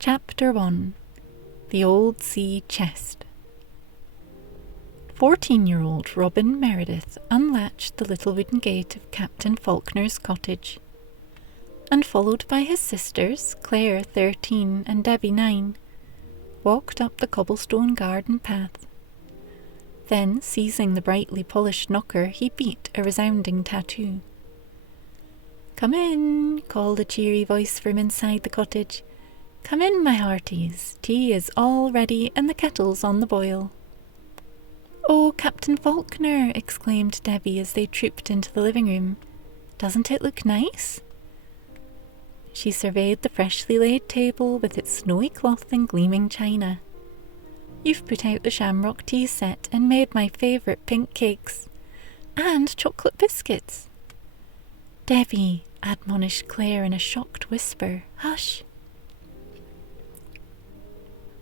Chapter 1. The Old Sea Chest. 14-year-old Robin Meredith unlatched the little wooden gate of Captain Faulkner's cottage, and followed by his sisters, Claire 13 and Debbie 9, walked up the cobblestone garden path. Then, seizing the brightly polished knocker, he beat a resounding tattoo. "Come in," called a cheery voice from inside the cottage. "Come in, my hearties. Tea is all ready and the kettle's on the boil." "Oh, Captain Faulkner!" exclaimed Debbie as they trooped into the living room. "Doesn't it look nice?" She surveyed the freshly laid table with its snowy cloth and gleaming china. "You've put out the shamrock tea set and made my favourite pink cakes. And chocolate biscuits." "Debbie," admonished Claire in a shocked whisper. "Hush."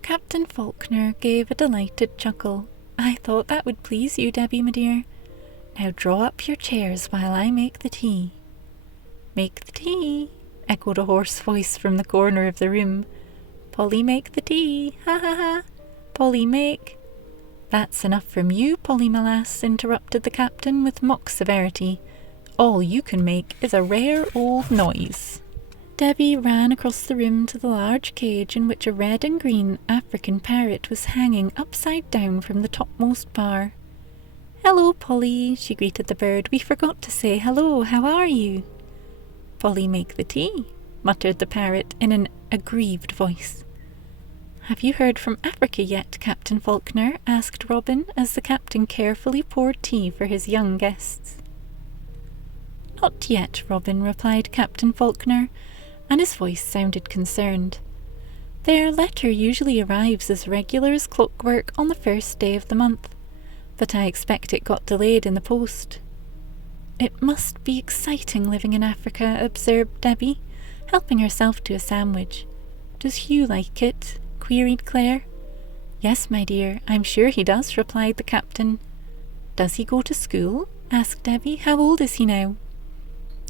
Captain Faulkner gave a delighted chuckle. "I thought that would please you, Debbie, my dear. Now draw up your chairs while I make the tea." "Make the tea," echoed a hoarse voice from the corner of the room. "Polly, make the tea, ha ha ha. Polly, make—" "That's enough from you, Polly, my lass," interrupted the captain with mock severity. "All you can make is a rare old noise." Debbie ran across the room to the large cage in which a red and green African parrot was hanging upside down from the topmost bar. "Hello, Polly," she greeted the bird. "We forgot to say hello. How are you?" "Polly, make the tea," muttered the parrot in an aggrieved voice. "Have you heard from Africa yet, Captain Faulkner?" asked Robin, as the captain carefully poured tea for his young guests. "Not yet, Robin," replied Captain Faulkner, and his voice sounded concerned. "Their letter usually arrives as regular as clockwork on the first day of the month, but I expect it got delayed in the post." "It must be exciting living in Africa," observed Debbie, helping herself to a sandwich. "Does Hugh like it?" queried Claire. "Yes, my dear, I'm sure he does," replied the captain. "Does he go to school?" asked Debbie. "How old is he now?"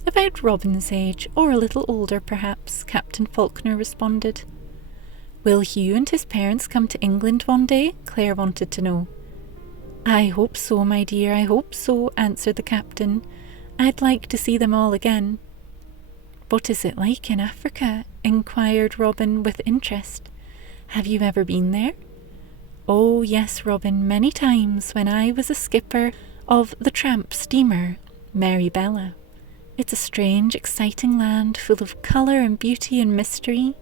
"About Robin's age, or a little older, perhaps," Captain Faulkner responded. "Will Hugh and his parents come to England one day?" Claire wanted to know. "I hope so, my dear, I hope so," answered the captain. "I'd like to see them all again." "What is it like in Africa?" inquired Robin with interest. "Have you ever been there?" "Oh, yes, Robin, many times, when I was a skipper of the tramp steamer Mary Bella. It's a strange, exciting land, full of colour and beauty and mystery."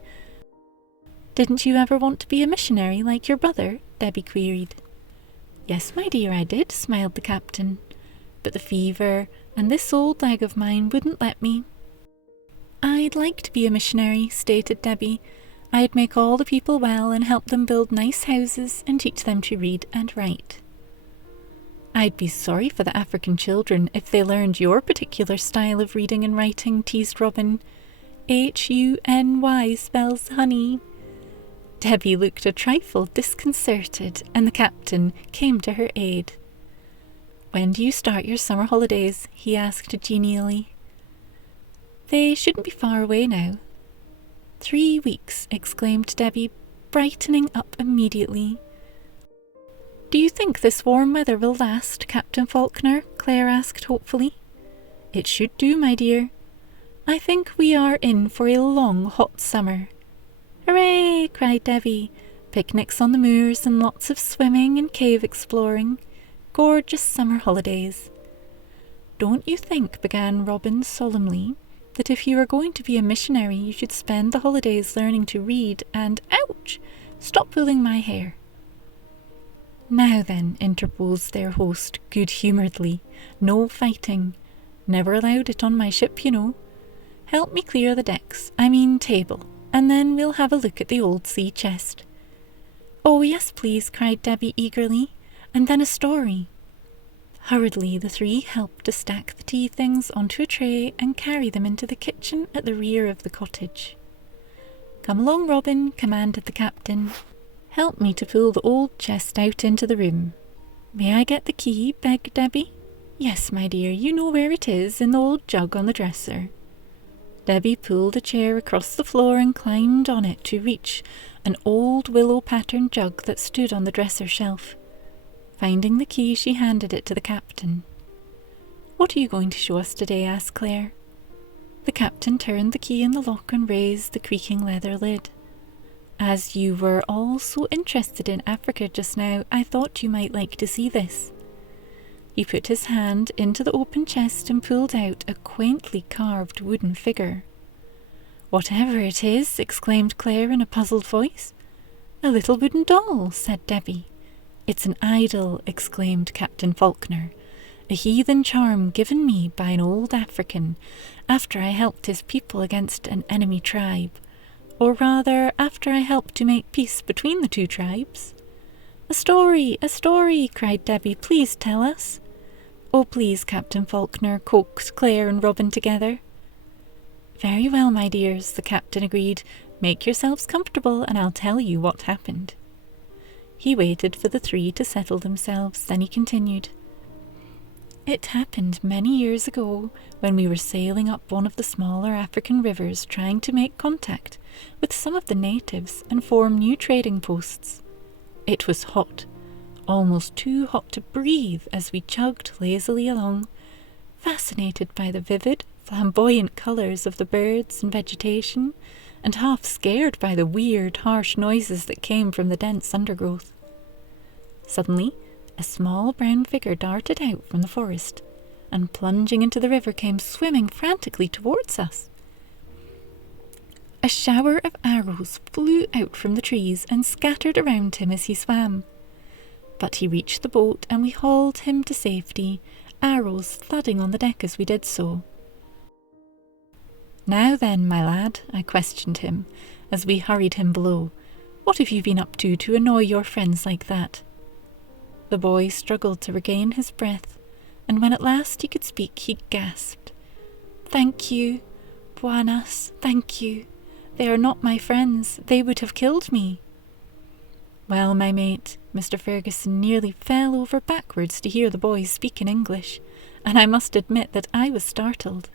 "Didn't you ever want to be a missionary like your brother?" Debbie queried. "Yes, my dear, I did," smiled the captain. "But the fever and this old leg of mine wouldn't let me." "I'd like to be a missionary," stated Debbie. "I'd make all the people well and help them build nice houses and teach them to read and write." "I'd be sorry for the African children if they learned your particular style of reading and writing," teased Robin. "Huny spells honey." Debbie looked a trifle disconcerted, and the captain came to her aid. "When do you start your summer holidays?" he asked genially. "They shouldn't be far away now." 3 weeks, exclaimed Debbie, brightening up immediately. "Do you think this warm weather will last, Captain Faulkner?" Claire asked hopefully. "It should do, my dear. I think we are in for a long, hot summer." "Hooray!" cried Debbie. "Picnics on the moors and lots of swimming and cave exploring. Gorgeous summer holidays." "Don't you think," began Robin solemnly, "that if you are going to be a missionary you should spend the holidays learning to read and— ouch! Stop pulling my hair." "Now then," interposed their host good-humouredly, "no fighting. Never allowed it on my ship, you know. Help me clear the decks, table, and then we'll have a look at the old sea chest." "Oh, yes, please," cried Debbie eagerly, "and then a story." Hurriedly the three helped to stack the tea things onto a tray and carry them into the kitchen at the rear of the cottage. "Come along, Robin," commanded the captain. "Help me to pull the old chest out into the room." "May I get the key?" begged Debbie. "Yes, my dear, you know where it is, in the old jug on the dresser." Debbie pulled a chair across the floor and climbed on it to reach an old willow-patterned jug that stood on the dresser shelf. Finding the key, she handed it to the captain. "What are you going to show us today?" asked Claire. The captain turned the key in the lock and raised the creaking leather lid. "As you were all so interested in Africa just now, I thought you might like to see this." He put his hand into the open chest and pulled out a quaintly carved wooden figure. "Whatever it is," exclaimed Claire in a puzzled voice. "A little wooden doll," said Debbie. "It's an idol," exclaimed Captain Faulkner. "A heathen charm given me by an old African after I helped his people against an enemy tribe. Or rather, after I helped to make peace between the two tribes." "A story, a story," cried Debbie. "Please tell us." "Oh, please, Captain Faulkner," coaxed Claire and Robin together. "Very well, my dears," the captain agreed. "Make yourselves comfortable and I'll tell you what happened." He waited for the three to settle themselves, then he continued. "It happened many years ago when we were sailing up one of the smaller African rivers trying to make contact with some of the natives and form new trading posts. It was hot, almost too hot to breathe as we chugged lazily along, fascinated by the vivid, flamboyant colours of the birds and vegetation, and half scared by the weird, harsh noises that came from the dense undergrowth. Suddenly, a small brown figure darted out from the forest, and plunging into the river came swimming frantically towards us. A shower of arrows flew out from the trees and scattered around him as he swam. But he reached the boat and we hauled him to safety, arrows thudding on the deck as we did so. "Now then, my lad," I questioned him as we hurried him below, "what have you been up to annoy your friends like that?" The boy struggled to regain his breath, and when at last he could speak, he gasped, "Thank you, Buanas, thank you. They are not my friends. They would have killed me." "Well, my mate," Mr. Ferguson nearly fell over backwards to hear the boy speak in English, and I must admit that I was startled.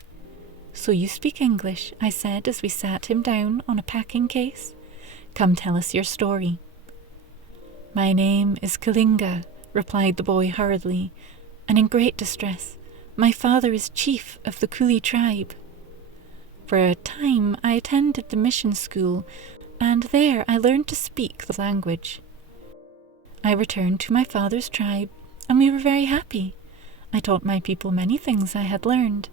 "So you speak English," I said as we sat him down on a packing case. "Come tell us your story." "My name is Kalinga," replied the boy hurriedly, and in great distress. "My father is chief of the Kuli tribe. For a time I attended the mission school, and there I learned to speak the language. I returned to my father's tribe, and we were very happy. I taught my people many things I had learned,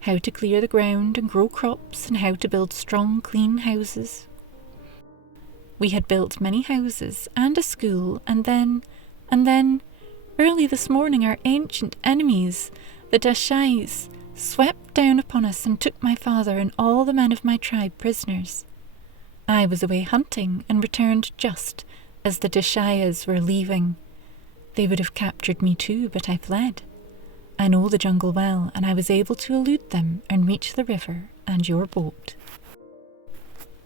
how to clear the ground and grow crops, and how to build strong, clean houses. We had built many houses and a school, and then, early this morning our ancient enemies, the Dashais, swept down upon us and took my father and all the men of my tribe prisoners. I was away hunting and returned just as the Dashayas were leaving. They would have captured me too, but I fled. I know the jungle well, and I was able to elude them and reach the river and your boat."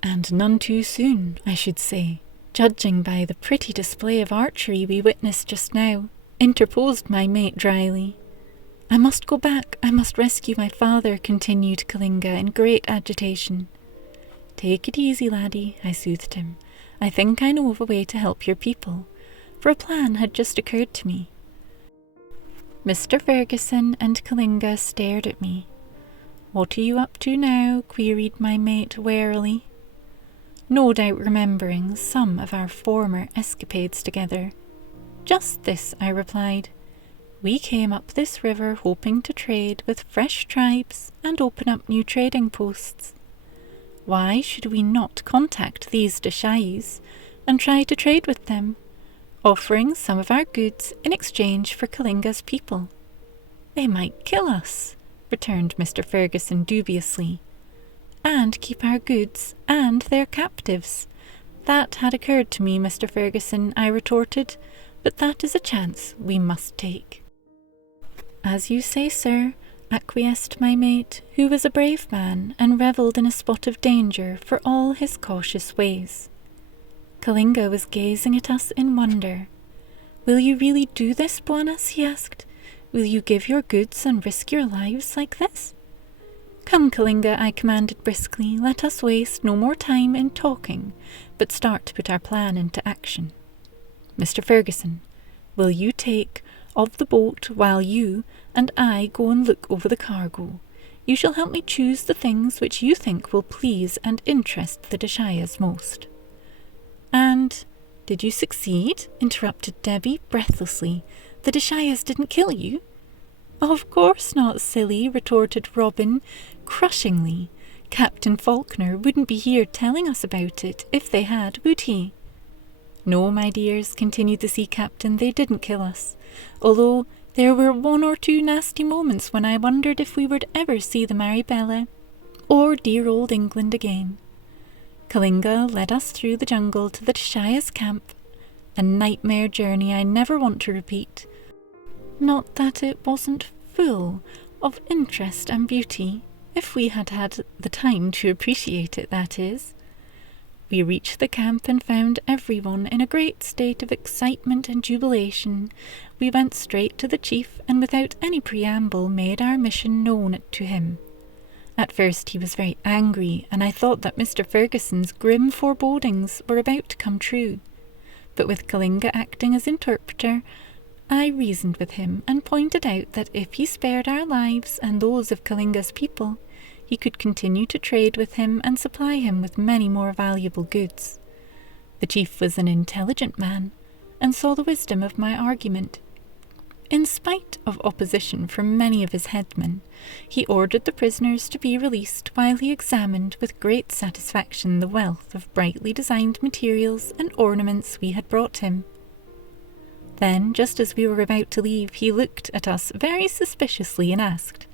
"And none too soon, I should say, judging by the pretty display of archery we witnessed just now," interposed my mate dryly. "I must go back. I must rescue my father," continued Kalinga in great agitation. "Take it easy, laddie," I soothed him. "I think I know of a way to help your people, for a plan had just occurred to me." Mr. Ferguson and Kalinga stared at me. "What are you up to now?" queried my mate warily, no doubt remembering some of our former escapades together. "Just this," I replied. "We came up this river hoping to trade with fresh tribes and open up new trading posts. Why should we not contact these Dashais and try to trade with them, offering some of our goods in exchange for Kalinga's people?" "They might kill us," returned Mr. Ferguson dubiously, "and keep our goods and their captives." "That had occurred to me, Mr. Ferguson," I retorted, "but that is a chance we must take." "As you say, sir," acquiesced my mate, who was a brave man and revelled in a spot of danger for all his cautious ways. Kalinga was gazing at us in wonder. "Will you really do this, Buanas?" he asked. "Will you give your goods and risk your lives like this?" Come, Kalinga, I commanded briskly, let us waste no more time in talking, but start to put our plan into action. Mr. Fergusson, will you take of the boat while you and I go and look over the cargo? You shall help me choose the things which you think will please and interest the Deshayas most. And did you succeed? Interrupted Debbie breathlessly. The Deshayas didn't kill you? Of course not, silly, retorted Robin crushingly. Captain Faulkner wouldn't be here telling us about it if they had, would he? No, my dears, continued the sea captain, they didn't kill us, although there were one or two nasty moments when I wondered if we would ever see the Maribella or dear old England again. Kalinga led us through the jungle to the Deshayas' camp, a nightmare journey I never want to repeat. Not that it wasn't full of interest and beauty, if we had had the time to appreciate it, that is. We reached the camp and found everyone in a great state of excitement and jubilation. We went straight to the chief and without any preamble made our mission known to him. At first he was very angry, and I thought that Mr. Fergusson's grim forebodings were about to come true. But with Kalinga acting as interpreter, I reasoned with him and pointed out that if he spared our lives and those of Kalinga's people, he could continue to trade with him and supply him with many more valuable goods. The chief was an intelligent man, and saw the wisdom of my argument. In spite of opposition from many of his headmen, he ordered the prisoners to be released while he examined with great satisfaction the wealth of brightly designed materials and ornaments we had brought him. Then, just as we were about to leave, he looked at us very suspiciously and asked,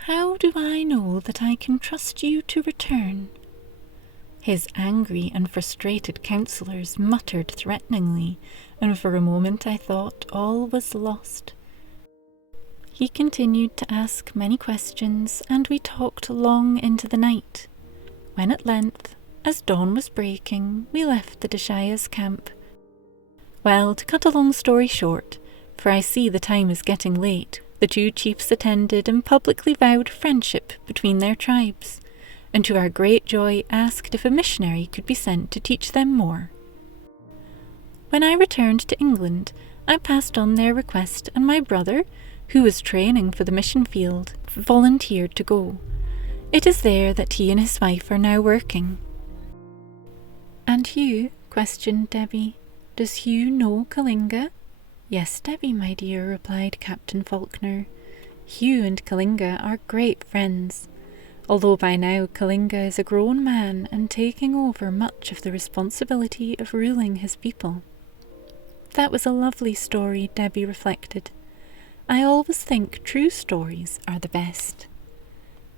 "How do I know that I can trust you to return?" His angry and frustrated counsellors muttered threateningly, and for a moment I thought all was lost. He continued to ask many questions, and we talked long into the night, when at length, as dawn was breaking, we left the Deshayas' camp. Well, to cut a long story short, for I see the time is getting late, the two chiefs attended and publicly vowed friendship between their tribes, and to our great joy asked if a missionary could be sent to teach them more. When I returned to England, I passed on their request, and my brother, who was training for the mission field, volunteered to go. It is there that he and his wife are now working. "And Hugh?" questioned Debbie. "Does Hugh know Kalinga?" "Yes, Debbie, my dear," replied Captain Faulkner. "Hugh and Kalinga are great friends, although by now Kalinga is a grown man and taking over much of the responsibility of ruling his people." That was a lovely story, Debbie reflected. I always think true stories are the best.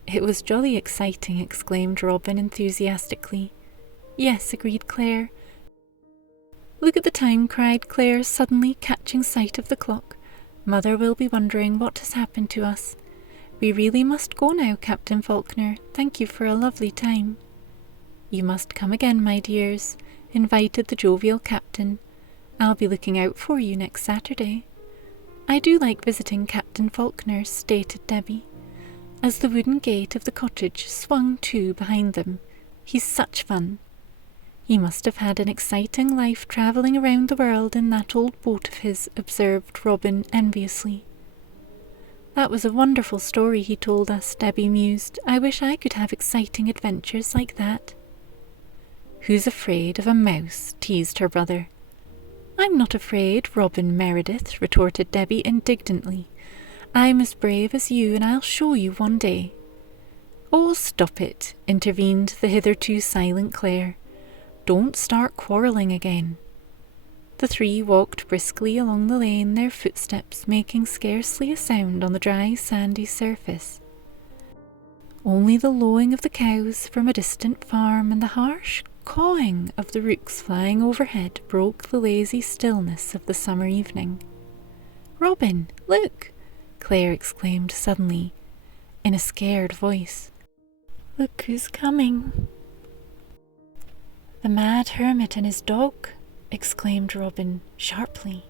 "It was jolly exciting," exclaimed Robin enthusiastically. "Yes," agreed Claire. "Look at the time," cried Claire, suddenly catching sight of the clock. "Mother will be wondering what has happened to us. We really must go now, Captain Faulkner. Thank you for a lovely time." "You must come again, my dears," invited the jovial captain. "I'll be looking out for you next Saturday." "I do like visiting Captain Faulkner," stated Debbie, as the wooden gate of the cottage swung to behind them. "He's such fun." "He must have had an exciting life travelling around the world in that old boat of his," observed Robin enviously. "That was a wonderful story he told us," Debbie mused. "I wish I could have exciting adventures like that." "Who's afraid of a mouse?" teased her brother. "I'm not afraid, Robin Meredith," retorted Debbie indignantly. "I'm as brave as you, and I'll show you one day." "Oh, stop it," intervened the hitherto silent Claire. "Don't start quarrelling again." The three walked briskly along the lane, their footsteps making scarcely a sound on the dry, sandy surface. Only the lowing of the cows from a distant farm and the harsh cawing of the rooks flying overhead broke the lazy stillness of the summer evening. "Robin, look!" Claire exclaimed suddenly, in a scared voice. "Look who's coming!" "The mad hermit and his dog!" exclaimed Robin sharply.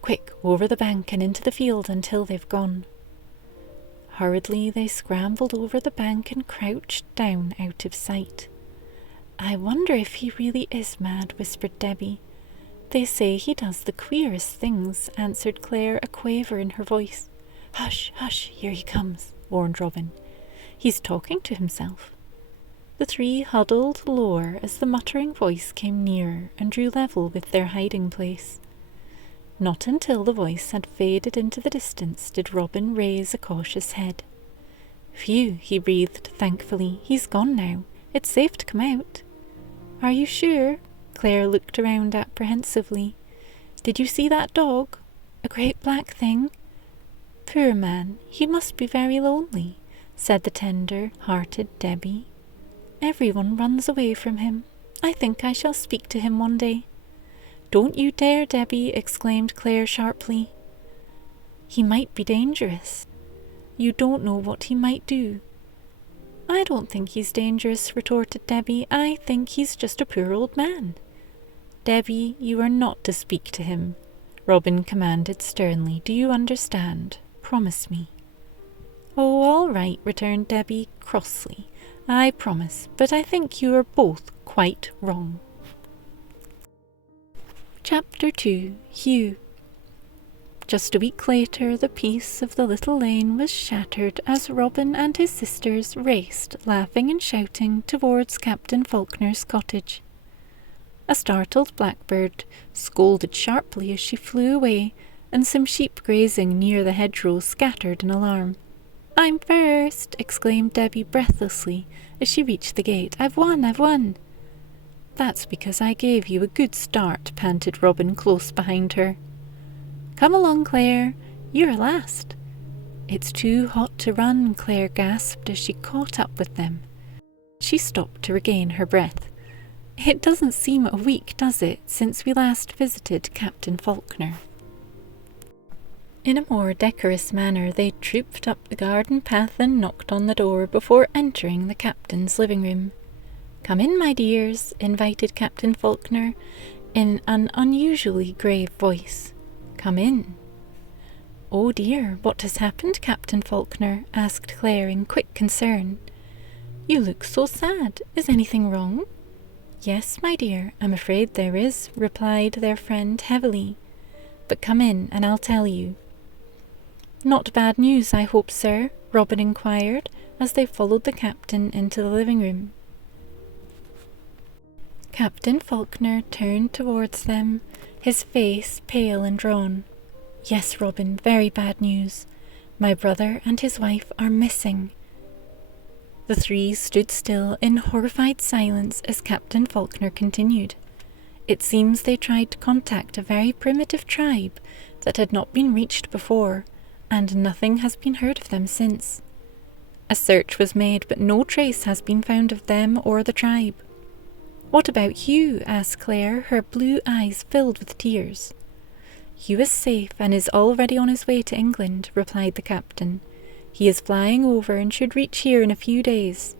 "Quick, over the bank and into the field until they've gone." Hurriedly they scrambled over the bank and crouched down out of sight. "I wonder if he really is mad," whispered Debbie. "They say he does the queerest things," answered Claire, a quaver in her voice. "Hush, hush, here he comes," warned Robin. "He's talking to himself." The three huddled lower as the muttering voice came nearer and drew level with their hiding place. Not until the voice had faded into the distance did Robin raise a cautious head. "Phew," he breathed thankfully. "He's gone now. It's safe to come out." "Are you sure?" Claire looked around apprehensively. "Did you see that dog? A great black thing?" "Poor man, he must be very lonely," said the tender-hearted Debbie. "Everyone runs away from him. I think I shall speak to him one day." "Don't you dare, Debbie," exclaimed Claire sharply. "He might be dangerous. You don't know what he might do." "I don't think he's dangerous," retorted Debbie. "I think he's just a poor old man." "Debbie, you are not to speak to him," Robin commanded sternly. "Do you understand? Promise me." "Oh, all right," returned Debbie crossly. "I promise, but I think you are both quite wrong." Chapter 2. Hugh. Just a week later, the peace of the little lane was shattered as Robin and his sisters raced, laughing and shouting, towards Captain Faulkner's cottage. A startled blackbird scolded sharply as she flew away, and some sheep grazing near the hedgerow scattered in alarm. "I'm first!" exclaimed Debbie breathlessly as she reached the gate. "I've won! I've won!" "That's because I gave you a good start," panted Robin close behind her. "Come along, Claire. You're last." "It's too hot to run," Claire gasped as she caught up with them. She stopped to regain her breath. "It doesn't seem a week, does it, since we last visited Captain Faulkner?" In a more decorous manner they trooped up the garden path and knocked on the door before entering the captain's living room. "Come in, my dears," invited Captain Faulkner in an unusually grave voice. "Come in." "Oh dear, what has happened, Captain Faulkner?" asked Claire in quick concern. "You look so sad. Is anything wrong?" "Yes, my dear, I'm afraid there is," replied their friend heavily. "But come in and I'll tell you." "Not bad news, I hope, sir?" Robin inquired as they followed the captain into the living room. Captain Faulkner turned towards them, his face pale and drawn. "Yes, Robin, very bad news. My brother and his wife are missing." The three stood still in horrified silence as Captain Faulkner continued. "It seems they tried to contact a very primitive tribe that had not been reached before, and nothing has been heard of them since. A search was made, but no trace has been found of them or the tribe." "What about Hugh?" asked Claire, her blue eyes filled with tears. "Hugh is safe and is already on his way to England," replied the captain. "He is flying over and should reach here in a few days.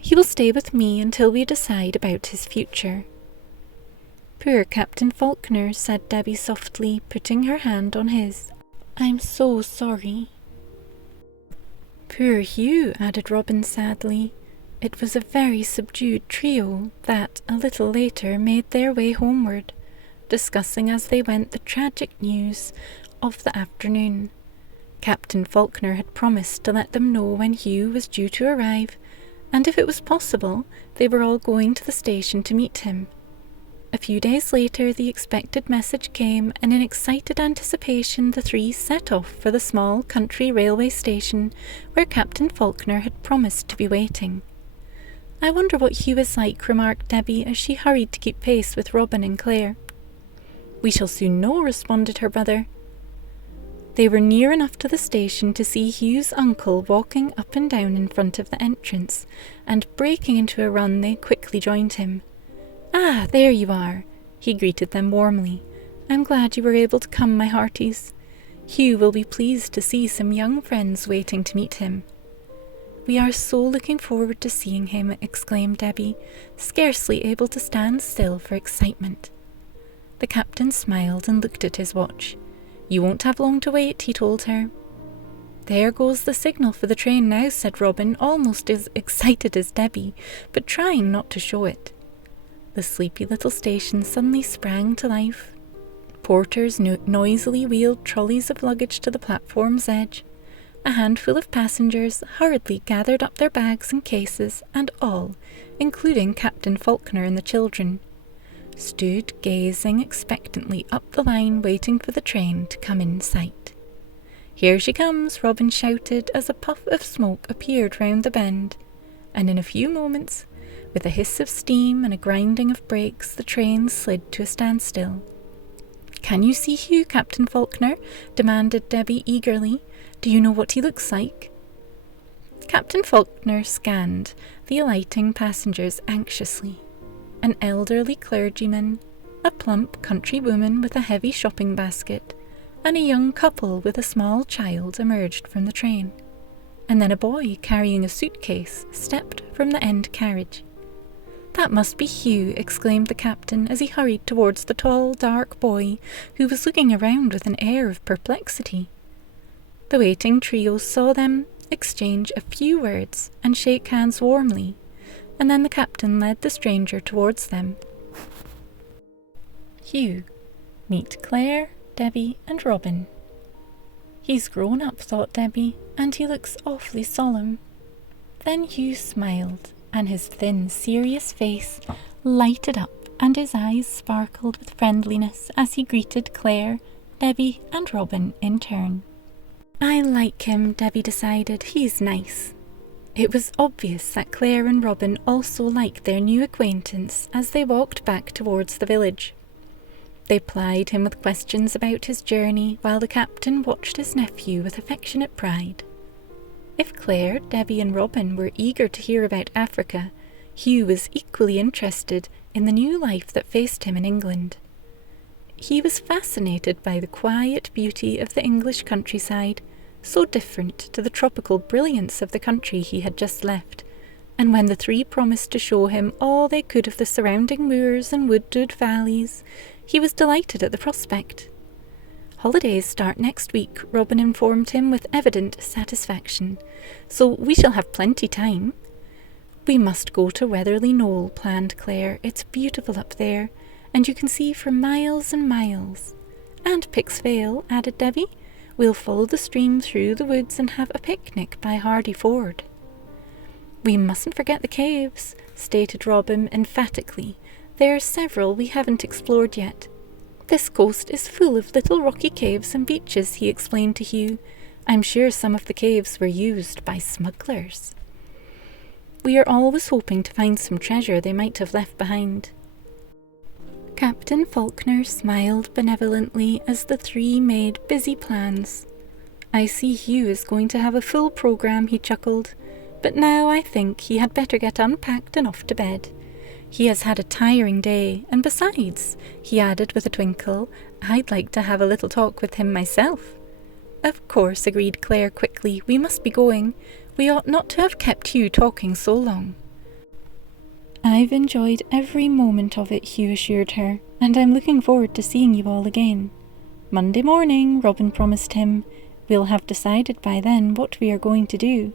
He will stay with me until we decide about his future." "Poor Captain Faulkner," said Debbie softly, putting her hand on his. "I'm so sorry." "Poor Hugh," added Robin sadly. It was a very subdued trio that, a little later, made their way homeward, discussing as they went the tragic news of the afternoon. Captain Faulkner had promised to let them know when Hugh was due to arrive, and if it was possible, they were all going to the station to meet him. A few days later the expected message came, and in excited anticipation the three set off for the small country railway station where Captain Faulkner had promised to be waiting. "I wonder what Hugh is like," remarked Debbie as she hurried to keep pace with Robin and Claire. "We shall soon know," responded her brother. They were near enough to the station to see Hugh's uncle walking up and down in front of the entrance, and breaking into a run they quickly joined him. "Ah, there you are," he greeted them warmly. "I'm glad you were able to come, my hearties. Hugh will be pleased to see some young friends waiting to meet him." "We are so looking forward to seeing him," exclaimed Debbie, scarcely able to stand still for excitement. The captain smiled and looked at his watch. "You won't have long to wait," he told her. "There goes the signal for the train now," said Robin, almost as excited as Debbie, but trying not to show it. The sleepy little station suddenly sprang to life. Porters noisily wheeled trolleys of luggage to the platform's edge. A handful of passengers hurriedly gathered up their bags and cases, and all, including Captain Faulkner and the children, stood gazing expectantly up the line, waiting for the train to come in sight. "Here she comes," Robin shouted as a puff of smoke appeared round the bend, and in a few moments, with a hiss of steam and a grinding of brakes, the train slid to a standstill. "Can you see Hugh, Captain Faulkner?" demanded Debbie eagerly. "Do you know what he looks like?" Captain Faulkner scanned the alighting passengers anxiously. An elderly clergyman, a plump country woman with a heavy shopping basket, and a young couple with a small child emerged from the train. And then a boy carrying a suitcase stepped from the end carriage. "That must be Hugh," exclaimed the captain as he hurried towards the tall, dark boy, who was looking around with an air of perplexity. The waiting trio saw them exchange a few words and shake hands warmly, and then the captain led the stranger towards them. "Hugh, meet Claire, Debbie, and Robin." "He's grown up," thought Debbie, "and he looks awfully solemn." Then Hugh smiled, and his thin, serious face lighted up, and his eyes sparkled with friendliness as he greeted Claire, Debbie, and Robin in turn. "I like him," Debbie decided. "He's nice." It was obvious that Claire and Robin also liked their new acquaintance as they walked back towards the village. They plied him with questions about his journey, while the captain watched his nephew with affectionate pride. If Claire, Debbie, and Robin were eager to hear about Africa, Hugh was equally interested in the new life that faced him in England. He was fascinated by the quiet beauty of the English countryside, so different to the tropical brilliance of the country he had just left, and when the three promised to show him all they could of the surrounding moors and wooded valleys, he was delighted at the prospect. "Holidays start next week," Robin informed him with evident satisfaction, "so we shall have plenty time." "We must go to Weatherly Knoll," planned Claire. "It's beautiful up there, and you can see for miles and miles." "And Pick's Vale," added Debbie. "We'll follow the stream through the woods and have a picnic by Hardy Ford." "We mustn't forget the caves," stated Robin emphatically. "There are several we haven't explored yet. This coast is full of little rocky caves and beaches," he explained to Hugh. "I'm sure some of the caves were used by smugglers. We are always hoping to find some treasure they might have left behind." Captain Faulkner smiled benevolently as the three made busy plans. "I see Hugh is going to have a full programme," he chuckled, "but now I think he had better get unpacked and off to bed. He has had a tiring day, and besides," he added with a twinkle, "I'd like to have a little talk with him myself." "Of course," agreed Claire quickly, "we must be going. We ought not to have kept Hugh talking so long." "I've enjoyed every moment of it," Hugh assured her, "and I'm looking forward to seeing you all again." "Monday morning," Robin promised him. "We'll have decided by then what we are going to do."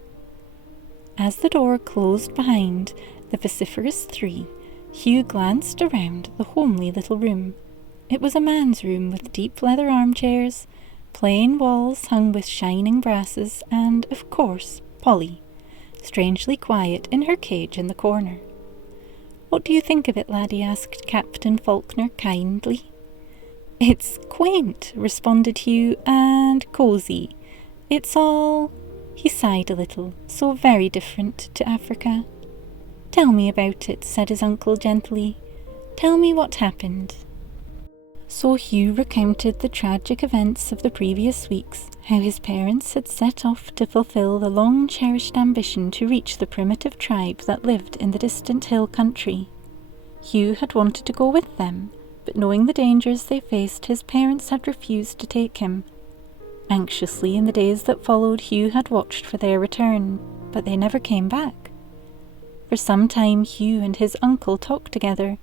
As the door closed behind the vociferous three, Hugh glanced around the homely little room. It was a man's room with deep leather armchairs, plain walls hung with shining brasses, and, of course, Polly, strangely quiet in her cage in the corner. "What do you think of it, laddie?" asked Captain Faulkner kindly. "It's quaint," responded Hugh, "and cosy. It's all—" he sighed a little, "so very different to Africa." "Tell me about it," said his uncle gently. "Tell me what happened." So Hugh recounted the tragic events of the previous weeks, how his parents had set off to fulfill the long-cherished ambition to reach the primitive tribe that lived in the distant hill country. Hugh had wanted to go with them, but knowing the dangers they faced, his parents had refused to take him. Anxiously in the days that followed, Hugh had watched for their return, but they never came back. For some time Hugh and his uncle talked together,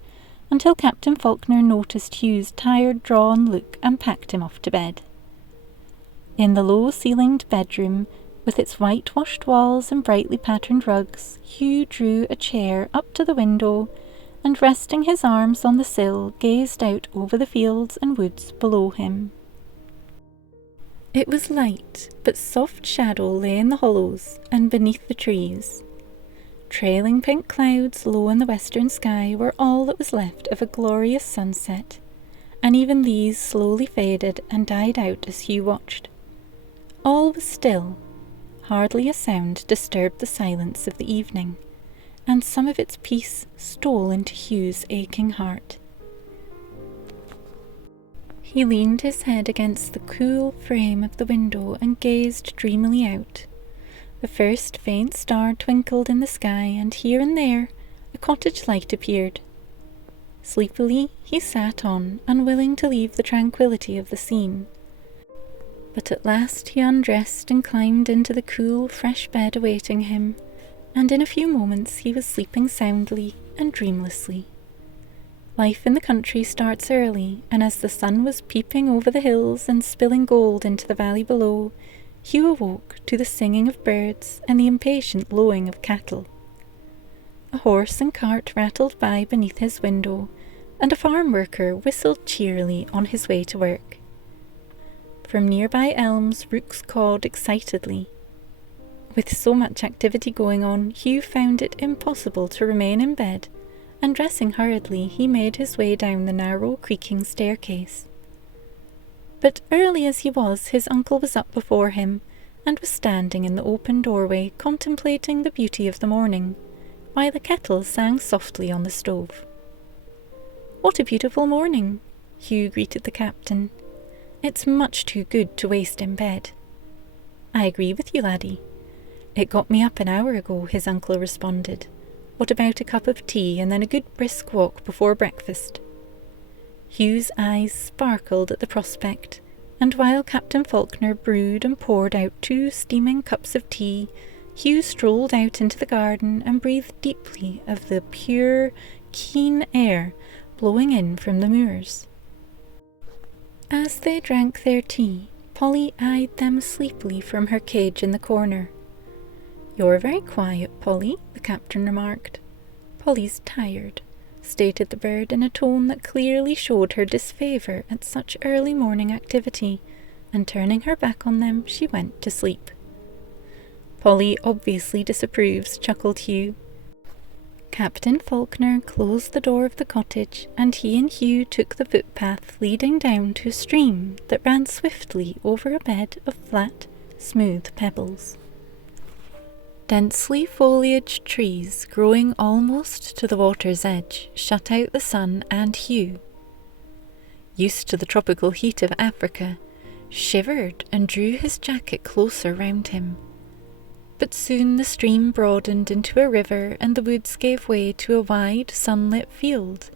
until Captain Faulkner noticed Hugh's tired, drawn look and packed him off to bed. In the low-ceilinged bedroom, with its whitewashed walls and brightly patterned rugs, Hugh drew a chair up to the window and, resting his arms on the sill, gazed out over the fields and woods below him. It was light, but soft shadow lay in the hollows and beneath the trees. Trailing pink clouds low in the western sky were all that was left of a glorious sunset, and even these slowly faded and died out as Hugh watched. All was still. Hardly a sound disturbed the silence of the evening, and some of its peace stole into Hugh's aching heart. He leaned his head against the cool frame of the window and gazed dreamily out. The first faint star twinkled in the sky, and here and there a cottage light appeared. Sleepily he sat on, unwilling to leave the tranquillity of the scene. But at last he undressed and climbed into the cool, fresh bed awaiting him, and in a few moments he was sleeping soundly and dreamlessly. Life in the country starts early, and as the sun was peeping over the hills and spilling gold into the valley below, Hugh awoke to the singing of birds and the impatient lowing of cattle. A horse and cart rattled by beneath his window, and a farm worker whistled cheerily on his way to work. From nearby elms rooks cawed excitedly. With so much activity going on, Hugh found it impossible to remain in bed, and dressing hurriedly he made his way down the narrow creaking staircase. But early as he was, his uncle was up before him, and was standing in the open doorway contemplating the beauty of the morning, while the kettle sang softly on the stove. "What a beautiful morning," Hugh greeted the captain. "It's much too good to waste in bed." "I agree with you, laddie. It got me up an hour ago," his uncle responded. "What about a cup of tea and then a good brisk walk before breakfast?" Hugh's eyes sparkled at the prospect, and while Captain Faulkner brewed and poured out 2 steaming cups of tea, Hugh strolled out into the garden and breathed deeply of the pure, keen air blowing in from the moors. As they drank their tea, Polly eyed them sleepily from her cage in the corner. "You're very quiet, Polly," the captain remarked. "Polly's tired," stated the bird in a tone that clearly showed her disfavour at such early morning activity, and turning her back on them, she went to sleep. "Polly obviously disapproves," chuckled Hugh. Captain Faulkner closed the door of the cottage, and he and Hugh took the footpath leading down to a stream that ran swiftly over a bed of flat, smooth pebbles. Densely foliaged trees, growing almost to the water's edge, shut out the sun, and Hugh, used to the tropical heat of Africa, shivered and drew his jacket closer round him. But soon the stream broadened into a river, and the woods gave way to a wide, sunlit field,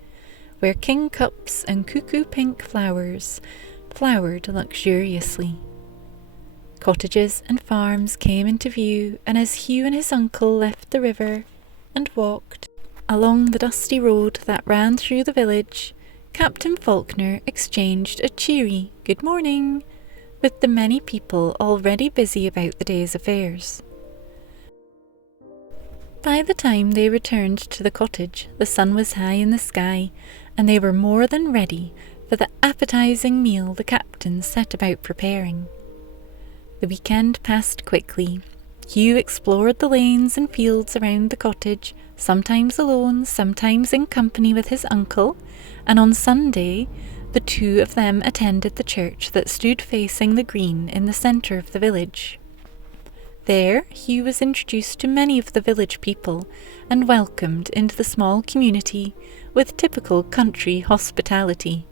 where kingcups and cuckoo-pink flowers flowered luxuriously. Cottages and farms came into view, and as Hugh and his uncle left the river and walked along the dusty road that ran through the village, Captain Faulkner exchanged a cheery "good morning" with the many people already busy about the day's affairs. By the time they returned to the cottage, the sun was high in the sky, and they were more than ready for the appetizing meal the captain set about preparing. The weekend passed quickly. Hugh explored the lanes and fields around the cottage, sometimes alone, sometimes in company with his uncle, and on Sunday the 2 of them attended the church that stood facing the green in the centre of the village. There Hugh was introduced to many of the village people and welcomed into the small community with typical country hospitality.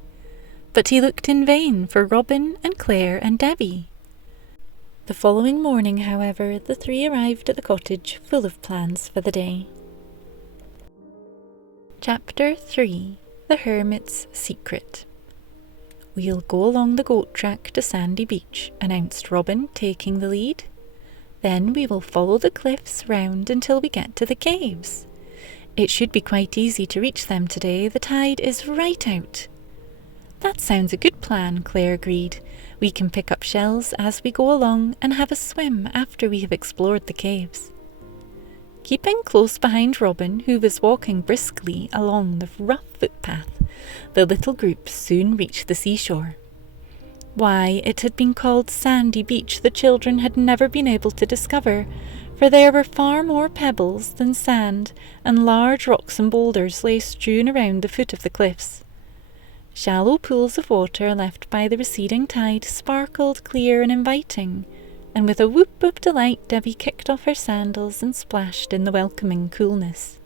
But he looked in vain for Robin and Claire and Debbie. The following morning, however, the 3 arrived at the cottage full of plans for the day. Chapter 3. The Hermit's Secret. "We'll go along the goat track to Sandy Beach," announced Robin, taking the lead. "Then we will follow the cliffs round until we get to the caves. It should be quite easy to reach them today. The tide is right out." That sounds a good plan, Claire agreed. We can pick up shells as we go along and have a swim after we have explored the caves. Keeping close behind Robin, who was walking briskly along the rough footpath, the little group soon reached the seashore. Why it had been called Sandy Beach the children had never been able to discover, for there were far more pebbles than sand, and large rocks and boulders lay strewn around the foot of the cliffs. Shallow pools of water left by the receding tide sparkled clear and inviting, and with a whoop of delight Debbie kicked off her sandals and splashed in the welcoming coolness.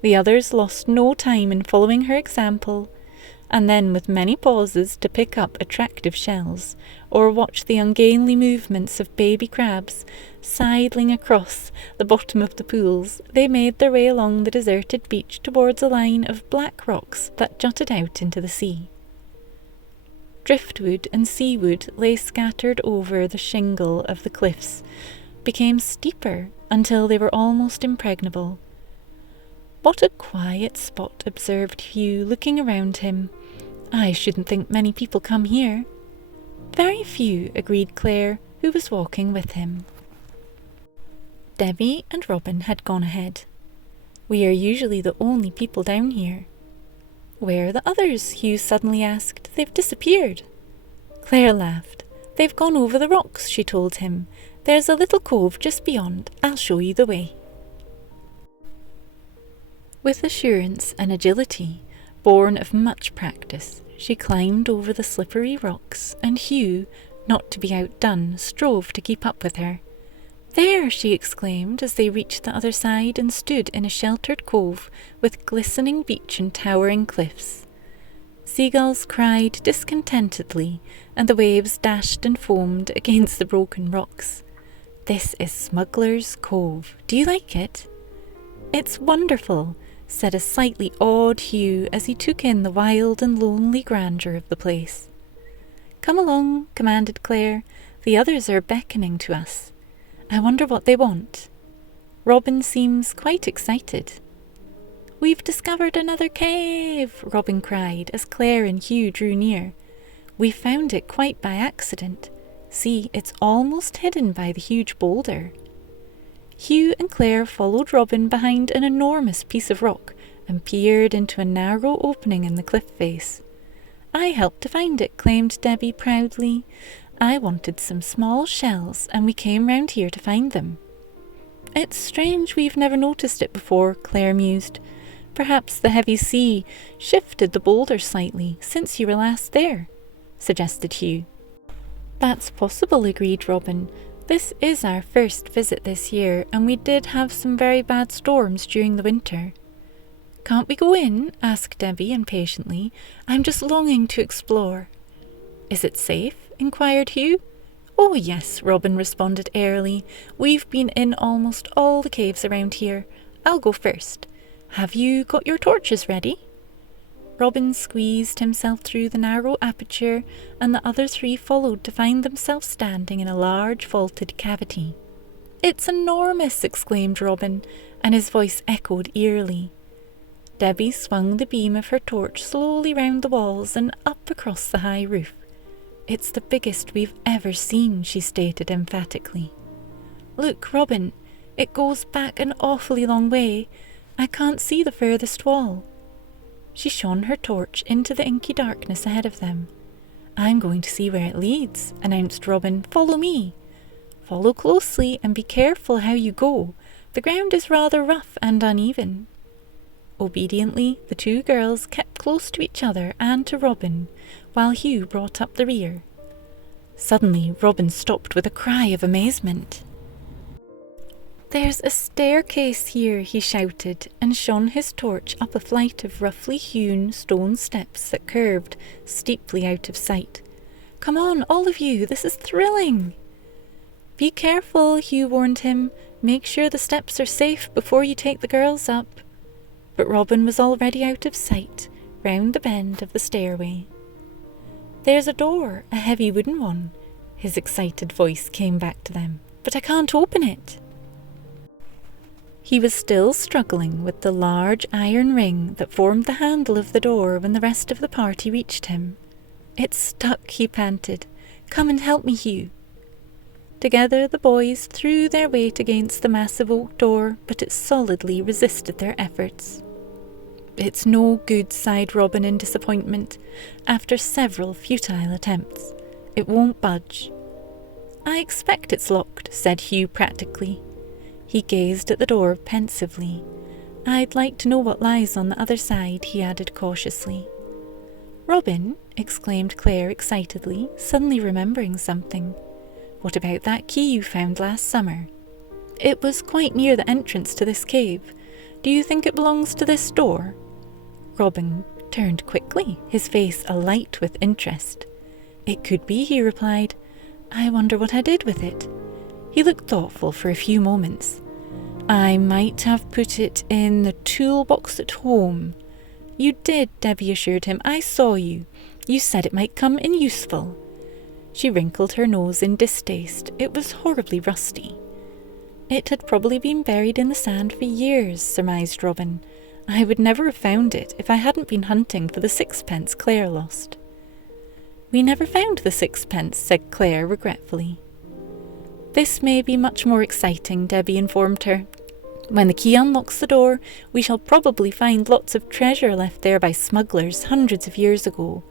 The others lost no time in following her example, and then with many pauses to pick up attractive shells, or watch the ungainly movements of baby crabs sidling across the bottom of the pools, they made their way along the deserted beach towards a line of black rocks that jutted out into the sea. Driftwood and seawood lay scattered over the shingle of the cliffs, became steeper until they were almost impregnable. What a quiet spot, observed Hugh, looking around him. I shouldn't think many people come here. Very few, agreed Claire, who was walking with him. Debbie and Robin had gone ahead. We are usually the only people down here. Where are the others? Hugh suddenly asked. They've disappeared. Claire laughed. They've gone over the rocks, she told him. There's a little cove just beyond. I'll show you the way. With assurance and agility, born of much practice, she climbed over the slippery rocks, and Hugh, not to be outdone, strove to keep up with her. There, she exclaimed as they reached the other side and stood in a sheltered cove with glistening beach and towering cliffs. Seagulls cried discontentedly, and the waves dashed and foamed against the broken rocks. This is Smuggler's Cove. Do you like it? It's wonderful, said a slightly awed Hugh as he took in the wild and lonely grandeur of the place. Come along, commanded Claire. The others are beckoning to us. I wonder what they want. Robin seems quite excited. We've discovered another cave, Robin cried as Claire and Hugh drew near. We found it quite by accident. See, it's almost hidden by the huge boulder. Hugh and Claire followed Robin behind an enormous piece of rock and peered into a narrow opening in the cliff face. I helped to find it, claimed Debbie proudly. I wanted some small shells, and we came round here to find them. It's strange we've never noticed it before, Claire mused. Perhaps the heavy sea shifted the boulder slightly since you were last there, suggested Hugh. That's possible, agreed Robin. This is our first visit this year, and we did have some very bad storms during the winter. Can't we go in? Asked Debbie impatiently. I'm just longing to explore. Is it safe? Inquired Hugh. Oh yes, Robin responded airily. We've been in almost all the caves around here. I'll go first. Have you got your torches ready? Robin squeezed himself through the narrow aperture, and the other three followed to find themselves standing in a large vaulted cavity. It's enormous, exclaimed Robin, and his voice echoed eerily. Debbie swung the beam of her torch slowly round the walls and up across the high roof. It's the biggest we've ever seen, she stated emphatically. Look, Robin, it goes back an awfully long way. I can't see the furthest wall. She shone her torch into the inky darkness ahead of them. I'm going to see where it leads, announced Robin. Follow me. Follow closely and be careful how you go. The ground is rather rough and uneven. Obediently, the two girls kept close to each other and to Robin, while Hugh brought up the rear. Suddenly, Robin stopped with a cry of amazement. There's a staircase here, he shouted, and shone his torch up a flight of roughly hewn stone steps that curved steeply out of sight. Come on, all of you, this is thrilling. Be careful, Hugh warned him. Make sure the steps are safe before you take the girls up. But Robin was already out of sight, round the bend of the stairway. There's a door, a heavy wooden one. His excited voice came back to them. But I can't open it. He was still struggling with the large iron ring that formed the handle of the door when the rest of the party reached him. "It's stuck," he panted. "Come and help me, Hugh." Together the boys threw their weight against the massive oak door, but it solidly resisted their efforts. "It's no good," sighed Robin in disappointment, after several futile attempts. "It won't budge." "I expect it's locked," said Hugh practically. He gazed at the door pensively. "I'd like to know what lies on the other side," he added cautiously. "Robin," exclaimed Claire excitedly, suddenly remembering something. "What about that key you found last summer? It was quite near the entrance to this cave. Do you think it belongs to this door?" Robin turned quickly, his face alight with interest. "It could be," he replied. "I wonder what I did with it." He looked thoughtful for a few moments. "I might have put it in the toolbox at home." "You did," Debbie assured him. "I saw you. You said it might come in useful." She wrinkled her nose in distaste. It was horribly rusty. "It had probably been buried in the sand for years," surmised Robin. "I would never have found it if I hadn't been hunting for the sixpence Claire lost." "We never found the sixpence," said Claire regretfully. "This may be much more exciting," Debbie informed her. "When the key unlocks the door, we shall probably find lots of treasure left there by smugglers hundreds of years ago."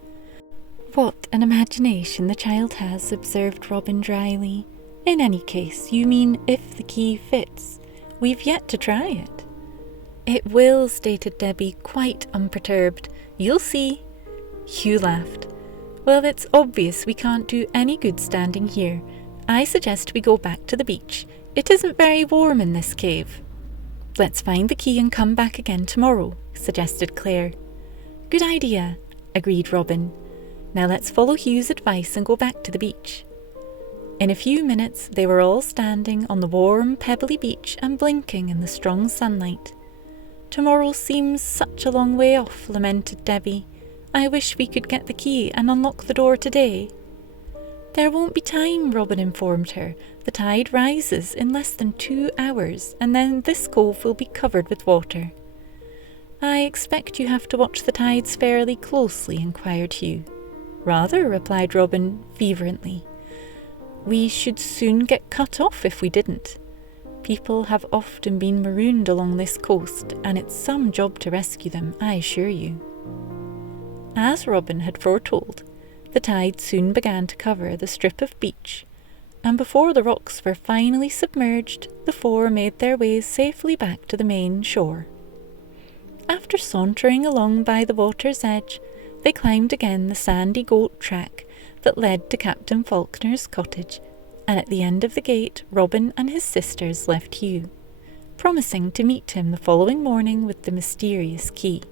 "What an imagination the child has," observed Robin dryly. "In any case, you mean if the key fits. We've yet to try it." "It will," stated Debbie, quite unperturbed. "You'll see." Hugh laughed. "Well, it's obvious we can't do any good standing here. I suggest we go back to the beach. It isn't very warm in this cave." "Let's find the key and come back again tomorrow," suggested Claire. "Good idea," agreed Robin. "Now let's follow Hugh's advice and go back to the beach." In a few minutes they were all standing on the warm, pebbly beach and blinking in the strong sunlight. "Tomorrow seems such a long way off," lamented Debbie. "I wish we could get the key and unlock the door today." "There won't be time," Robin informed her. "The tide rises in less than 2 hours, and then this cove will be covered with water." "I expect you have to watch the tides fairly closely," inquired Hugh. "Rather," replied Robin fervently. "We should soon get cut off if we didn't. People have often been marooned along this coast, and it's some job to rescue them, I assure you." As Robin had foretold, the tide soon began to cover the strip of beach, and before the rocks were finally submerged, the four made their way safely back to the main shore. After sauntering along by the water's edge, they climbed again the sandy goat track that led to Captain Faulkner's cottage, and at the end of the gate Robin and his sisters left Hugh, promising to meet him the following morning with the mysterious key.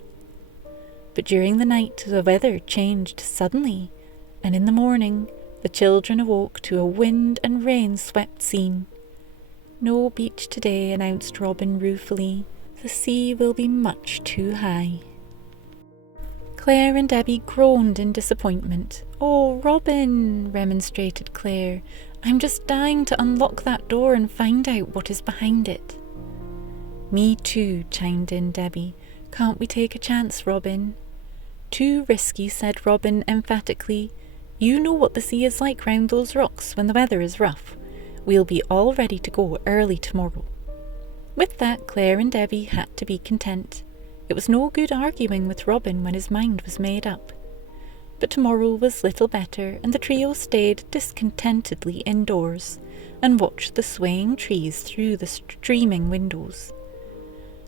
But during the night the weather changed suddenly, and in the morning the children awoke to a wind and rain-swept scene. "No beach today," announced Robin ruefully. "The sea will be much too high." Claire and Debbie groaned in disappointment. "Oh, Robin," remonstrated Claire, "I'm just dying to unlock that door and find out what is behind it." "Me too," chimed in Debbie. "Can't we take a chance, Robin?" "Too risky," said Robin emphatically. "You know what the sea is like round those rocks when the weather is rough. We'll be all ready to go early tomorrow." With that, Claire and Debbie had to be content. It was no good arguing with Robin when his mind was made up. But tomorrow was little better, and the trio stayed discontentedly indoors and watched the swaying trees through the streaming windows.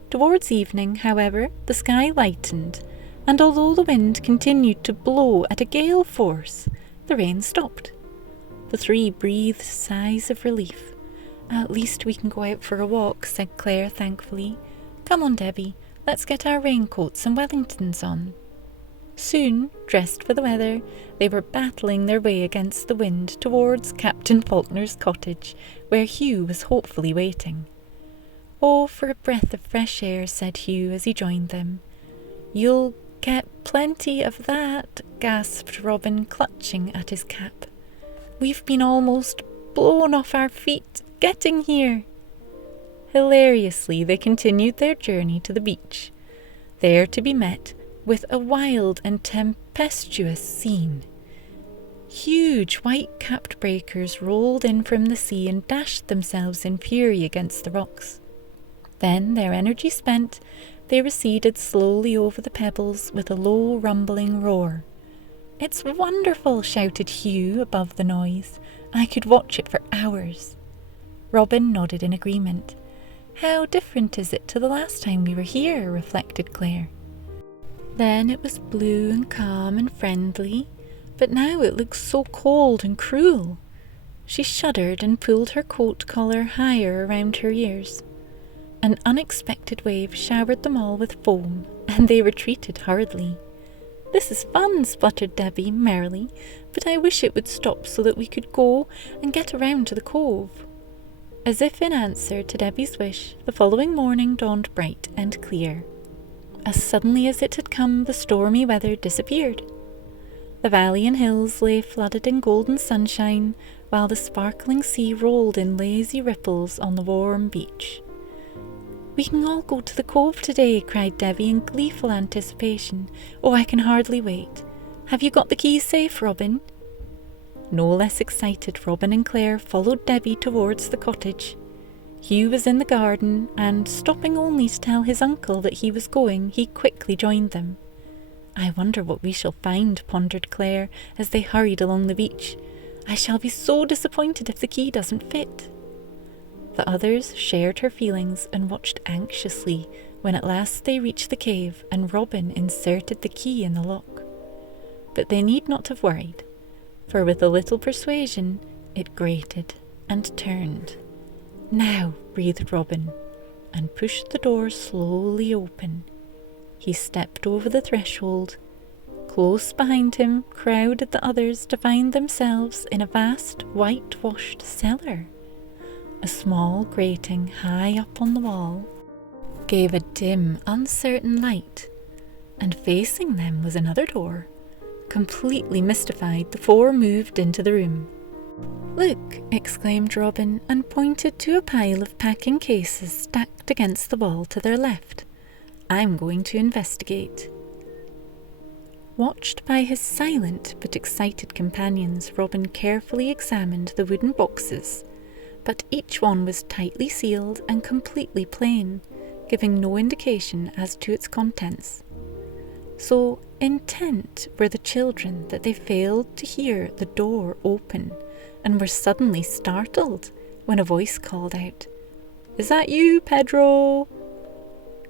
Towards evening, however, the sky lightened, and although the wind continued to blow at a gale force, the rain stopped. The three breathed sighs of relief. "At least we can go out for a walk," said Claire thankfully. "Come on, Debbie, let's get our raincoats and Wellingtons on." Soon, dressed for the weather, they were battling their way against the wind towards Captain Faulkner's cottage, where Hugh was hopefully waiting. "Oh, for a breath of fresh air," said Hugh as he joined them. "You'll get plenty of that," gasped Robin, clutching at his cap. "We've been almost blown off our feet getting here." Hilariously, they continued their journey to the beach, there to be met with a wild and tempestuous scene. Huge white-capped breakers rolled in from the sea and dashed themselves in fury against the rocks. Then, their energy spent, they receded slowly over the pebbles with a low rumbling roar. "It's wonderful," shouted Hugh above the noise. "I could watch it for hours." Robin nodded in agreement. "How different is it to the last time we were here?" reflected Claire. "Then it was blue and calm and friendly, but now it looks so cold and cruel." She shuddered and pulled her coat collar higher around her ears. An unexpected wave showered them all with foam, and they retreated hurriedly. "This is fun," spluttered Debbie merrily, "but I wish it would stop so that we could go and get around to the cove." As if in answer to Debbie's wish, the following morning dawned bright and clear. As suddenly as it had come, the stormy weather disappeared. The valley and hills lay flooded in golden sunshine, while the sparkling sea rolled in lazy ripples on the warm beach. "We can all go to the cove today," cried Debbie in gleeful anticipation. "Oh, I can hardly wait. Have you got the keys safe, Robin?" No less excited, Robin and Claire followed Debbie towards the cottage. Hugh was in the garden, and, stopping only to tell his uncle that he was going, he quickly joined them. "I wonder what we shall find," pondered Claire, as they hurried along the beach. "I shall be so disappointed if the key doesn't fit." The others shared her feelings and watched anxiously when at last they reached the cave and Robin inserted the key in the lock. But they need not have worried, for with a little persuasion it grated and turned. "Now," breathed Robin, and pushed the door slowly open. He stepped over the threshold. Close behind him crowded the others to find themselves in a vast whitewashed cellar. A small grating high up on the wall gave a dim, uncertain light, and facing them was another door. Completely mystified, the four moved into the room. "Look," exclaimed Robin, and pointed to a pile of packing cases stacked against the wall to their left. "I'm going to investigate." Watched by his silent but excited companions, Robin carefully examined the wooden boxes, but each one was tightly sealed and completely plain, giving no indication as to its contents. So intent were the children that they failed to hear the door open and were suddenly startled when a voice called out, "Is that you, Pedro?"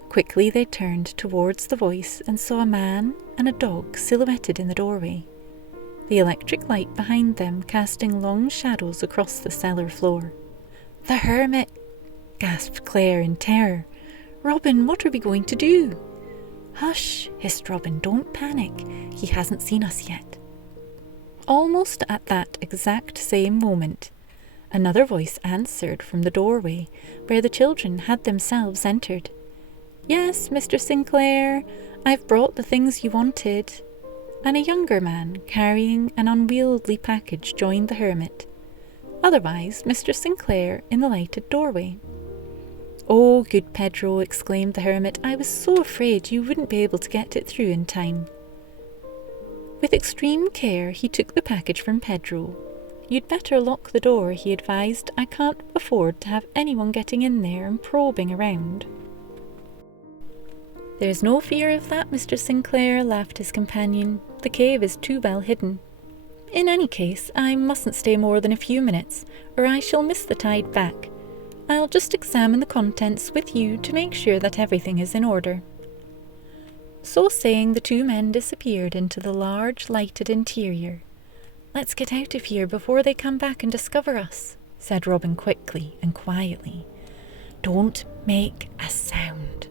Quickly they turned towards the voice and saw a man and a dog silhouetted in the doorway, the electric light behind them casting long shadows across the cellar floor. "The hermit!" gasped Claire in terror. "Robin, what are we going to do?" "Hush," hissed Robin, "don't panic. He hasn't seen us yet." Almost at that exact same moment, another voice answered from the doorway where the children had themselves entered. "Yes, Mr. Sinclair, I've brought the things you wanted." And a younger man, carrying an unwieldy package, joined the hermit. Otherwise, Mr. Sinclair in the lighted doorway. "Oh, good Pedro," exclaimed the hermit, "I was so afraid you wouldn't be able to get it through in time." With extreme care, he took the package from Pedro. "You'd better lock the door," he advised. "I can't afford to have anyone getting in there and probing around." "There's no fear of that, Mr. Sinclair," laughed his companion. "The cave is too well hidden. In any case, I mustn't stay more than a few minutes, or I shall miss the tide back. I'll just examine the contents with you to make sure that everything is in order." So saying, the two men disappeared into the large lighted interior. "Let's get out of here before they come back and discover us," said Robin quickly and quietly. "Don't make a sound."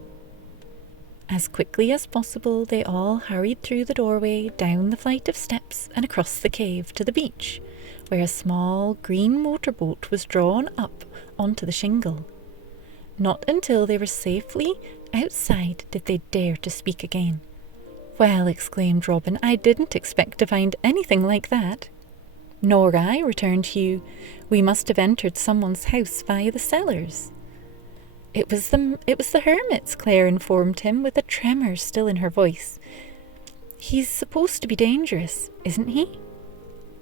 As quickly as possible, they all hurried through the doorway, down the flight of steps, and across the cave to the beach, where a small green motorboat was drawn up onto the shingle. Not until they were safely outside did they dare to speak again. "Well," exclaimed Robin, "I didn't expect to find anything like that." "Nor I," returned Hugh. "We must have entered someone's house via the cellars." It was the hermit's, Claire informed him with a tremor still in her voice. He's supposed to be dangerous, isn't he?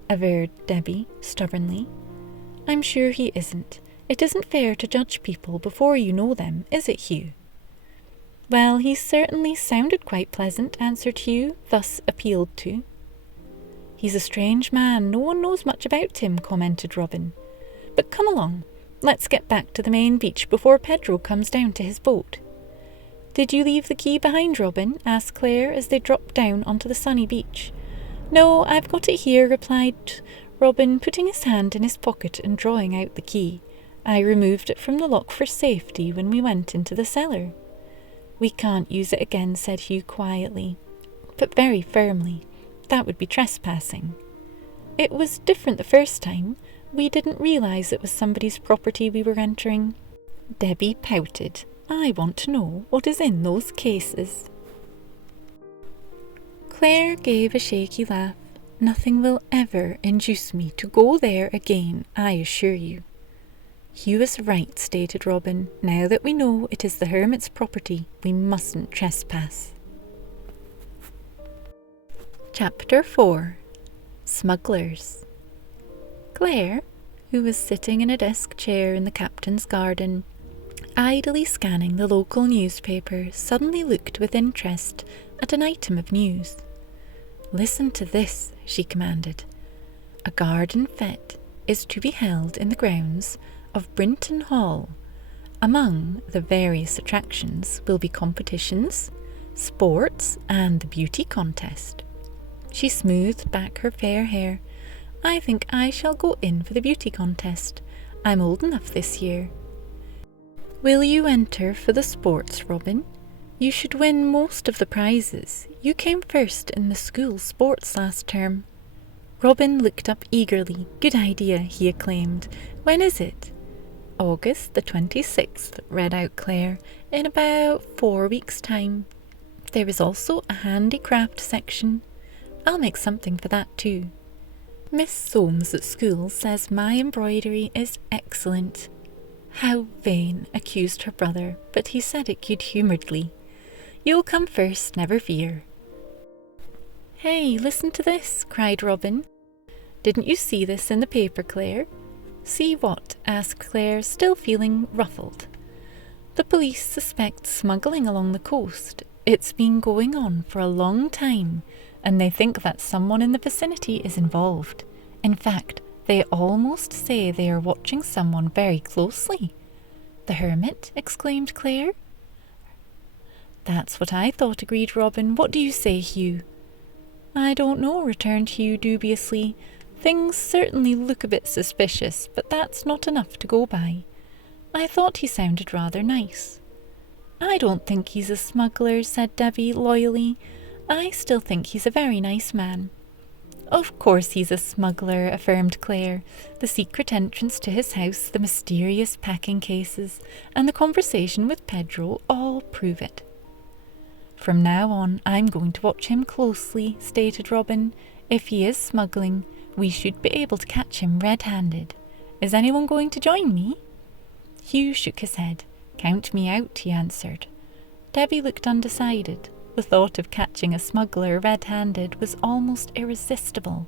Averred Debbie stubbornly. I'm sure he isn't. It isn't fair to judge people before you know them, is it, Hugh? Well, he certainly sounded quite pleasant, answered Hugh, thus appealed to. He's a strange man, no one knows much about him, commented Robin. But come along, let's get back to the main beach before Pedro comes down to his boat. Did you leave the key behind, Robin? Asked Claire as they dropped down onto the sunny beach. No, I've got it here, replied Robin, putting his hand in his pocket and drawing out the key. I removed it from the lock for safety when we went into the cellar. We can't use it again, said Hugh quietly, but very firmly. That would be trespassing. It was different the first time. We didn't realise it was somebody's property we were entering. Debbie pouted. I want to know what is in those cases. Claire gave a shaky laugh. Nothing will ever induce me to go there again, I assure you. Hugh is right, stated Robin. Now that we know it is the hermit's property, we mustn't trespass. Chapter 4. Smugglers. Claire, who was sitting in a desk chair in the captain's garden, idly scanning the local newspaper, suddenly looked with interest at an item of news. Listen to this, she commanded. A garden fete is to be held in the grounds of Brinton Hall. Among the various attractions will be competitions, sports, and the beauty contest. She smoothed back her fair hair. I think I shall go in for the beauty contest. I'm old enough this year. Will you enter for the sports, Robin? You should win most of the prizes. You came first in the school sports last term. Robin looked up eagerly. Good idea, he acclaimed. When is it? August the 26th, read out Claire, in about 4 weeks' time. There is also a handicraft section. I'll make something for that too. Miss Soames at school says my embroidery is excellent. How vain, accused her brother, but he said it good-humouredly. You'll come first, never fear. Hey, listen to this, cried Robin. Didn't you see this in the paper, Claire? See what? Asked Claire, still feeling ruffled. The police suspect smuggling along the coast. It's been going on for a long time, and they think that someone in the vicinity is involved. In fact, they almost say they are watching someone very closely. The hermit? Exclaimed Claire. That's what I thought, agreed Robin. What do you say, Hugh? I don't know, returned Hugh dubiously. Things certainly look a bit suspicious, but that's not enough to go by. I thought he sounded rather nice. I don't think he's a smuggler, said Debbie loyally. I still think he's a very nice man. Of course he's a smuggler, affirmed Claire. The secret entrance to his house, the mysterious packing cases, and the conversation with Pedro all prove it. From now on, I'm going to watch him closely, stated Robin. If he is smuggling, we should be able to catch him red-handed. Is anyone going to join me? Hugh shook his head. Count me out, he answered. Debbie looked undecided. The thought of catching a smuggler red-handed was almost irresistible,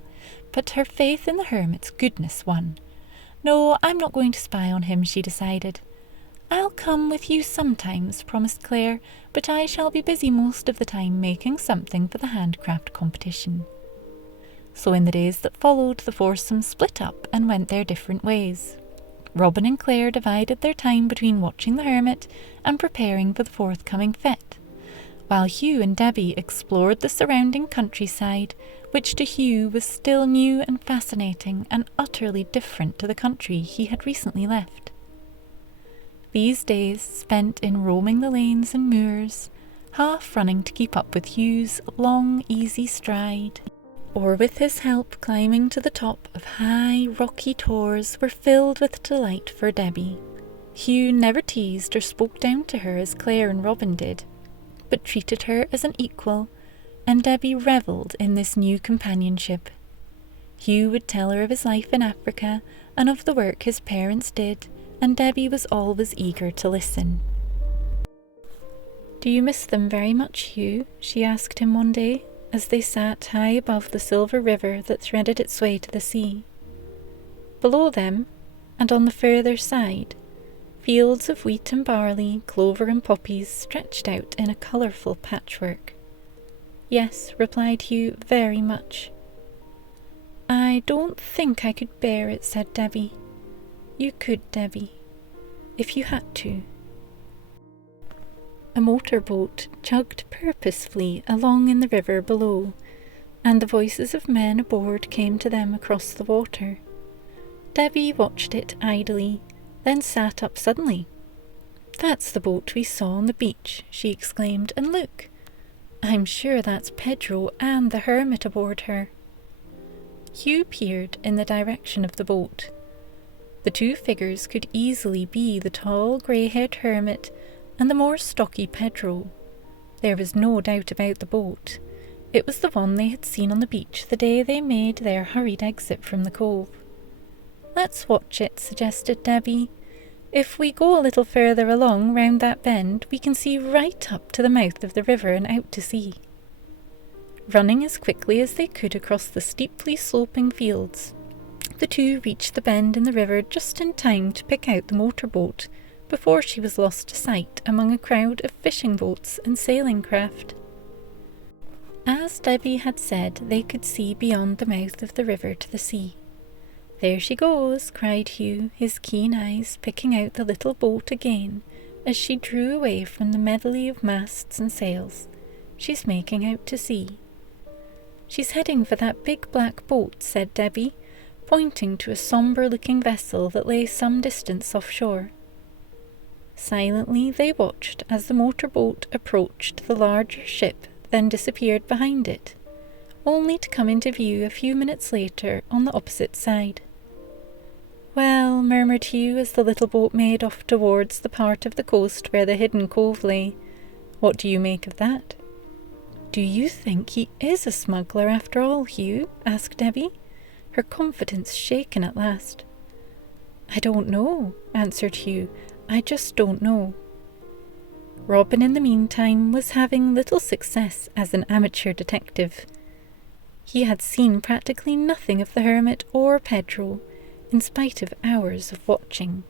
but her faith in the hermit's goodness won. No, I'm not going to spy on him, she decided. I'll come with you sometimes, promised Claire, but I shall be busy most of the time making something for the handcraft competition. So in the days that followed, the foursome split up and went their different ways. Robin and Claire divided their time between watching the hermit and preparing for the forthcoming fete, while Hugh and Debbie explored the surrounding countryside, which to Hugh was still new and fascinating and utterly different to the country he had recently left. These days spent in roaming the lanes and moors, half running to keep up with Hugh's long, easy stride, or with his help climbing to the top of high, rocky tors, were filled with delight for Debbie. Hugh never teased or spoke down to her as Claire and Robin did, but treated her as an equal, and Debbie revelled in this new companionship. Hugh would tell her of his life in Africa and of the work his parents did, and Debbie was always eager to listen. "Do you miss them very much, Hugh?" she asked him one day, as they sat high above the silver river that threaded its way to the sea. Below them, and on the further side, fields of wheat and barley, clover and poppies stretched out in a colourful patchwork. "Yes," replied Hugh, "very much." "I don't think I could bear it," said Debbie. "You could, Debbie, if you had to." A motorboat chugged purposefully along in the river below, and the voices of men aboard came to them across the water. Debbie watched it idly, then sat up suddenly. "That's the boat we saw on the beach," she exclaimed, "and look! I'm sure that's Pedro and the hermit aboard her." Hugh peered in the direction of the boat. The two figures could easily be the tall, grey-haired hermit and the more stocky Pedro. There was no doubt about the boat. It was the one they had seen on the beach the day they made their hurried exit from the cove. "Let's watch it," suggested Debbie. "If we go a little further along round that bend, we can see right up to the mouth of the river and out to sea." Running as quickly as they could across the steeply sloping fields, the two reached the bend in the river just in time to pick out the motorboat before she was lost to sight among a crowd of fishing boats and sailing craft. As Debbie had said, they could see beyond the mouth of the river to the sea. "There she goes," cried Hugh, his keen eyes picking out the little boat again as she drew away from the medley of masts and sails. "She's making out to sea." "She's heading for that big black boat," said Debbie, pointing to a sombre-looking vessel that lay some distance offshore. Silently they watched as the motor-boat approached the larger ship, then disappeared behind it, only to come into view a few minutes later on the opposite side. "Well," murmured Hugh as the little boat made off towards the part of the coast where the hidden cove lay, "what do you make of that?" "Do you think he is a smuggler after all, Hugh?" asked Debbie, her confidence shaken at last. "I don't know," answered Hugh. "I just don't know." Robin, in the meantime, was having little success as an amateur detective. He had seen practically nothing of the hermit or Pedro, in spite of hours of watching.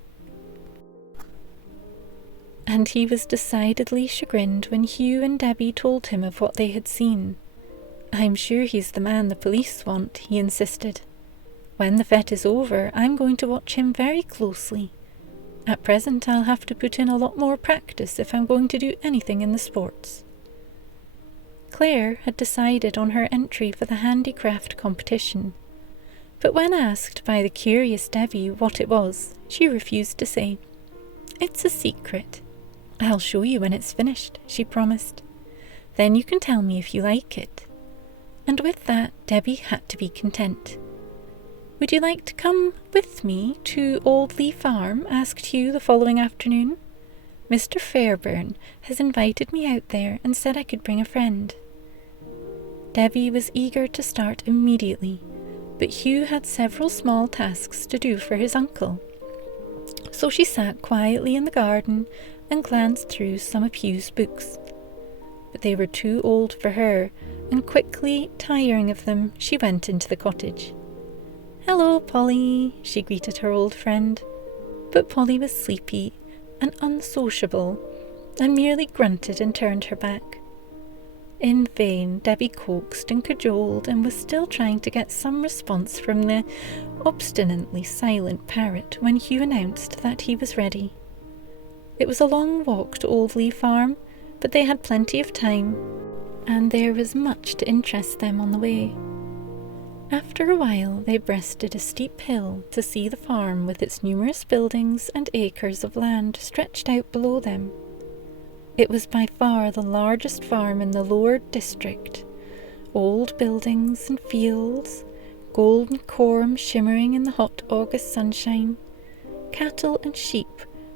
And he was decidedly chagrined when Hugh and Debbie told him of what they had seen. "I'm sure he's the man the police want," he insisted. "When the fete is over, I'm going to watch him very closely. At present, I'll have to put in a lot more practice if I'm going to do anything in the sports." Claire had decided on her entry for the handicraft competition, but when asked by the curious Debbie what it was, she refused to say. "It's a secret. I'll show you when it's finished," she promised. "Then you can tell me if you like it." And with that, Debbie had to be content. "Would you like to come with me to Oldley Farm?" asked Hugh the following afternoon. "Mr. Fairburn has invited me out there and said I could bring a friend." Debbie was eager to start immediately, but Hugh had several small tasks to do for his uncle. So she sat quietly in the garden and glanced through some of Hugh's books. But they were too old for her, and quickly tiring of them, she went into the cottage. "Hello, Polly," she greeted her old friend. But Polly was sleepy and unsociable, and merely grunted and turned her back. In vain Debbie coaxed and cajoled, and was still trying to get some response from the obstinately silent parrot when Hugh announced that he was ready. It was a long walk to Oldley Farm, but they had plenty of time, and there was much to interest them on the way. After a while they breasted a steep hill to see the farm with its numerous buildings and acres of land stretched out below them. It was by far the largest farm in the lower district. Old buildings and fields, golden corn shimmering in the hot August sunshine, cattle and sheep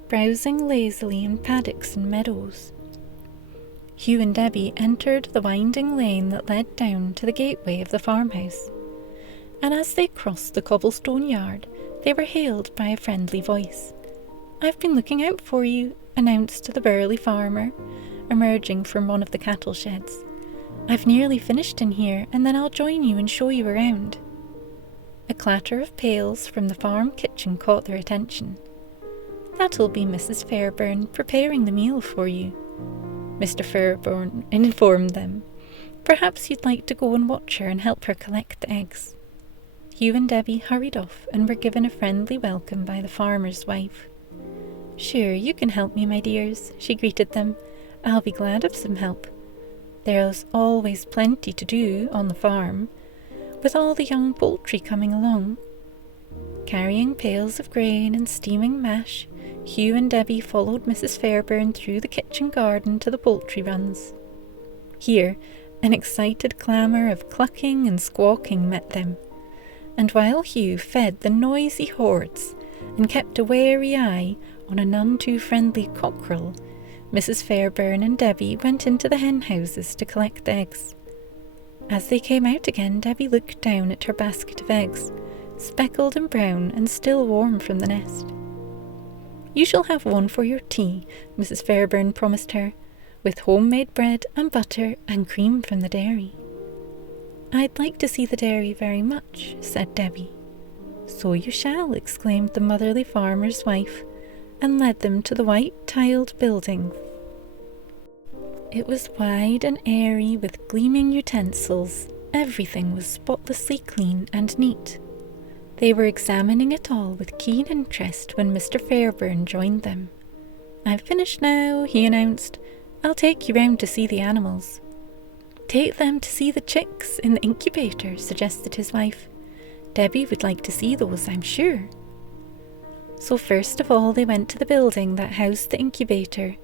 browsing lazily in paddocks and meadows. Hugh and Debbie entered the winding lane that led down to the gateway of the farmhouse, and as they crossed the cobblestone yard, they were hailed by a friendly voice. "I've been looking out for you," announced the burly farmer, emerging from one of the cattle sheds. "I've nearly finished in here, and then I'll join you and show you around." A clatter of pails from the farm kitchen caught their attention. "That'll be Mrs. Fairburn preparing the meal for you," Mr. Fairburn informed them. "Perhaps you'd like to go and watch her and help her collect the eggs." Hugh and Debbie hurried off and were given a friendly welcome by the farmer's wife. "Sure, you can help me, my dears," she greeted them. "I'll be glad of some help. There's always plenty to do on the farm, with all the young poultry coming along." Carrying pails of grain and steaming mash, Hugh and Debbie followed Mrs. Fairburn through the kitchen garden to the poultry runs. Here, an excited clamour of clucking and squawking met them, and while Hugh fed the noisy hordes and kept a wary eye on a none too friendly cockerel, Mrs. Fairburn and Debbie went into the hen houses to collect eggs. As they came out again, Debbie looked down at her basket of eggs, speckled and brown and still warm from the nest. "You shall have one for your tea," Mrs. Fairburn promised her, "with homemade bread and butter and cream from the dairy." "I'd like to see the dairy very much," said Debbie. "So you shall," exclaimed the motherly farmer's wife, and led them to the white-tiled building. It was wide and airy with gleaming utensils. Everything was spotlessly clean and neat. They were examining it all with keen interest when Mr. Fairburn joined them. "I've finished now," he announced. "I'll take you round to see the animals." "Take them to see the chicks in the incubator," suggested his wife. "Debbie would like to see those, I'm sure." So first of all they went to the building that housed the incubator.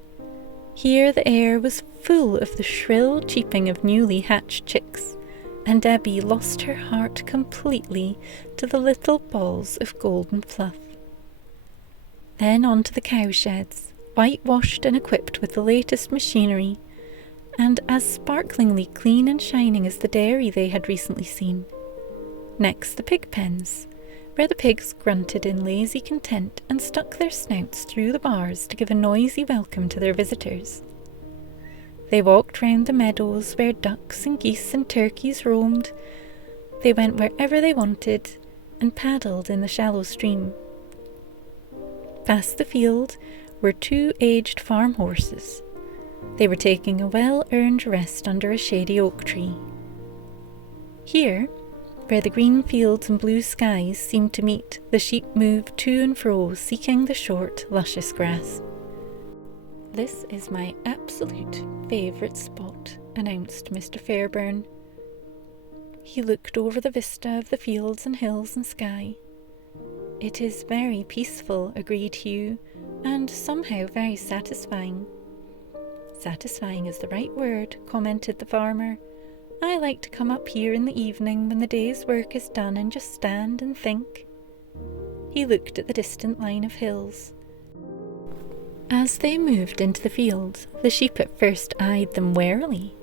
Here the air was full of the shrill cheeping of newly hatched chicks, and Debbie lost her heart completely to the little balls of golden fluff. Then on to the cow sheds, whitewashed and equipped with the latest machinery, and as sparklingly clean and shining as the dairy they had recently seen. Next the pig pens, where the pigs grunted in lazy content and stuck their snouts through the bars to give a noisy welcome to their visitors. They walked round the meadows where ducks and geese and turkeys roamed. They went wherever they wanted and paddled in the shallow stream. Past the field were 2 aged farm horses. They were taking a well-earned rest under a shady oak tree. Here, where the green fields and blue skies seemed to meet, the sheep moved to and fro, seeking the short, luscious grass. "This is my absolute favourite spot," announced Mr. Fairburn. He looked over the vista of the fields and hills and sky. "It is very peaceful," agreed Hugh, "and somehow very satisfying." "Satisfying is the right word," commented the farmer. "I like to come up here in the evening when the day's work is done and just stand and think." He looked at the distant line of hills. As they moved into the field, the sheep at first eyed them warily,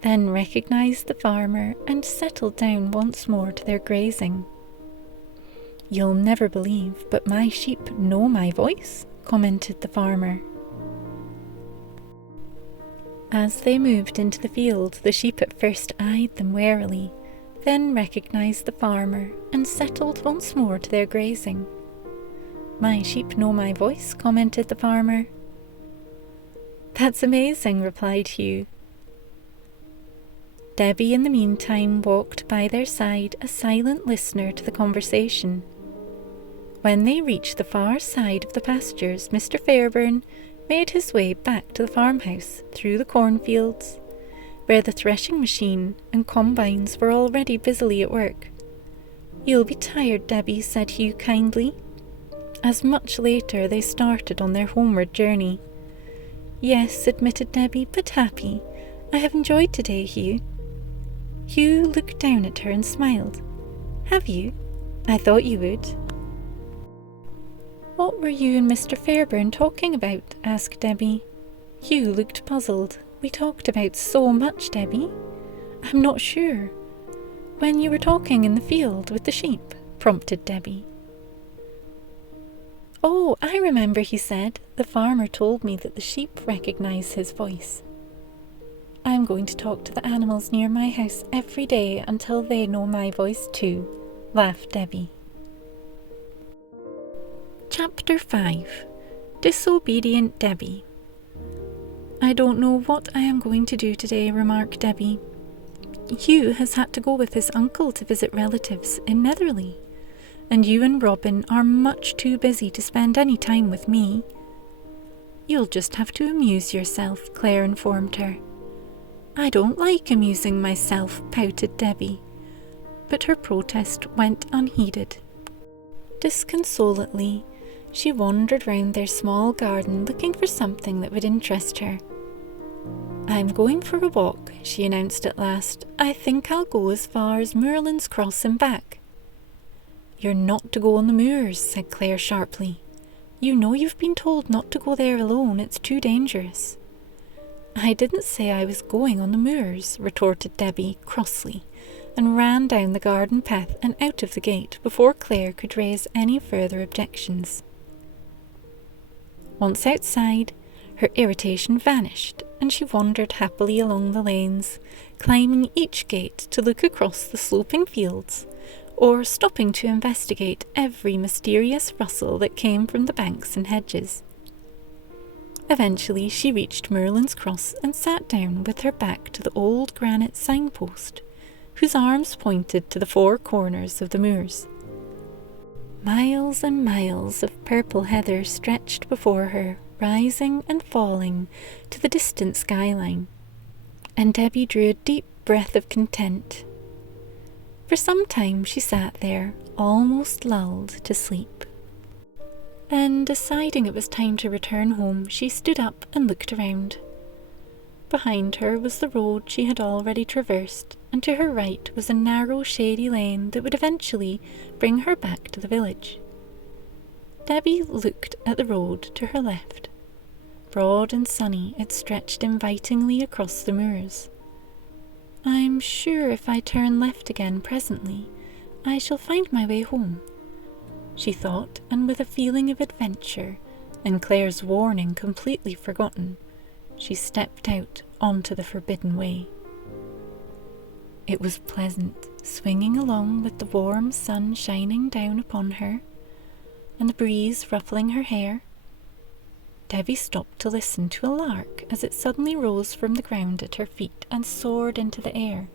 then recognised the farmer and settled down once more to their grazing. "You'll never believe, but my sheep know my voice," commented the farmer. As they moved into the field, the sheep at first eyed them warily, then recognised the farmer and settled once more to their grazing. "My sheep know my voice," commented the farmer. "That's amazing," replied Hugh. Debbie in the meantime walked by their side, a silent listener to the conversation. When they reached the far side of the pastures, Mr. Fairburn made his way back to the farmhouse through the cornfields, where the threshing machine and combines were already busily at work. "You'll be tired, Debbie," said Hugh kindly, as much later they started on their homeward journey. "Yes," admitted Debbie, "but happy. I have enjoyed today, Hugh." Hugh looked down at her and smiled. "Have you? I thought you would." "What were you and Mr. Fairburn talking about?" asked Debbie. Hugh looked puzzled. "We talked about so much, Debbie. I'm not sure." "When you were talking in the field with the sheep," prompted Debbie. "Oh, I remember," he said. "The farmer told me that the sheep recognise his voice." I'm going to talk to the animals near my house every day until they know my voice too, laughed Debbie. Chapter 5. Disobedient Debbie. I don't know what I am going to do today, remarked Debbie. Hugh has had to go with his uncle to visit relatives in Netherley, and you and Robin are much too busy to spend any time with me. You'll just have to amuse yourself, Claire informed her. I don't like amusing myself, pouted Debbie, but her protest went unheeded. Disconsolately, she wandered round their small garden looking for something that would interest her. I'm going for a walk, she announced at last. I think I'll go as far as Merlin's Cross and back. You're not to go on the moors, said Claire sharply. You know you've been told not to go there alone, it's too dangerous. I didn't say I was going on the moors, retorted Debbie crossly, and ran down the garden path and out of the gate before Claire could raise any further objections. Once outside, her irritation vanished, and she wandered happily along the lanes, climbing each gate to look across the sloping fields, or stopping to investigate every mysterious rustle that came from the banks and hedges. Eventually she reached Merlin's Cross and sat down with her back to the old granite signpost, whose arms pointed to the four corners of the moors. Miles and miles of purple heather stretched before her, rising and falling to the distant skyline, and Debbie drew a deep breath of content. For some time she sat there, almost lulled to sleep. Then, deciding it was time to return home, she stood up and looked around. Behind her was the road she had already traversed, and to her right was a narrow, shady lane that would eventually bring her back to the village. Debbie looked at the road to her left. Broad and sunny, it stretched invitingly across the moors. I'm sure if I turn left again presently, I shall find my way home, she thought, and with a feeling of adventure, and Claire's warning completely forgotten, she stepped out onto the forbidden way. It was pleasant, swinging along with the warm sun shining down upon her, and the breeze ruffling her hair. Debbie stopped to listen to a lark as it suddenly rose from the ground at her feet and soared into the air,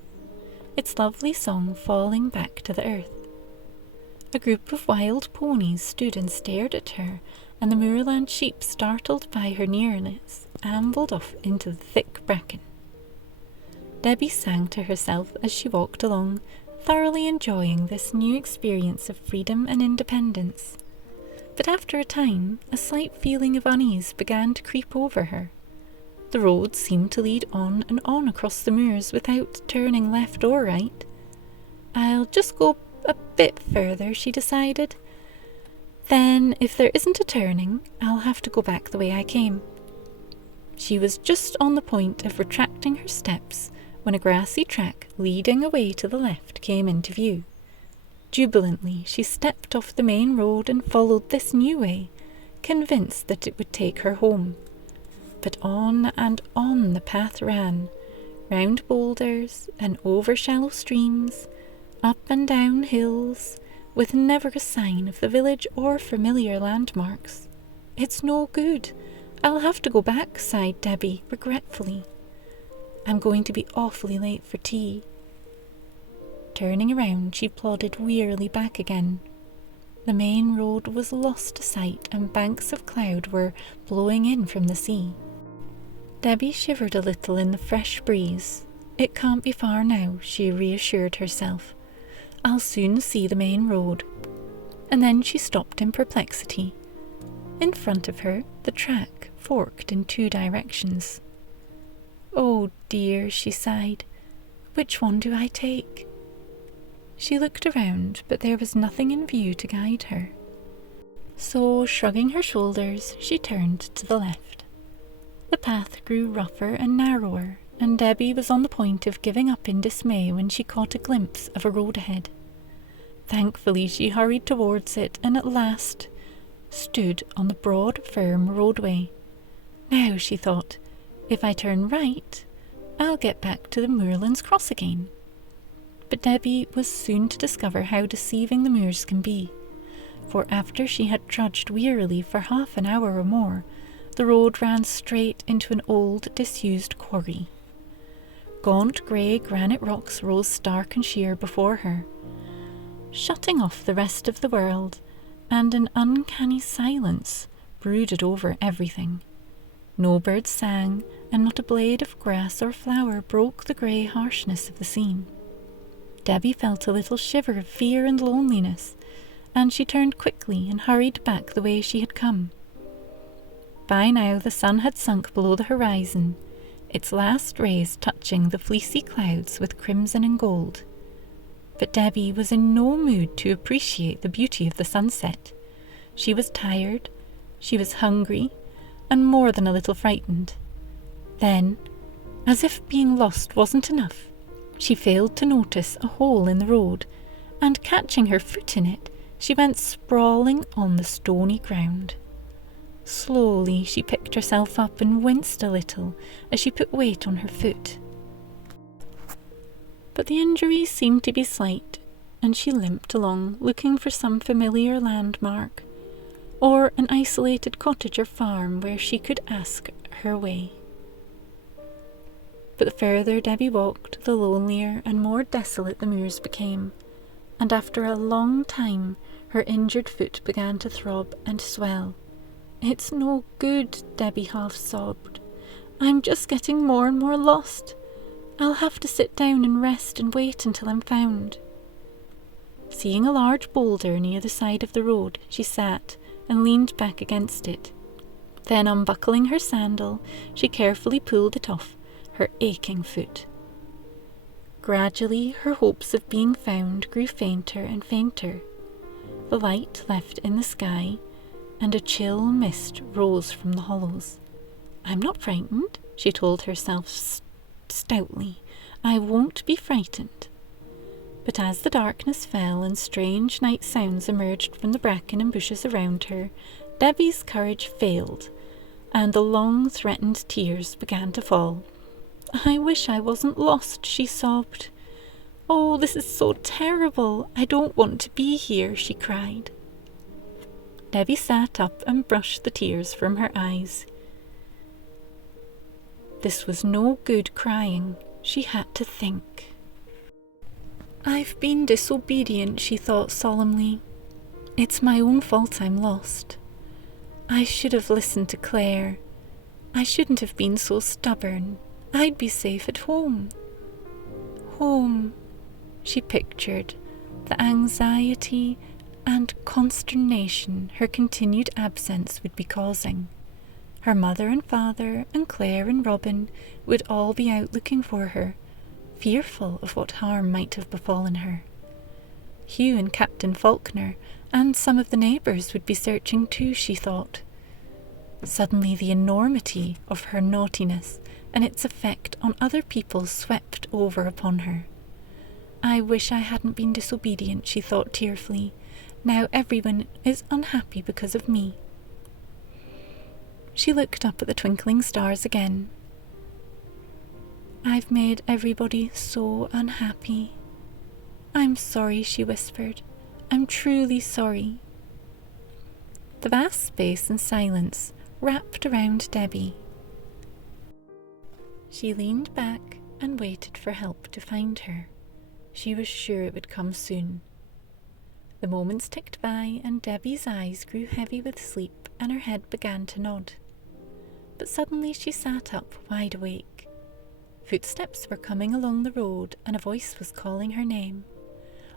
its lovely song falling back to the earth. A group of wild ponies stood and stared at her, and the moorland sheep, startled by her nearness, ambled off into the thick bracken. Debbie sang to herself as she walked along, thoroughly enjoying this new experience of freedom and independence. But after a time, a slight feeling of unease began to creep over her. The road seemed to lead on and on across the moors without turning left or right. I'll just go a bit further, she decided. Then, if there isn't a turning, I'll have to go back the way I came. She was just on the point of retracting her steps when a grassy track leading away to the left came into view. Jubilantly, she stepped off the main road and followed this new way, convinced that it would take her home. But on and on the path ran, round boulders and over shallow streams, up and down hills, with never a sign of the village or familiar landmarks. It's no good. I'll have to go back, sighed Debbie regretfully. I'm going to be awfully late for tea. Turning around, she plodded wearily back again. The main road was lost to sight, and banks of cloud were blowing in from the sea. Debbie shivered a little in the fresh breeze. It can't be far now, she reassured herself. I'll soon see the main road. And then she stopped in perplexity. In front of her, the track forked in two directions. Oh dear, she sighed. Which one do I take? She looked around, but there was nothing in view to guide her. So, shrugging her shoulders, she turned to the left. The path grew rougher and narrower, and Debbie was on the point of giving up in dismay when she caught a glimpse of a road ahead. Thankfully, she hurried towards it, and at last stood on the broad, firm roadway. Now, she thought, if I turn right, I'll get back to the moorlands cross again." But Debbie was soon to discover how deceiving the moors can be, for after she had trudged wearily for half an hour or more, the road ran straight into an old, disused quarry. Gaunt grey granite rocks rose stark and sheer before her, shutting off the rest of the world, and an uncanny silence brooded over everything. No birds sang, and not a blade of grass or flower broke the grey harshness of the scene. Debbie felt a little shiver of fear and loneliness, and she turned quickly and hurried back the way she had come. By now the sun had sunk below the horizon, its last rays touching the fleecy clouds with crimson and gold. But Debbie was in no mood to appreciate the beauty of the sunset. She was tired, she was hungry, and more than a little frightened. Then, as if being lost wasn't enough, she failed to notice a hole in the road, and catching her foot in it, she went sprawling on the stony ground. Slowly she picked herself up and winced a little as she put weight on her foot. But the injury seemed to be slight, and she limped along, looking for some familiar landmark, or an isolated cottage or farm where she could ask her way. But the further Debbie walked, the lonelier and more desolate the moors became, and after a long time her injured foot began to throb and swell. "It's no good," Debbie half sobbed. "I'm just getting more and more lost. I'll have to sit down and rest and wait until I'm found." Seeing a large boulder near the side of the road, she sat and leaned back against it. Then, unbuckling her sandal, she carefully pulled it off her aching foot. Gradually her hopes of being found grew fainter and fainter. The light left in the sky, and a chill mist rose from the hollows. "I'm not frightened," she told herself stoutly. "I won't be frightened." But as the darkness fell and strange night sounds emerged from the bracken and bushes around her, Debbie's courage failed, and the long threatened tears began to fall. "I wish I wasn't lost," she sobbed. "Oh, this is so terrible. I don't want to be here," she cried. Debbie sat up and brushed the tears from her eyes. This was no good crying. She had to think. "I've been disobedient," she thought solemnly. "It's my own fault I'm lost. I should have listened to Claire. I shouldn't have been so stubborn. I'd be safe at home." Home, she pictured, the anxiety and consternation her continued absence would be causing. Her mother and father and Claire and Robin would all be out looking for her, fearful of what harm might have befallen her. Hugh and Captain Faulkner and some of the neighbours would be searching too, she thought. Suddenly the enormity of her naughtiness and its effect on other people swept over upon her. "I wish I hadn't been disobedient," she thought tearfully. "Now everyone is unhappy because of me." She looked up at the twinkling stars again. "I've made everybody so unhappy. I'm sorry," she whispered. "I'm truly sorry." The vast space and silence wrapped around Debbie. She leaned back and waited for help to find her. She was sure it would come soon. The moments ticked by, and Debbie's eyes grew heavy with sleep, and her head began to nod. But suddenly she sat up, wide awake. Footsteps were coming along the road, and a voice was calling her name.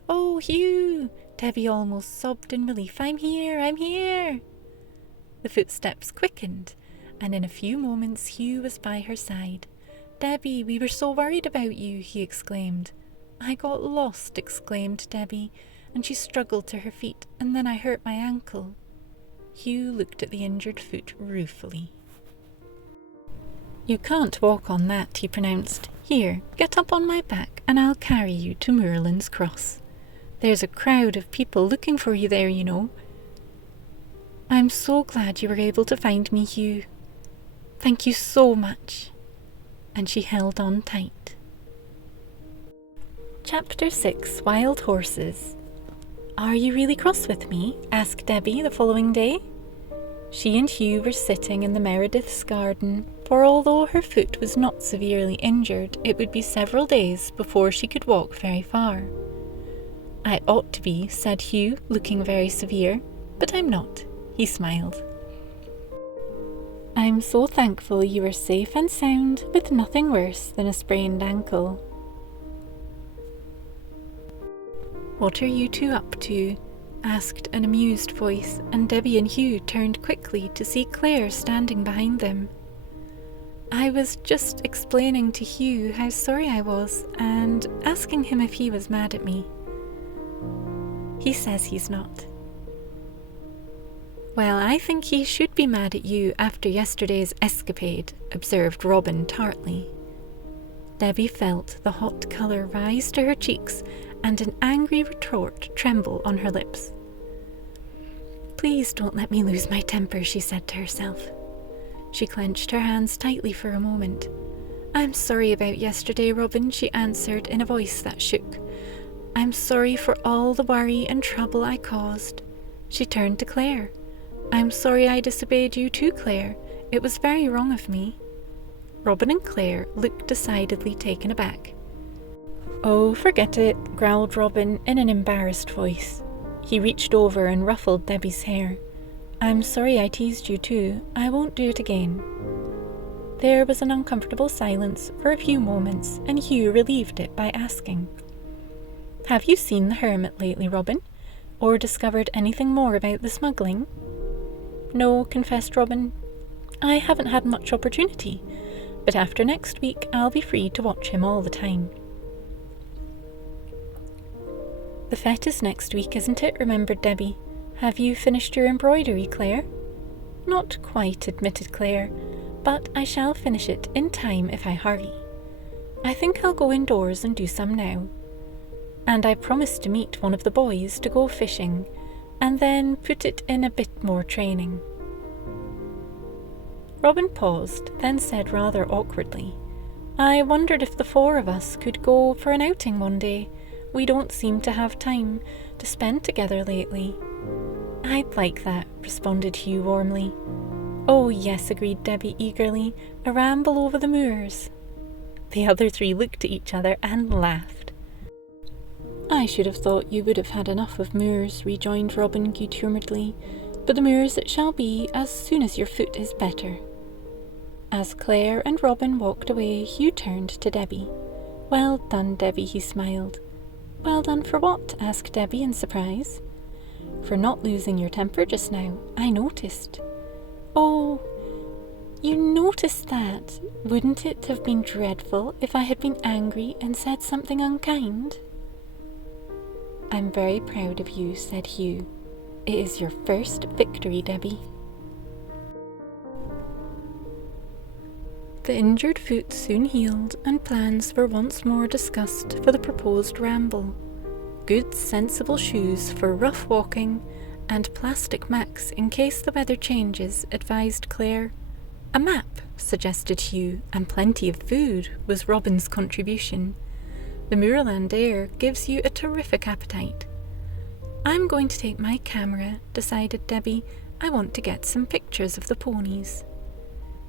"Oh, Hugh!" Debbie almost sobbed in relief. "I'm here! I'm here!" The footsteps quickened, and in a few moments Hugh was by her side. "Debbie, we were so worried about you," he exclaimed. "I got lost," exclaimed Debbie, and she struggled to her feet, "and then I hurt my ankle." Hugh looked at the injured foot ruefully. "You can't walk on that," he pronounced. "Here, get up on my back, and I'll carry you to Moorlands Cross. There's a crowd of people looking for you there, you know. I'm so glad you were able to find me, Hugh. Thank you so much." and she held on tight. Chapter 6, Wild Horses. "Are you really cross with me?" asked Debbie the following day. She and Hugh were sitting in the Meredith's garden, for although her foot was not severely injured, it would be several days before she could walk very far. "I ought to be," said Hugh, looking very severe, "but I'm not." He smiled. "I'm so thankful you are safe and sound, with nothing worse than a sprained ankle." "What are you two up to?" asked an amused voice, and Debbie and Hugh turned quickly to see Claire standing behind them. "I was just explaining to Hugh how sorry I was, and asking him if he was mad at me." "He says he's not." "Well, I think he should be mad at you after yesterday's escapade," observed Robin tartly. Debbie felt the hot colour rise to her cheeks and an angry retort tremble on her lips. "Please don't let me lose my temper," she said to herself. She clenched her hands tightly for a moment. "I'm sorry about yesterday, Robin," she answered in a voice that shook. "I'm sorry for all the worry and trouble I caused." She turned to Claire. "I'm sorry I disobeyed you too, Claire. It was very wrong of me." Robin and Claire looked decidedly taken aback. "Oh, forget it," growled Robin in an embarrassed voice. He reached over and ruffled Debbie's hair. "I'm sorry I teased you too. I won't do it again." There was an uncomfortable silence for a few moments, and Hugh relieved it by asking, "Have you seen the hermit lately, Robin? Or discovered anything more about the smuggling?" "No," confessed Robin. "I haven't had much opportunity, but after next week I'll be free to watch him all the time." "The fete is next week, isn't it?" remembered Debbie. "Have you finished your embroidery, Claire?" "Not quite," admitted Claire, "but I shall finish it in time if I hurry. I think I'll go indoors and do some now. And I promised to meet one of the boys to go fishing, and then put it in a bit more training." Robin paused, then said rather awkwardly, "I wondered if the four of us could go for an outing one day. We don't seem to have time to spend together lately." "I'd like that," responded Hugh warmly. "Oh yes," agreed Debbie eagerly, "a ramble over the moors." The other three looked at each other and laughed. "I should have thought you would have had enough of moors," rejoined Robin good-humouredly, "but the moors it shall be as soon as your foot is better." As Claire and Robin walked away, Hugh turned to Debbie. "Well done, Debbie," he smiled. "Well done for what?" asked Debbie in surprise. "For not losing your temper just now. I noticed." "Oh, you noticed that? Wouldn't it have been dreadful if I had been angry and said something unkind?" "I'm very proud of you," said Hugh. "It is your first victory, Debbie." The injured foot soon healed, and plans were once more discussed for the proposed ramble. Good, sensible shoes for rough walking, and plastic mats in case the weather changes, advised Claire. A map, suggested Hugh, and plenty of food was Robin's contribution. The moorland air gives you a terrific appetite. "I'm going to take my camera," decided Debbie. "I want to get some pictures of the ponies."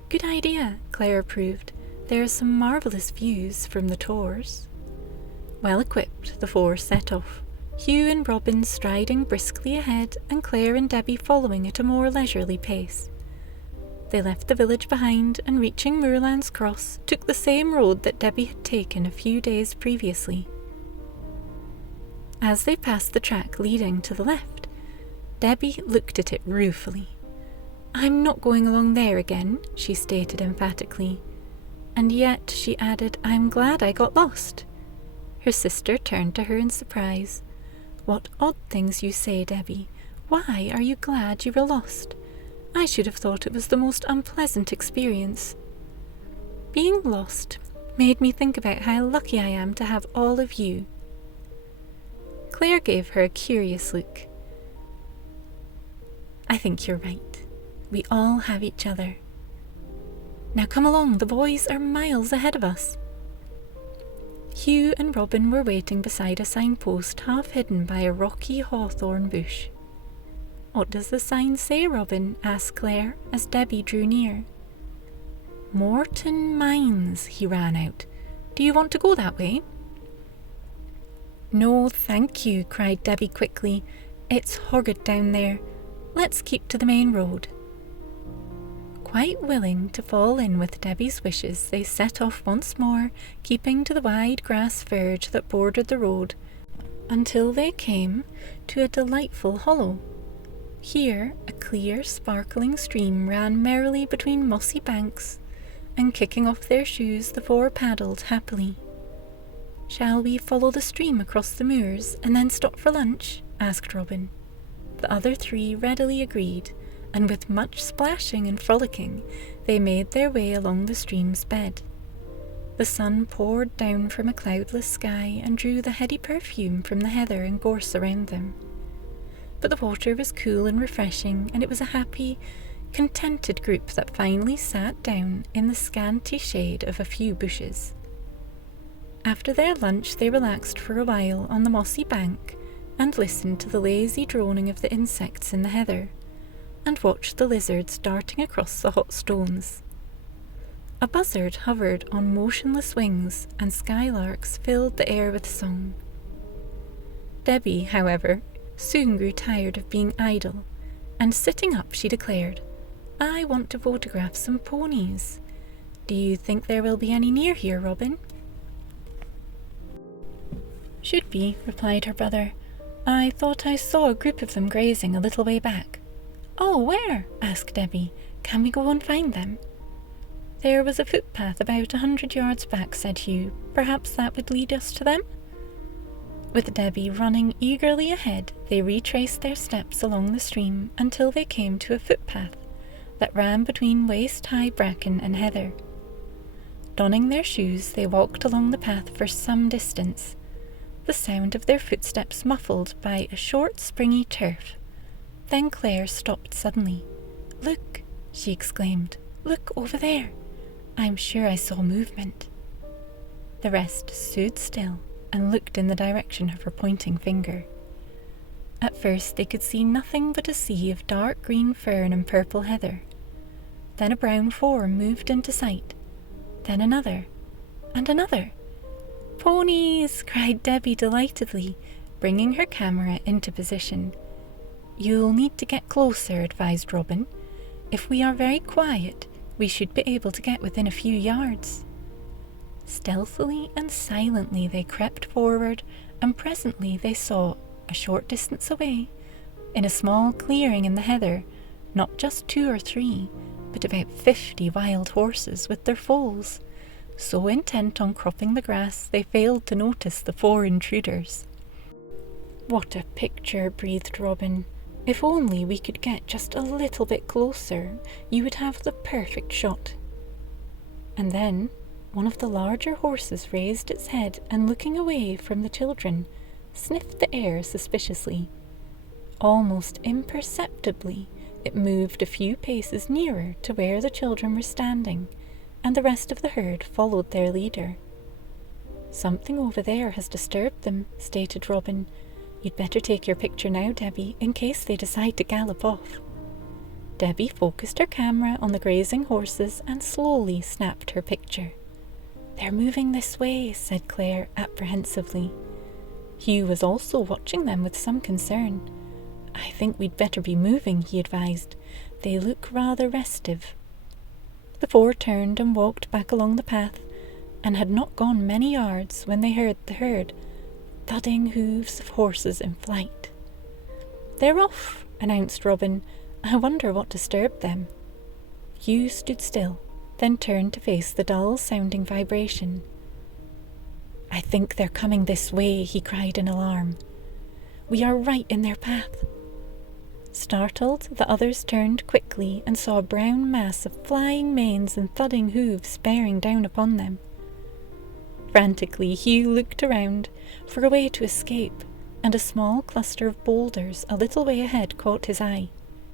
"Good idea," Claire approved. "There are some marvellous views from the tors." Well equipped, the four set off, Hugh and Robin striding briskly ahead, and Claire and Debbie following at a more leisurely pace. They left the village behind, and reaching Moorlands Cross, took the same road that Debbie had taken a few days previously. As they passed the track leading to the left, Debbie looked at it ruefully. "I'm not going along there again," she stated emphatically. "And yet," she added, "I'm glad I got lost." Her sister turned to her in surprise. "What odd things you say, Debbie. Why are you glad you were lost? I should have thought it was the most unpleasant experience." "Being lost made me think about how lucky I am to have all of you." Claire gave her a curious look. "I think you're right. We all have each other." Now come along, the boys are miles ahead of us." Hugh and Robin were waiting beside a signpost half hidden by a rocky hawthorn bush. "What does the sign say, Robin?" asked Claire as Debbie drew near. "Morton Mines," he ran out. "Do you want to go that way?" "No, thank you," cried Debbie quickly. "It's horrid down there. Let's keep to the main road." Quite willing to fall in with Debbie's wishes, they set off once more, keeping to the wide grass verge that bordered the road, until they came to a delightful hollow. Here a clear, sparkling stream ran merrily between mossy banks, and kicking off their shoes, the four paddled happily. "Shall we follow the stream across the moors and then stop for lunch?" asked Robin. The other three readily agreed, and with much splashing and frolicking, they made their way along the stream's bed. The sun poured down from a cloudless sky and drew the heady perfume from the heather and gorse around them. But the water was cool and refreshing, and it was a happy, contented group that finally sat down in the scanty shade of a few bushes. After their lunch they relaxed for a while on the mossy bank and listened to the lazy droning of the insects in the heather, and watched the lizards darting across the hot stones. A buzzard hovered on motionless wings, and skylarks filled the air with song. Debbie, however, soon grew tired of being idle, and sitting up she declared, "I want to photograph some ponies. Do you think there will be any near here, Robin?" "Should be," replied her brother. "I thought I saw a group of them grazing a little way back." "Oh, where?" asked Debbie. "Can we go and find them?" "There was a footpath about 100 yards back," said Hugh. "Perhaps that would lead us to them?" With Debbie running eagerly ahead, they retraced their steps along the stream until they came to a footpath that ran between waist-high bracken and heather. Donning their shoes, they walked along the path for some distance, the sound of their footsteps muffled by a short springy turf. Then Claire stopped suddenly. "Look," she exclaimed. "Look over there. I'm sure I saw movement." The rest stood still and looked in the direction of her pointing finger. At first they could see nothing but a sea of dark green fern and purple heather. Then a brown form moved into sight. Then another, and another. "Ponies!" cried Debbie delightedly, bringing her camera into position. "You'll need to get closer," advised Robin. "If we are very quiet, we should be able to get within a few yards." Stealthily and silently they crept forward, and presently they saw, a short distance away, in a small clearing in the heather, not just 2 or 3, but about 50 wild horses with their foals, so intent on cropping the grass they failed to notice the 4 intruders. "What a picture," breathed Robin. "If only we could get just a little bit closer, you would have the perfect shot." And then one of the larger horses raised its head and, looking away from the children, sniffed the air suspiciously. Almost imperceptibly, it moved a few paces nearer to where the children were standing, and the rest of the herd followed their leader. "Something over there has disturbed them," stated Robin. "You'd better take your picture now, Debbie, in case they decide to gallop off." Debbie focused her camera on the grazing horses and slowly snapped her picture. "They're moving this way," said Claire apprehensively. Hugh was also watching them with some concern. "I think we'd better be moving," he advised. "They look rather restive." The 4 turned and walked back along the path, and had not gone many yards when they heard the herd thudding hooves of horses in flight. "They're off," announced Robin. "I wonder what disturbed them." Hugh stood still, then turned to face the dull-sounding vibration. "I think they're coming this way," he cried in alarm. "We are right in their path." Startled, the others turned quickly and saw a brown mass of flying manes and thudding hooves bearing down upon them. Frantically, Hugh looked around for a way to escape, and a small cluster of boulders a little way ahead caught his eye.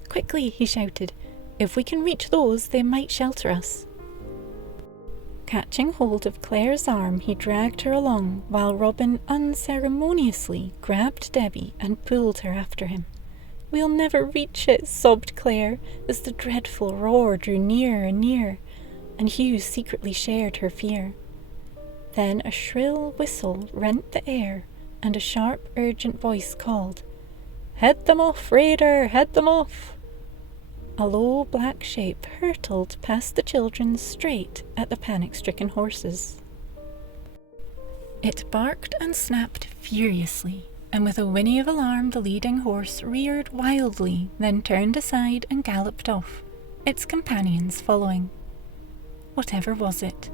"Quickly," he shouted. "If we can reach those, they might shelter us." Catching hold of Claire's arm, he dragged her along, while Robin unceremoniously grabbed Debbie and pulled her after him. "We'll never reach it," sobbed Claire, as the dreadful roar drew nearer and nearer, and Hugh secretly shared her fear. Then a shrill whistle rent the air, and a sharp, urgent voice called, "Head them off, Raider, head them off!" A low black shape hurtled past the children straight at the panic-stricken horses. It barked and snapped furiously, and with a whinny of alarm the leading horse reared wildly, then turned aside and galloped off, its companions following. "Whatever was it?"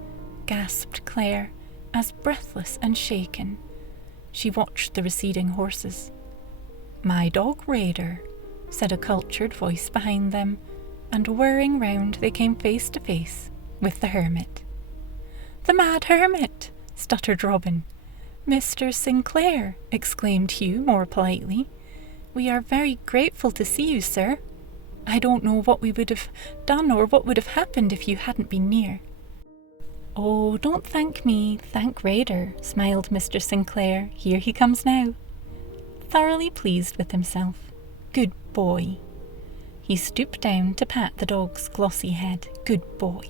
gasped Claire, as breathless and shaken. She watched the receding horses. "My dog Raider," said a cultured voice behind them, and whirring round they came face to face with the hermit. "The mad hermit!" stuttered Robin. "Mr. Sinclair," exclaimed Hugh more politely. "We are very grateful to see you, sir. I don't know what we would have done or what would have happened if you hadn't been near." "Oh, don't thank me, thank Raider," smiled Mr. Sinclair. "Here he comes now." Thoroughly pleased with himself. "Good boy." He stooped down to pat the dog's glossy head. "Good boy."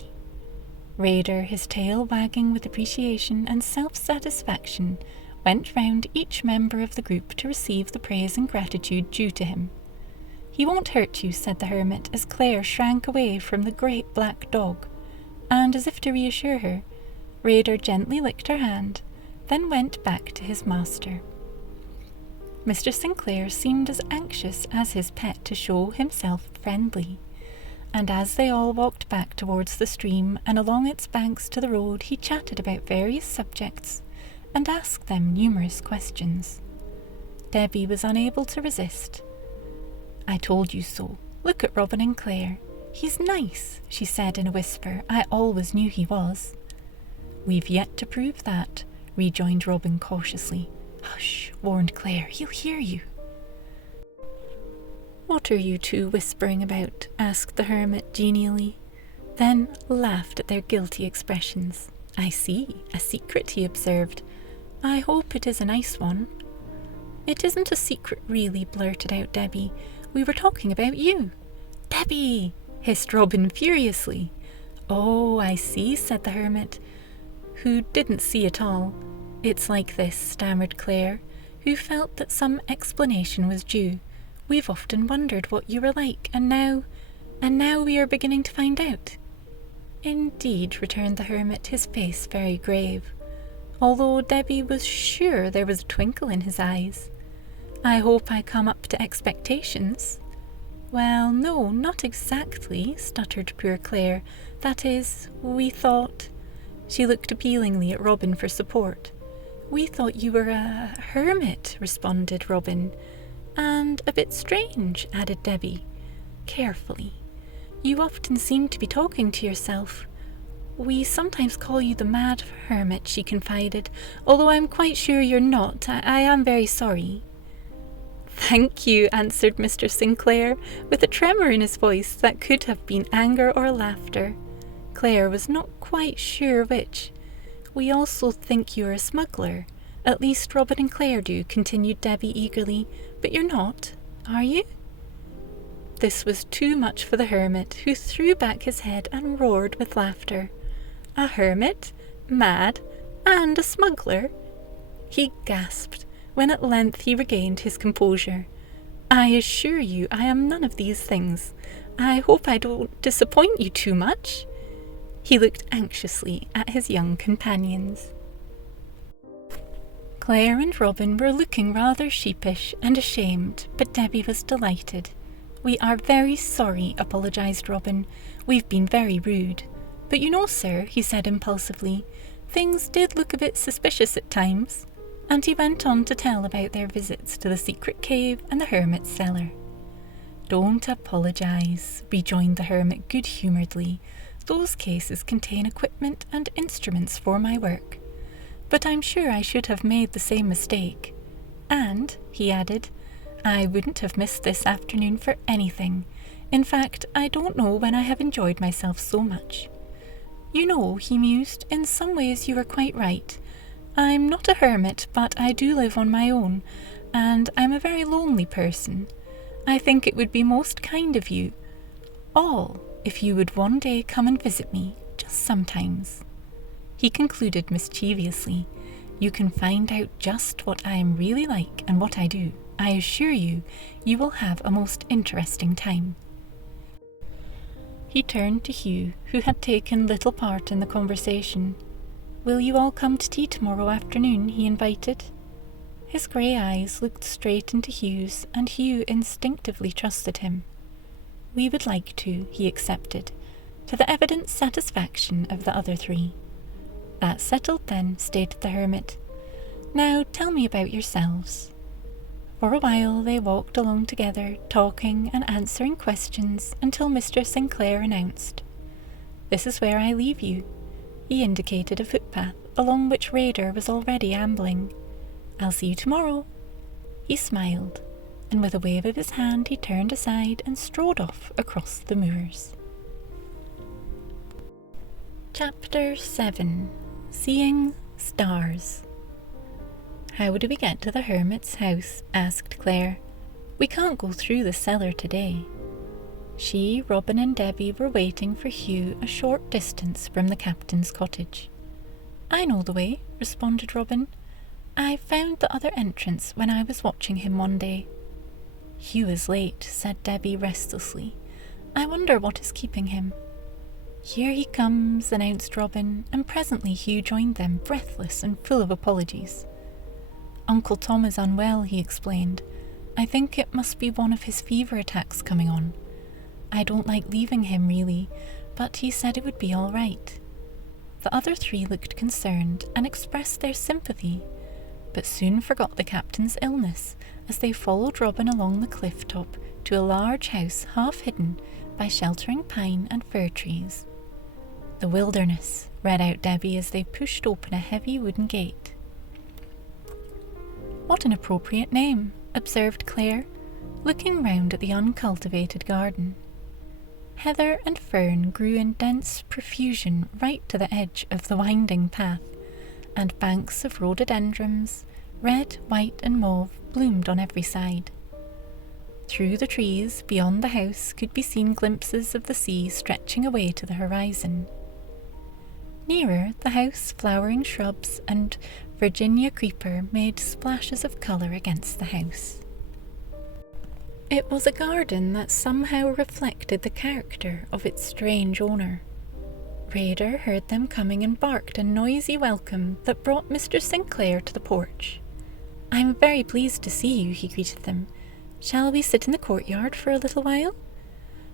Raider, his tail wagging with appreciation and self-satisfaction, went round each member of the group to receive the praise and gratitude due to him. "He won't hurt you," said the hermit, as Claire shrank away from the great black dog, and as if to reassure her, Raider gently licked her hand, then went back to his master. Mr. Sinclair seemed as anxious as his pet to show himself friendly, and as they all walked back towards the stream and along its banks to the road, he chatted about various subjects and asked them numerous questions. Debbie was unable to resist. "I told you so. Look at Robin and Claire. He's nice," she said in a whisper. "I always knew he was." "We've yet to prove that," rejoined Robin cautiously. "Hush," warned Claire. "He'll hear you." "What are you two whispering about?" asked the hermit genially, then laughed at their guilty expressions. "I see, a secret," he observed. "I hope it is a nice one." "It isn't a secret really," blurted out Debbie. "We were talking about you." "Debbie!" hissed Robin furiously. "Oh, I see," said the hermit, who didn't see at all. "It's like this," stammered Claire, who felt that some explanation was due. "We've often wondered what you were like, and now we are beginning to find out." "Indeed," returned the hermit, his face very grave, although Debbie was sure there was a twinkle in his eyes. "I hope I come up to expectations." "Well, no, not exactly," stuttered poor Claire. "That is, we thought—" She looked appealingly at Robin for support. "We thought you were a hermit," responded Robin. "And a bit strange," added Debbie, carefully. "You often seem to be talking to yourself. We sometimes call you the mad hermit," she confided, "although I'm quite sure you're not. I am very sorry." "Thank you," answered Mr. Sinclair, with a tremor in his voice that could have been anger or laughter. Claire was not quite sure which. "We also think you're a smuggler. At least Robin and Claire do," continued Debbie eagerly. "But you're not, are you?" This was too much for the hermit, who threw back his head and roared with laughter. A hermit, mad, and a smuggler? He gasped when at length he regained his composure. "I assure you I am none of these things. I hope I don't disappoint you too much." He looked anxiously at his young companions. Claire and Robin were looking rather sheepish and ashamed, but Debbie was delighted. "We are very sorry," apologised Robin. "We've been very rude. But you know, sir," he said impulsively, "things did look a bit suspicious at times." And he went on to tell about their visits to the secret cave and the hermit's cellar. "Don't apologise," rejoined the hermit good-humouredly. "Those cases contain equipment and instruments for my work. But I'm sure I should have made the same mistake. And," he added, "I wouldn't have missed this afternoon for anything. In fact, I don't know when I have enjoyed myself so much." You know, he mused, in some ways you are quite right. I'm not a hermit, but I do live on my own, and I'm a very lonely person. I think it would be most kind of you all if you would one day come and visit me, just sometimes. He concluded mischievously, You can find out just what I am really like and what I do. I assure you, you will have a most interesting time. He turned to Hugh, who had taken little part in the conversation. Will you all come to tea tomorrow afternoon? He invited. His grey eyes looked straight into Hugh's, and Hugh instinctively trusted him. We would like to, he accepted, to the evident satisfaction of the other three. That settled then, stated the hermit. Now tell me about yourselves. For a while they walked along together, talking and answering questions until Mr. Sinclair announced, This is where I leave you. He indicated a footpath along which Raider was already ambling. I'll see you tomorrow. He smiled, and with a wave of his hand he turned aside and strode off across the moors. Chapter 7. Seeing Stars. How do we get to the hermit's house? Asked Claire. We can't go through the cellar today. She, Robin and Debbie were waiting for Hugh a short distance from the captain's cottage. I know the way, responded Robin. I found the other entrance when I was watching him one day. Hugh is late, said Debbie restlessly. I wonder what is keeping him. Here he comes, announced Robin, and presently Hugh joined them, breathless and full of apologies. Uncle Tom is unwell, he explained. I think it must be one of his fever attacks coming on. I don't like leaving him, really, but he said it would be all right. The other three looked concerned and expressed their sympathy, but soon forgot the captain's illness as they followed Robin along the cliff top to a large house half hidden by sheltering pine and fir trees. The wilderness, read out Debbie as they pushed open a heavy wooden gate. What an appropriate name, observed Claire, looking round at the uncultivated garden. Heather and fern grew in dense profusion right to the edge of the winding path, and banks of rhododendrons, red, white and mauve, bloomed on every side. Through the trees beyond the house could be seen glimpses of the sea stretching away to the horizon. Nearer, the house, flowering shrubs and Virginia creeper made splashes of colour against the house. It was a garden that somehow reflected the character of its strange owner. Raider heard them coming and barked a noisy welcome that brought Mr. Sinclair to the porch. I am very pleased to see you, he greeted them. Shall we sit in the courtyard for a little while?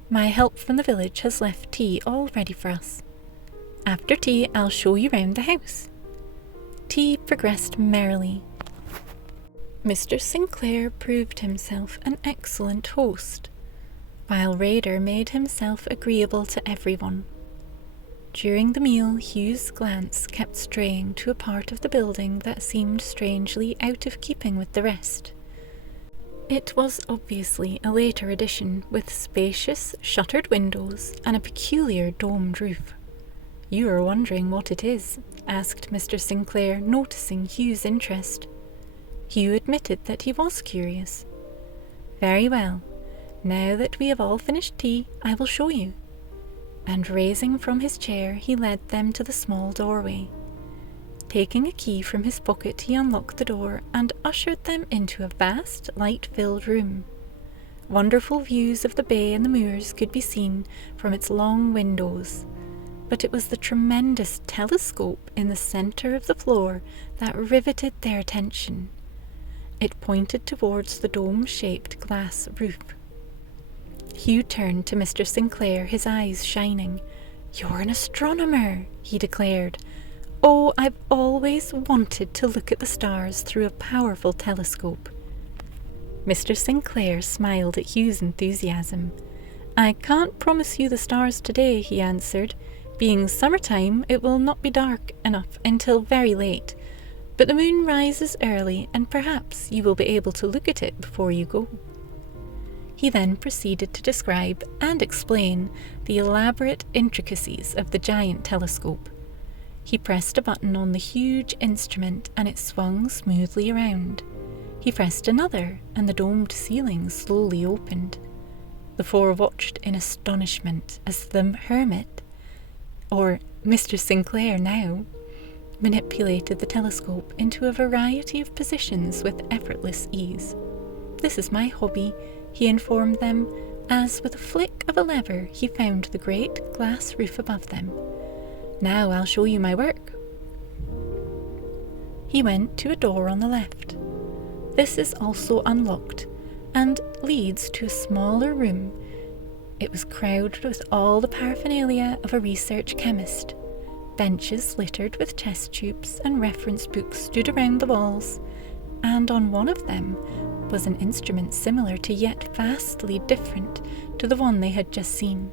My help from the village has left tea all ready for us. After tea, I'll show you round the house. Tea progressed merrily. Mr. Sinclair proved himself an excellent host, while Raider made himself agreeable to everyone. During the meal, Hugh's glance kept straying to a part of the building that seemed strangely out of keeping with the rest. It was obviously a later addition, with spacious, shuttered windows and a peculiar domed roof. You are wondering what it is? Asked Mr. Sinclair, noticing Hugh's interest. Hugh admitted that he was curious. Very well. Now that we have all finished tea, I will show you. And raising from his chair, he led them to the small doorway. Taking a key from his pocket, he unlocked the door and ushered them into a vast, light-filled room. Wonderful views of the bay and the moors could be seen from its long windows, but it was the tremendous telescope in the centre of the floor that riveted their attention. It pointed towards the dome-shaped glass roof. Hugh turned to Mr. Sinclair, his eyes shining. "You're an astronomer," he declared. "Oh, I've always wanted to look at the stars through a powerful telescope." Mr. Sinclair smiled at Hugh's enthusiasm. "I can't promise you the stars today," he answered. "Being summertime, it will not be dark enough until very late. But the moon rises early, and perhaps you will be able to look at it before you go." He then proceeded to describe and explain the elaborate intricacies of the giant telescope. He pressed a button on the huge instrument and it swung smoothly around. He pressed another and the domed ceiling slowly opened. The four watched in astonishment as the hermit, or Mr. Sinclair now, manipulated the telescope into a variety of positions with effortless ease. "This is my hobby," he informed them, as with a flick of a lever he found the great glass roof above them. "Now I'll show you my work." He went to a door on the left. This is also unlocked and leads to a smaller room. It was crowded with all the paraphernalia of a research chemist. Benches littered with test tubes and reference books stood around the walls, and on one of them was an instrument similar to yet vastly different to the one they had just seen.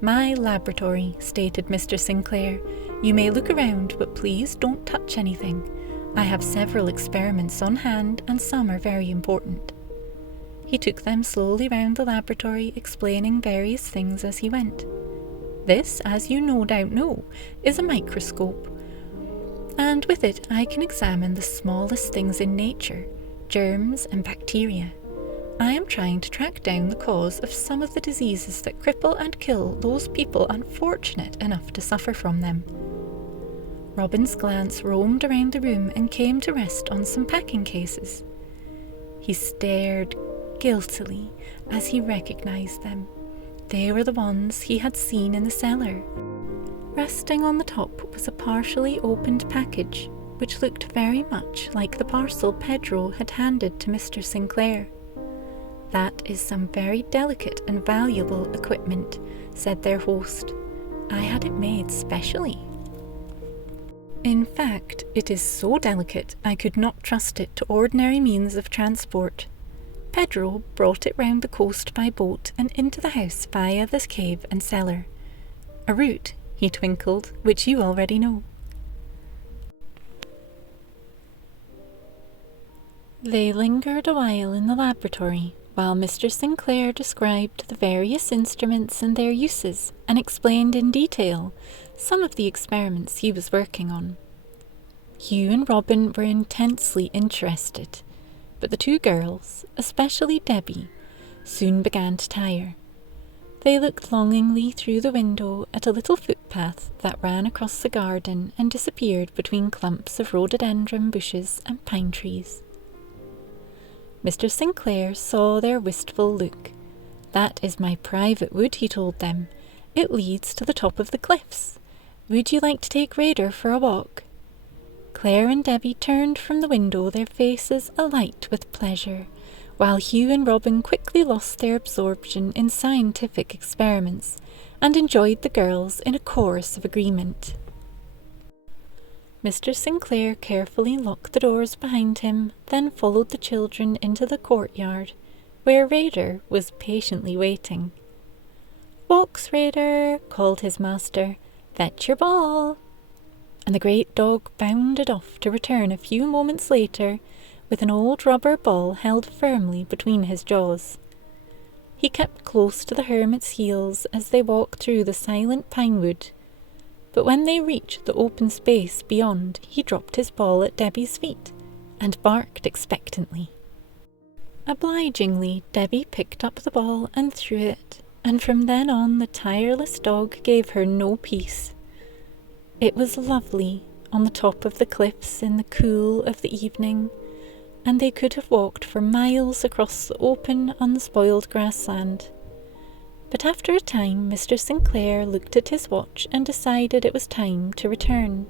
"My laboratory," stated Mr. Sinclair. "You may look around, but please don't touch anything. I have several experiments on hand, and some are very important." He took them slowly round the laboratory, explaining various things as he went. "This, as you no doubt know, is a microscope, and with it I can examine the smallest things in nature, germs and bacteria. I am trying to track down the cause of some of the diseases that cripple and kill those people unfortunate enough to suffer from them." Robin's glance roamed around the room and came to rest on some packing cases. He stared guiltily as he recognized them. They were the ones he had seen in the cellar. Resting on the top was a partially opened package, which looked very much like the parcel Pedro had handed to Mr. Sinclair. "That is some very delicate and valuable equipment," said their host. "I had it made specially. In fact, it is so delicate I could not trust it to ordinary means of transport. Pedro brought it round the coast by boat and into the house via the cave and cellar. A route," he twinkled, "which you already know." They lingered a while in the laboratory, while Mr. Sinclair described the various instruments and their uses, and explained in detail some of the experiments he was working on. Hugh and Robin were intensely interested, but the two girls, especially Debbie, soon began to tire. They looked longingly through the window at a little footpath that ran across the garden and disappeared between clumps of rhododendron bushes and pine trees. Mr. Sinclair saw their wistful look. "That is my private wood," he told them. "It leads to the top of the cliffs. Would you like to take Raider for a walk?" Claire and Debbie turned from the window, their faces alight with pleasure, while Hugh and Robin quickly lost their absorption in scientific experiments and enjoyed the girls in a chorus of agreement. Mr. Sinclair carefully locked the doors behind him, then followed the children into the courtyard, where Raider was patiently waiting. "Walks, Raider," called his master. "Fetch your ball." And the great dog bounded off to return a few moments later with an old rubber ball held firmly between his jaws. He kept close to the hermit's heels as they walked through the silent pine wood, but when they reached the open space beyond, he dropped his ball at Debbie's feet and barked expectantly. Obligingly, Debbie picked up the ball and threw it, and from then on the tireless dog gave her no peace. It was lovely on the top of the cliffs in the cool of the evening, and they could have walked for miles across the open, unspoiled grassland. But after a time, Mr. Sinclair looked at his watch and decided it was time to return.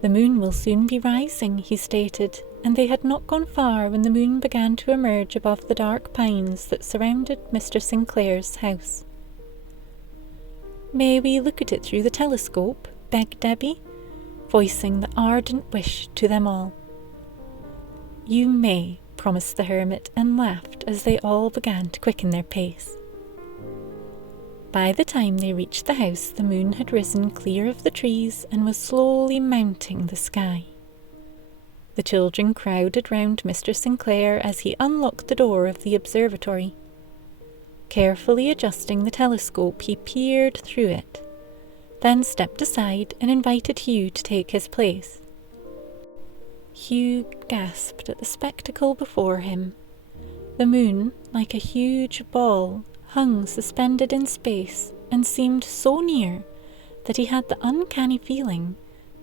"The moon will soon be rising," he stated, and they had not gone far when the moon began to emerge above the dark pines that surrounded Mr. Sinclair's house. "May we look at it through the telescope?" begged Debbie, voicing the ardent wish to them all. "You may," promised the hermit, and laughed as they all began to quicken their pace. By the time they reached the house, the moon had risen clear of the trees and was slowly mounting the sky. The children crowded round Mr. Sinclair as he unlocked the door of the observatory. Carefully adjusting the telescope, he peered through it, then stepped aside and invited Hugh to take his place. Hugh gasped at the spectacle before him. The moon, like a huge ball, hung suspended in space and seemed so near that he had the uncanny feeling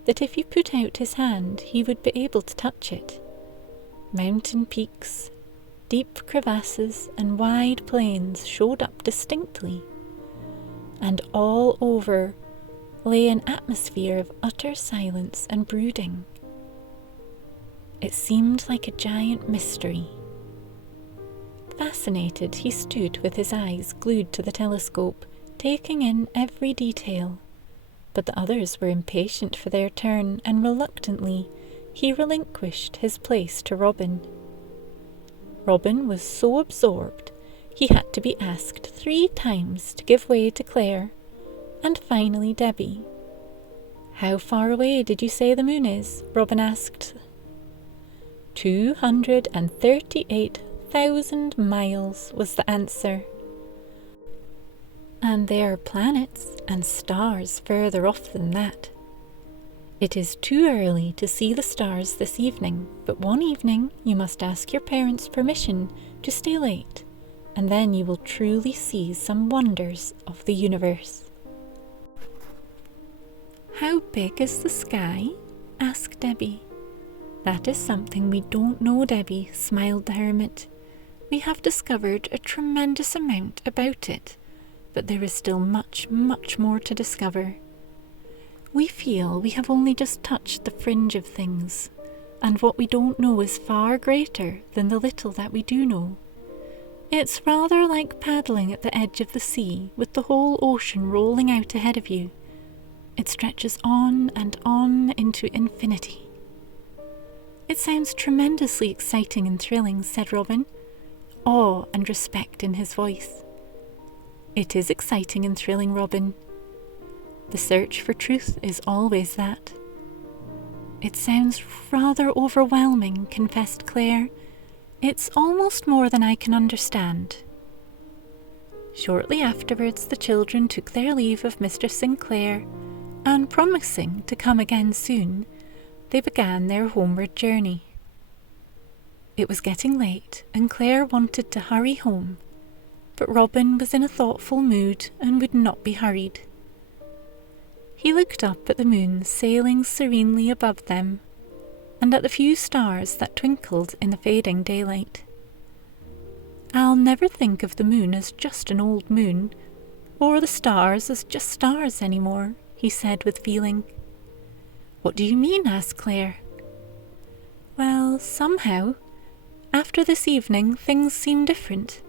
that if he put out his hand he would be able to touch it. Mountain peaks, deep crevasses and wide plains showed up distinctly, and all over lay an atmosphere of utter silence and brooding. It seemed like a giant mystery. Fascinated, he stood with his eyes glued to the telescope, taking in every detail. But the others were impatient for their turn, and reluctantly he relinquished his place to Robin. Robin was so absorbed he had to be asked 3 times to give way to Claire, and finally Debbie. "How far away did you say the moon is?" Robin asked. 238,000 miles was the answer. "And there are planets and stars further off than that. It is too early to see the stars this evening, but one evening you must ask your parents' permission to stay late, and then you will truly see some wonders of the universe." "How big is the sky?" asked Debbie. "That is something we don't know, Debbie," smiled the hermit. "We have discovered a tremendous amount about it, but there is still much, much more to discover. We feel we have only just touched the fringe of things, and what we don't know is far greater than the little that we do know. It's rather like paddling at the edge of the sea with the whole ocean rolling out ahead of you. It stretches on and on into infinity." "It sounds tremendously exciting and thrilling," said Robin, awe and respect in his voice. "It is exciting and thrilling, Robin. The search for truth is always that." "It sounds rather overwhelming," confessed Claire. "It's almost more than I can understand." Shortly afterwards the children took their leave of Mr. Sinclair, and promising to come again soon, they began their homeward journey. It was getting late, and Claire wanted to hurry home, but Robin was in a thoughtful mood and would not be hurried. He looked up at the moon sailing serenely above them, and at the few stars that twinkled in the fading daylight. "I'll never think of the moon as just an old moon, or the stars as just stars anymore," he said with feeling. "What do you mean?" asked Claire. "Well, somehow, after this evening, things seem different.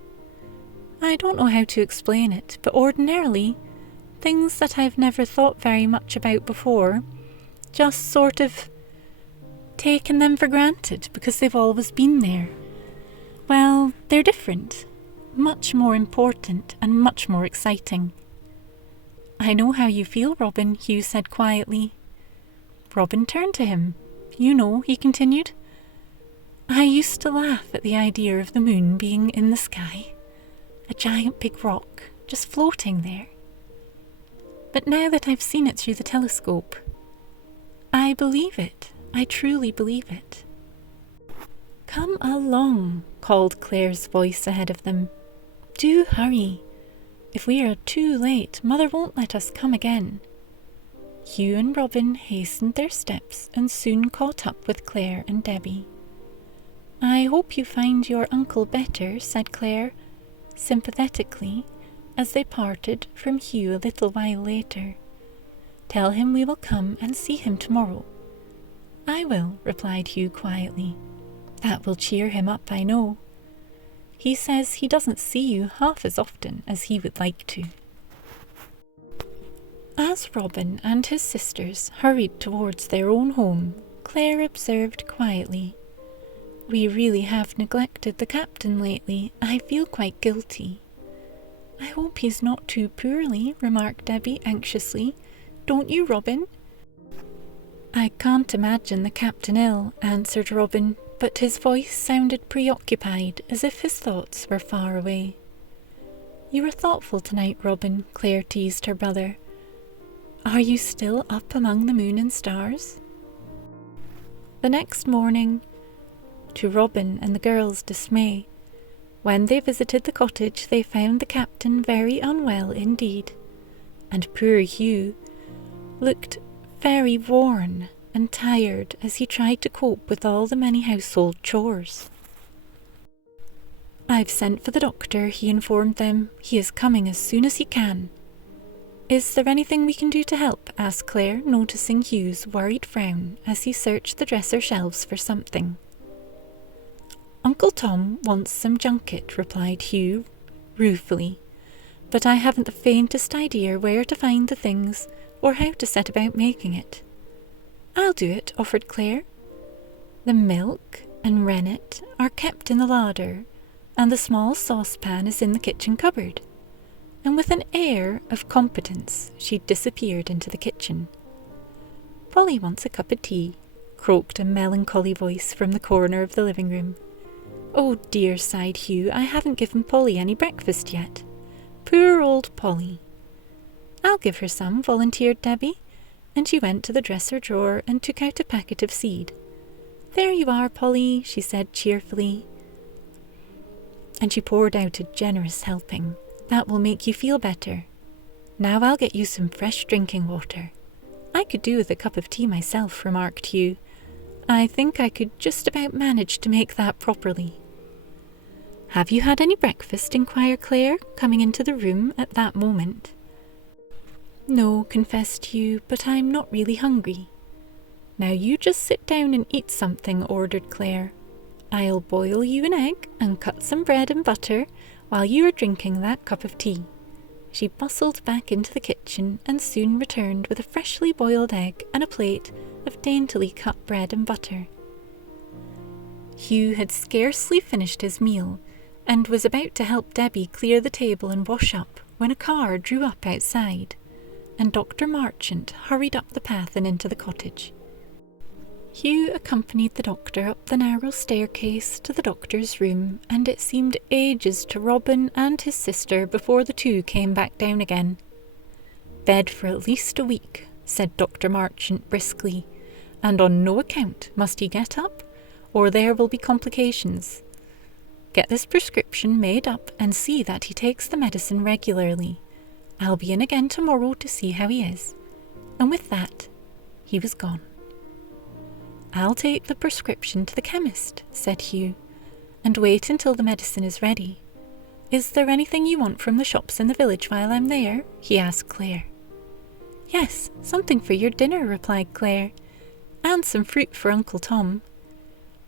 I don't know how to explain it, but ordinarily, things that I've never thought very much about before, just sort of taken them for granted because they've always been there. Well, they're different, much more important and much more exciting." "I know how you feel, Robin," Hugh said quietly. Robin turned to him. "You know," he continued, "I used to laugh at the idea of the moon being in the sky, a giant big rock just floating there. But now that I've seen it through the telescope, I believe it. I truly believe it." "Come along," called Claire's voice ahead of them. "Do hurry. If we are too late, Mother won't let us come again." Hugh and Robin hastened their steps and soon caught up with Claire and Debbie. "I hope you find your uncle better," said Claire, sympathetically, as they parted from Hugh a little while later. "Tell him we will come and see him tomorrow." "I will," replied Hugh quietly. "That will cheer him up, I know. He says he doesn't see you half as often as he would like to." As Robin and his sisters hurried towards their own home, Claire observed quietly, "We really have neglected the captain lately. I feel quite guilty." "I hope he's not too poorly," remarked Debbie anxiously. "Don't you, Robin?" "I can't imagine the captain ill," answered Robin, but his voice sounded preoccupied, as if his thoughts were far away. "You were thoughtful tonight, Robin," Claire teased her brother. "Are you still up among the moon and stars?" The next morning, to Robin and the girls' dismay, when they visited the cottage they found the captain very unwell indeed, and poor Hugh looked very worn and tired as he tried to cope with all the many household chores. "I've sent for the doctor," he informed them. "He is coming as soon as he can." "Is there anything we can do to help?" asked Claire, noticing Hugh's worried frown as he searched the dresser shelves for something. "Uncle Tom wants some junket," replied Hugh ruefully, "but I haven't the faintest idea where to find the things or how to set about making it." "I'll do it," offered Claire. "The milk and rennet are kept in the larder, and the small saucepan is in the kitchen cupboard." And with an air of competence she disappeared into the kitchen. "Polly wants a cup of tea," croaked a melancholy voice from the corner of the living room. "Oh dear," sighed Hugh, "I haven't given Polly any breakfast yet. Poor old Polly." "I'll give her some," volunteered Debbie, and she went to the dresser drawer and took out a packet of seed. "There you are, Polly," she said cheerfully, and she poured out a generous helping. "That will make you feel better. Now I'll get you some fresh drinking water." "I could do with a cup of tea myself," remarked Hugh. "I think I could just about manage to make that properly." "Have you had any breakfast?" inquired Claire, coming into the room at that moment. "No," confessed Hugh, "but I'm not really hungry." "Now you just sit down and eat something," ordered Claire. "I'll boil you an egg and cut some bread and butter while you are drinking that cup of tea." She bustled back into the kitchen and soon returned with a freshly boiled egg and a plate of daintily cut bread and butter. Hugh had scarcely finished his meal and was about to help Debbie clear the table and wash up when a car drew up outside, and Dr. Marchant hurried up the path and into the cottage. Hugh accompanied the doctor up the narrow staircase to the doctor's room, and it seemed ages to Robin and his sister before the two came back down again. "Bed for at least a week," said Dr. Marchant briskly, "and on no account must he get up, or there will be complications. Get this prescription made up and see that he takes the medicine regularly. I'll be in again tomorrow to see how he is." And with that, he was gone. "I'll take the prescription to the chemist," said Hugh, "and wait until the medicine is ready. Is there anything you want from the shops in the village while I'm there?" he asked Claire. "Yes, something for your dinner," replied Claire, "and some fruit for Uncle Tom."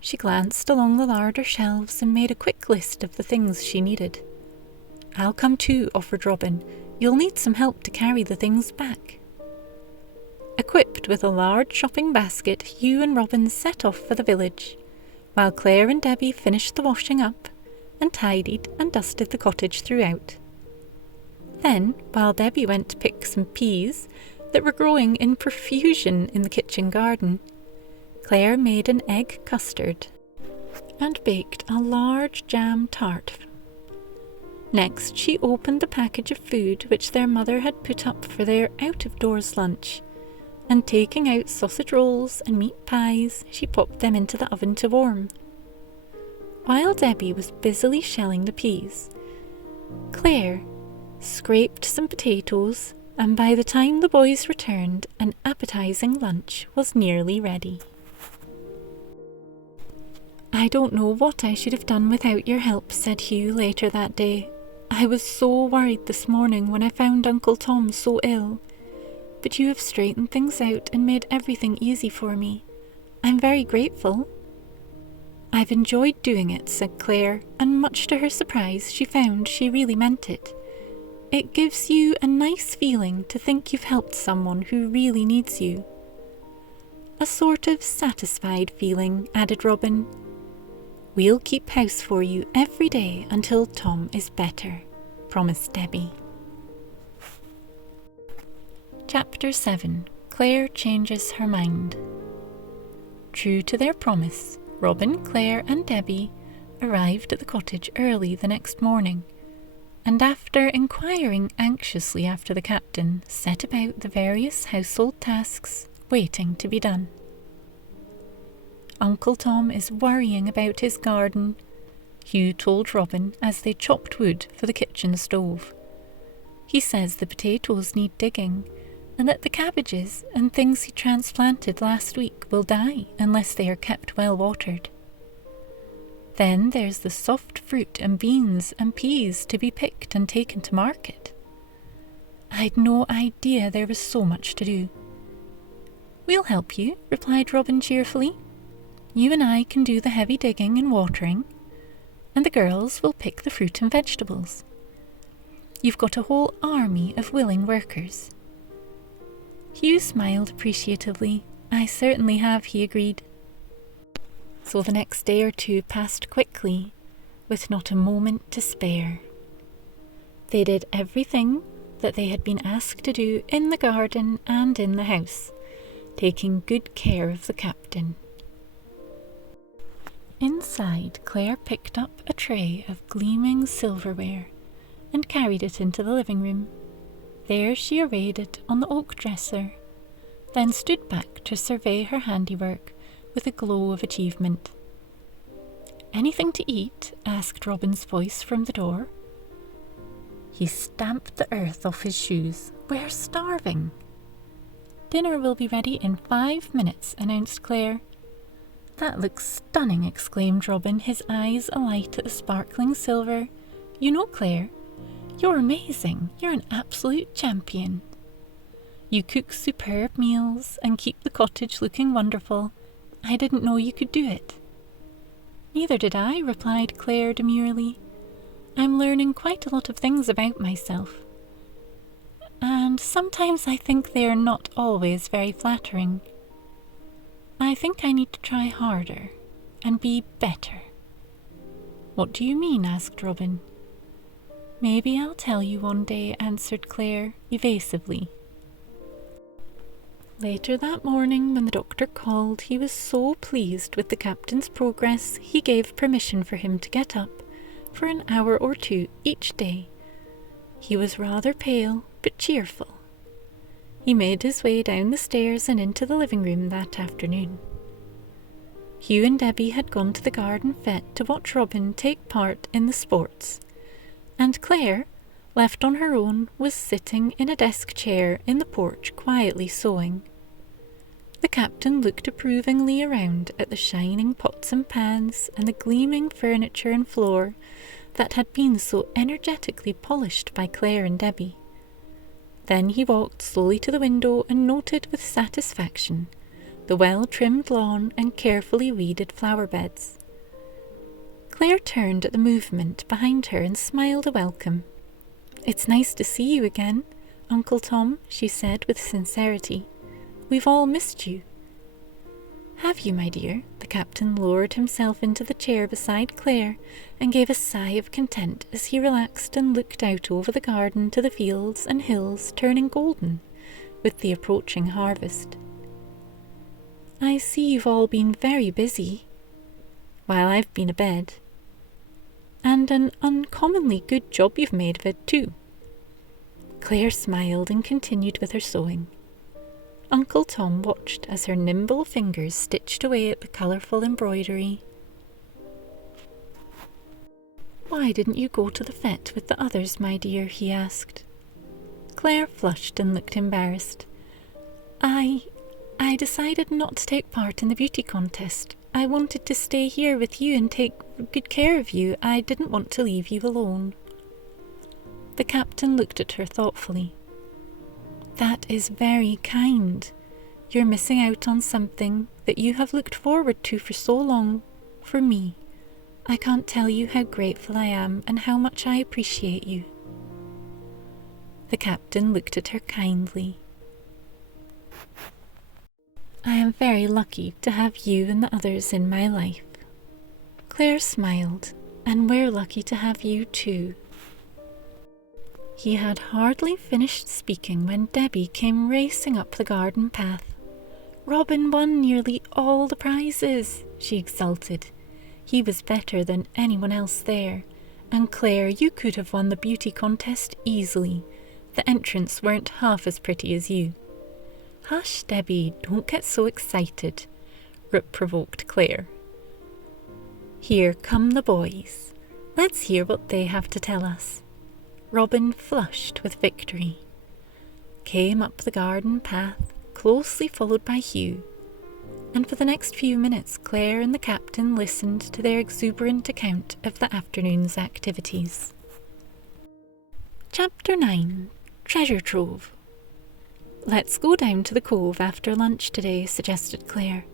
She glanced along the larder shelves and made a quick list of the things she needed. "I'll come too," offered Robin. "You'll need some help to carry the things back." Equipped with a large shopping basket, Hugh and Robin set off for the village, while Claire and Debbie finished the washing up and tidied and dusted the cottage throughout. Then, while Debbie went to pick some peas that were growing in profusion in the kitchen garden, Claire made an egg custard and baked a large jam tart. Next, she opened the package of food which their mother had put up for their out-of-doors lunch, and taking out sausage rolls and meat pies, she popped them into the oven to warm. While Debbie was busily shelling the peas, Claire scraped some potatoes, and by the time the boys returned, an appetizing lunch was nearly ready. "I don't know what I should have done without your help," said Hugh later that day. "I was so worried this morning when I found Uncle Tom so ill. But you have straightened things out and made everything easy for me. I'm very grateful." "I've enjoyed doing it," said Claire, and much to her surprise she found she really meant it. "It gives you a nice feeling to think you've helped someone who really needs you." "A sort of satisfied feeling," added Robin. "We'll keep house for you every day until Tom is better," promised Debbie. Chapter 7. Claire changes her mind. True to their promise, Robin, Claire and Debbie arrived at the cottage early the next morning, and after inquiring anxiously after the captain, set about the various household tasks waiting to be done. Uncle Tom is worrying about his garden, Hugh told Robin as they chopped wood for the kitchen stove. He says the potatoes need digging, and that the cabbages and things he transplanted last week will die unless they are kept well watered. Then there's the soft fruit and beans and peas to be picked and taken to market. I'd no idea there was so much to do. We'll help you, replied Robin cheerfully. You and I can do the heavy digging and watering, and the girls will pick the fruit and vegetables. You've got a whole army of willing workers. Hugh smiled appreciatively. I certainly have, he agreed. So the next day or two passed quickly, with not a moment to spare. They did everything that they had been asked to do in the garden and in the house, taking good care of the captain. Inside, Claire picked up a tray of gleaming silverware and carried it into the living room. There she arrayed it on the oak dresser, then stood back to survey her handiwork with a glow of achievement. Anything to eat? Asked Robin's voice from the door. He stamped the earth off his shoes. We're starving. Dinner will be ready in 5 minutes, announced Claire. That looks stunning, exclaimed Robin, his eyes alight at the sparkling silver. You know, Claire, you're amazing. You're an absolute champion. You cook superb meals and keep the cottage looking wonderful. I didn't know you could do it. Neither did I, replied Claire demurely. I'm learning quite a lot of things about myself. And sometimes I think they are not always very flattering. I think I need to try harder and be better. What do you mean? Asked Robin. Maybe I'll tell you one day, answered Claire evasively. Later that morning, when the doctor called, he was so pleased with the captain's progress, he gave permission for him to get up for an hour or two each day. He was rather pale, but cheerful. He made his way down the stairs and into the living room that afternoon. Hugh and Debbie had gone to the garden fete to watch Robin take part in the sports, and Claire, left on her own, was sitting in a desk chair in the porch quietly sewing. The captain looked approvingly around at the shining pots and pans and the gleaming furniture and floor that had been so energetically polished by Claire and Debbie. Then he walked slowly to the window and noted with satisfaction the well-trimmed lawn and carefully weeded flower beds. Claire turned at the movement behind her and smiled a welcome. It's nice to see you again, Uncle Tom, she said with sincerity. We've all missed you. Have you, my dear? The captain lowered himself into the chair beside Claire and gave a sigh of content as he relaxed and looked out over the garden to the fields and hills turning golden with the approaching harvest. I see you've all been very busy, while I've been abed. And an uncommonly good job you've made of it, too. Claire smiled and continued with her sewing. Uncle Tom watched as her nimble fingers stitched away at the colourful embroidery. Why didn't you go to the fete with the others, my dear? He asked. Claire flushed and looked embarrassed. I decided not to take part in the beauty contest. I wanted to stay here with you and take good care of you. I didn't want to leave you alone. The captain looked at her thoughtfully. That is very kind. You're missing out on something that you have looked forward to for so long, for me. I can't tell you how grateful I am and how much I appreciate you. The captain looked at her kindly. I am very lucky to have you and the others in my life. Claire smiled, and we're lucky to have you too. He had hardly finished speaking when Debbie came racing up the garden path. Robin won nearly all the prizes, she exulted. He was better than anyone else there, And Claire, you could have won the beauty contest easily. The entrants weren't half as pretty as you." "Hush, Debbie, don't get so excited," provoked Claire. "Here come the boys. Let's hear what they have to tell us." Robin, flushed with victory, came up the garden path, closely followed by Hugh, and for the next few minutes Claire and the captain listened to their exuberant account of the afternoon's activities. Chapter 9. Treasure Trove. "Let's go down to the cove after lunch today," suggested Claire.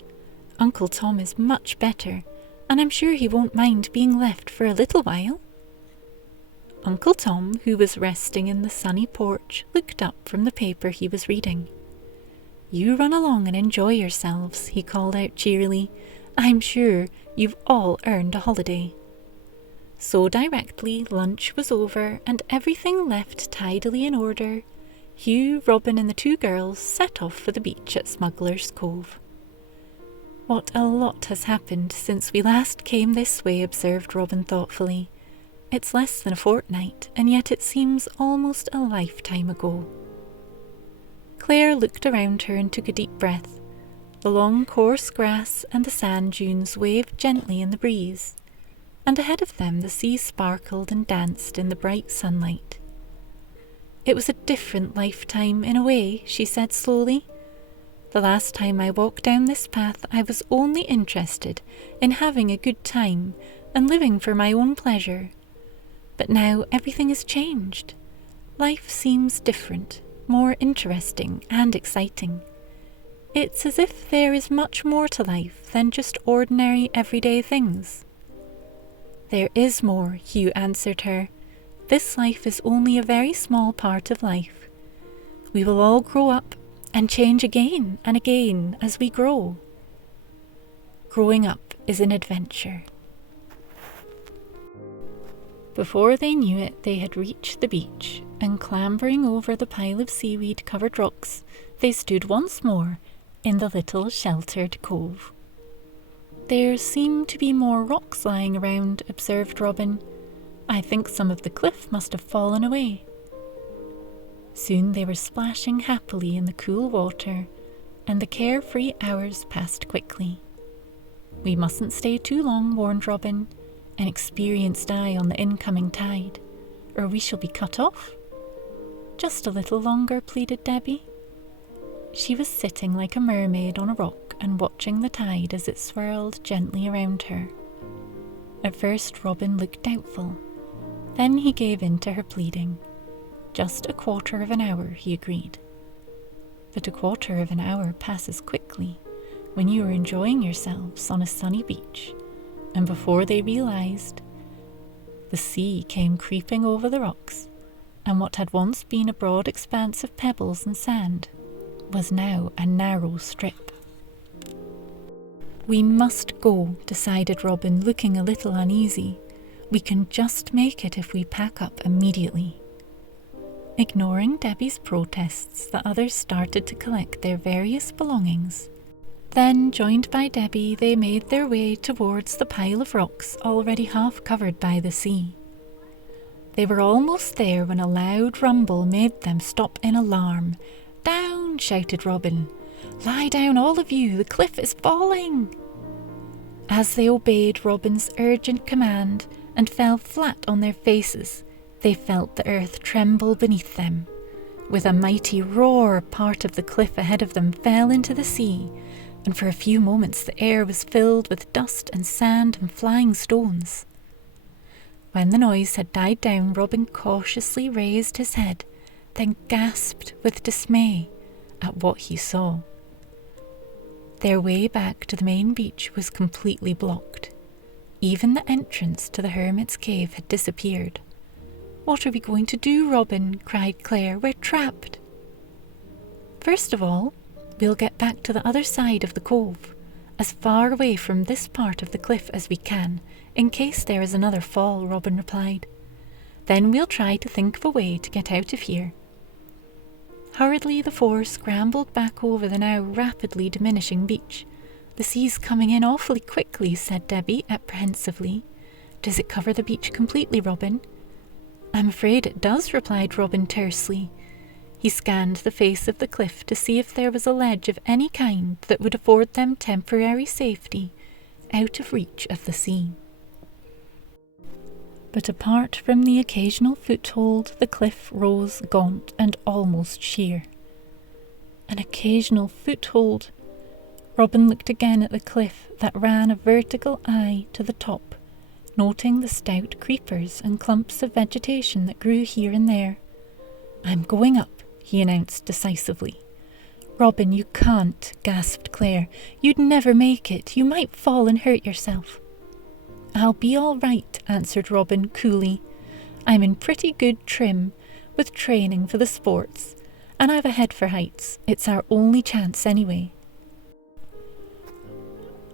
"Uncle Tom is much better, and I'm sure he won't mind being left for a little while." Uncle Tom, who was resting in the sunny porch, looked up from the paper he was reading. "You run along and enjoy yourselves," he called out cheerily. "I'm sure you've all earned a holiday." So directly lunch was over and everything left tidily in order, Hugh, Robin and the two girls set off for the beach at Smuggler's Cove. "What a lot has happened since we last came this way," observed Robin thoughtfully. "It's less than a fortnight, and yet it seems almost a lifetime ago." Claire looked around her and took a deep breath. The long coarse grass and the sand dunes waved gently in the breeze, and ahead of them the sea sparkled and danced in the bright sunlight. "It was a different lifetime in a way," she said slowly. "The last time I walked down this path I was only interested in having a good time and living for my own pleasure. But now everything has changed. Life seems different, more interesting and exciting. It's as if there is much more to life than just ordinary everyday things." "There is more," Hugh answered her. "This life is only a very small part of life. We will all grow up and change again and again as we grow. Growing up is an adventure." Before they knew it, they had reached the beach, and clambering over the pile of seaweed-covered rocks, they stood once more in the little sheltered cove. "There seem to be more rocks lying around," observed Robin. "I think some of the cliff must have fallen away." Soon they were splashing happily in the cool water, and the carefree hours passed quickly. "We mustn't stay too long," warned Robin, an experienced eye on the incoming tide, "or we shall be cut off." "Just a little longer," pleaded Debbie. She was sitting like a mermaid on a rock and watching the tide as it swirled gently around her. At first Robin looked doubtful. Then he gave in to her pleading. "Just a quarter of an hour," he agreed. But a quarter of an hour passes quickly when you are enjoying yourselves on a sunny beach, and before they realized, the sea came creeping over the rocks, and what had once been a broad expanse of pebbles and sand was now a narrow strip. "We must go," decided Robin, looking a little uneasy. "We can just make it if we pack up immediately." Ignoring Debbie's protests, the others started to collect their various belongings. Then, joined by Debbie, they made their way towards the pile of rocks already half covered by the sea. They were almost there when a loud rumble made them stop in alarm. "Down!" shouted Robin. "Lie down, all of you! The cliff is falling!" As they obeyed Robin's urgent command and fell flat on their faces, they felt the earth tremble beneath them. With a mighty roar, part of the cliff ahead of them fell into the sea, and for a few moments the air was filled with dust and sand and flying stones. When the noise had died down, Robin cautiously raised his head, then gasped with dismay at what he saw. Their way back to the main beach was completely blocked. Even the entrance to the hermit's cave had disappeared. "What are we going to do, Robin?" cried Claire. "We're trapped." "First of all, we'll get back to the other side of the cove, as far away from this part of the cliff as we can, in case there is another fall," Robin replied. "Then we'll try to think of a way to get out of here." Hurriedly the four scrambled back over the now rapidly diminishing beach. "The sea's coming in awfully quickly," said Debbie apprehensively. Does it cover the beach completely, Robin?" "I'm afraid it does," replied Robin tersely. He scanned the face of the cliff to see if there was a ledge of any kind that would afford them temporary safety out of reach of the sea. But apart from the occasional foothold, the cliff rose gaunt and almost sheer. An occasional foothold. Robin looked again at the cliff that ran a vertical eye to the top, noting the stout creepers and clumps of vegetation that grew here and there. "I'm going up," he announced decisively. "Robin, you can't," gasped Claire. "You'd never make it. You might fall and hurt yourself." "I'll be all right," answered Robin coolly. "I'm in pretty good trim, with training for the sports, and I've a head for heights. It's our only chance anyway.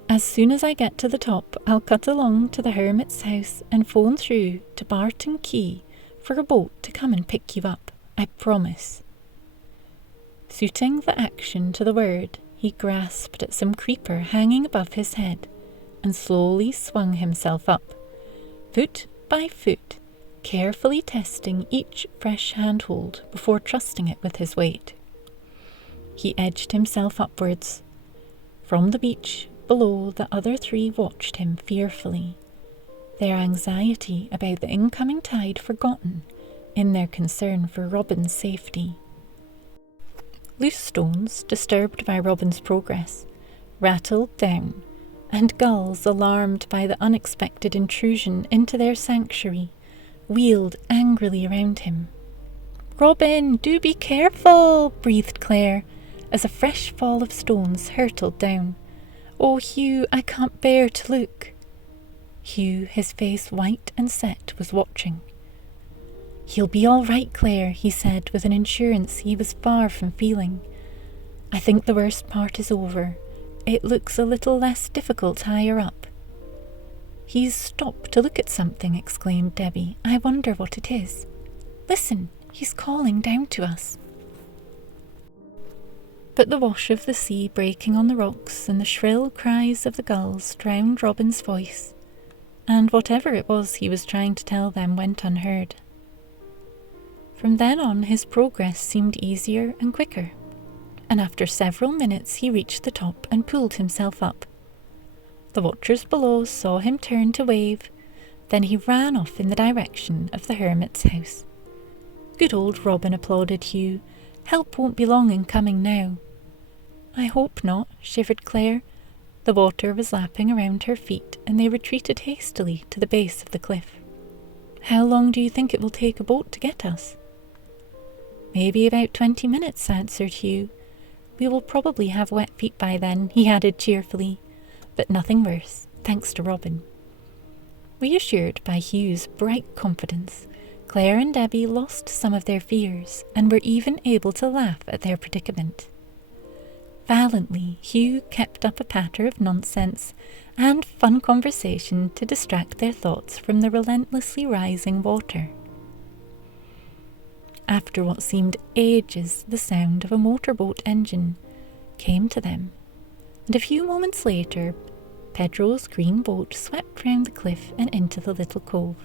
As soon as I get to the top, I'll cut along to the hermit's house and phone through to Barton Quay for a boat to come and pick you up. I promise." Suiting the action to the word, he grasped at some creeper hanging above his head and slowly swung himself up, foot by foot, carefully testing each fresh handhold before trusting it with his weight. He edged himself upwards. From the beach below, the other three watched him fearfully, their anxiety about the incoming tide forgotten in their concern for Robin's safety. Loose stones, disturbed by Robin's progress, rattled down, and gulls, alarmed by the unexpected intrusion into their sanctuary, wheeled angrily around him. "Robin, do be careful," breathed Claire, as a fresh fall of stones hurtled down. "Oh, Hugh, I can't bear to look." Hugh, his face white and set, was watching. "He'll be all right, Claire," he said with an assurance he was far from feeling. "I think the worst part is over. It looks a little less difficult higher up." "He's stopped to look at something," exclaimed Debbie. "I wonder what it is. Listen, he's calling down to us." But the wash of the sea breaking on the rocks and the shrill cries of the gulls drowned Robin's voice, and whatever it was he was trying to tell them went unheard. From then on, his progress seemed easier and quicker, and after several minutes he reached the top and pulled himself up. The watchers below saw him turn to wave, then he ran off in the direction of the hermit's house. "Good old Robin," applauded Hugh. "Help won't be long in coming now." "I hope not," shivered Claire. The water was lapping around her feet, and they retreated hastily to the base of the cliff. "How long do you think it will take a boat to get us?" "Maybe about 20 minutes," answered Hugh. "We will probably have wet feet by then," he added cheerfully, "but nothing worse, thanks to Robin." Reassured by Hugh's bright confidence, Claire and Debbie lost some of their fears and were even able to laugh at their predicament. Valiantly, Hugh kept up a patter of nonsense and fun conversation to distract their thoughts from the relentlessly rising water. After what seemed ages, the sound of a motorboat engine came to them, and a few moments later, Pedro's green boat swept round the cliff and into the little cove.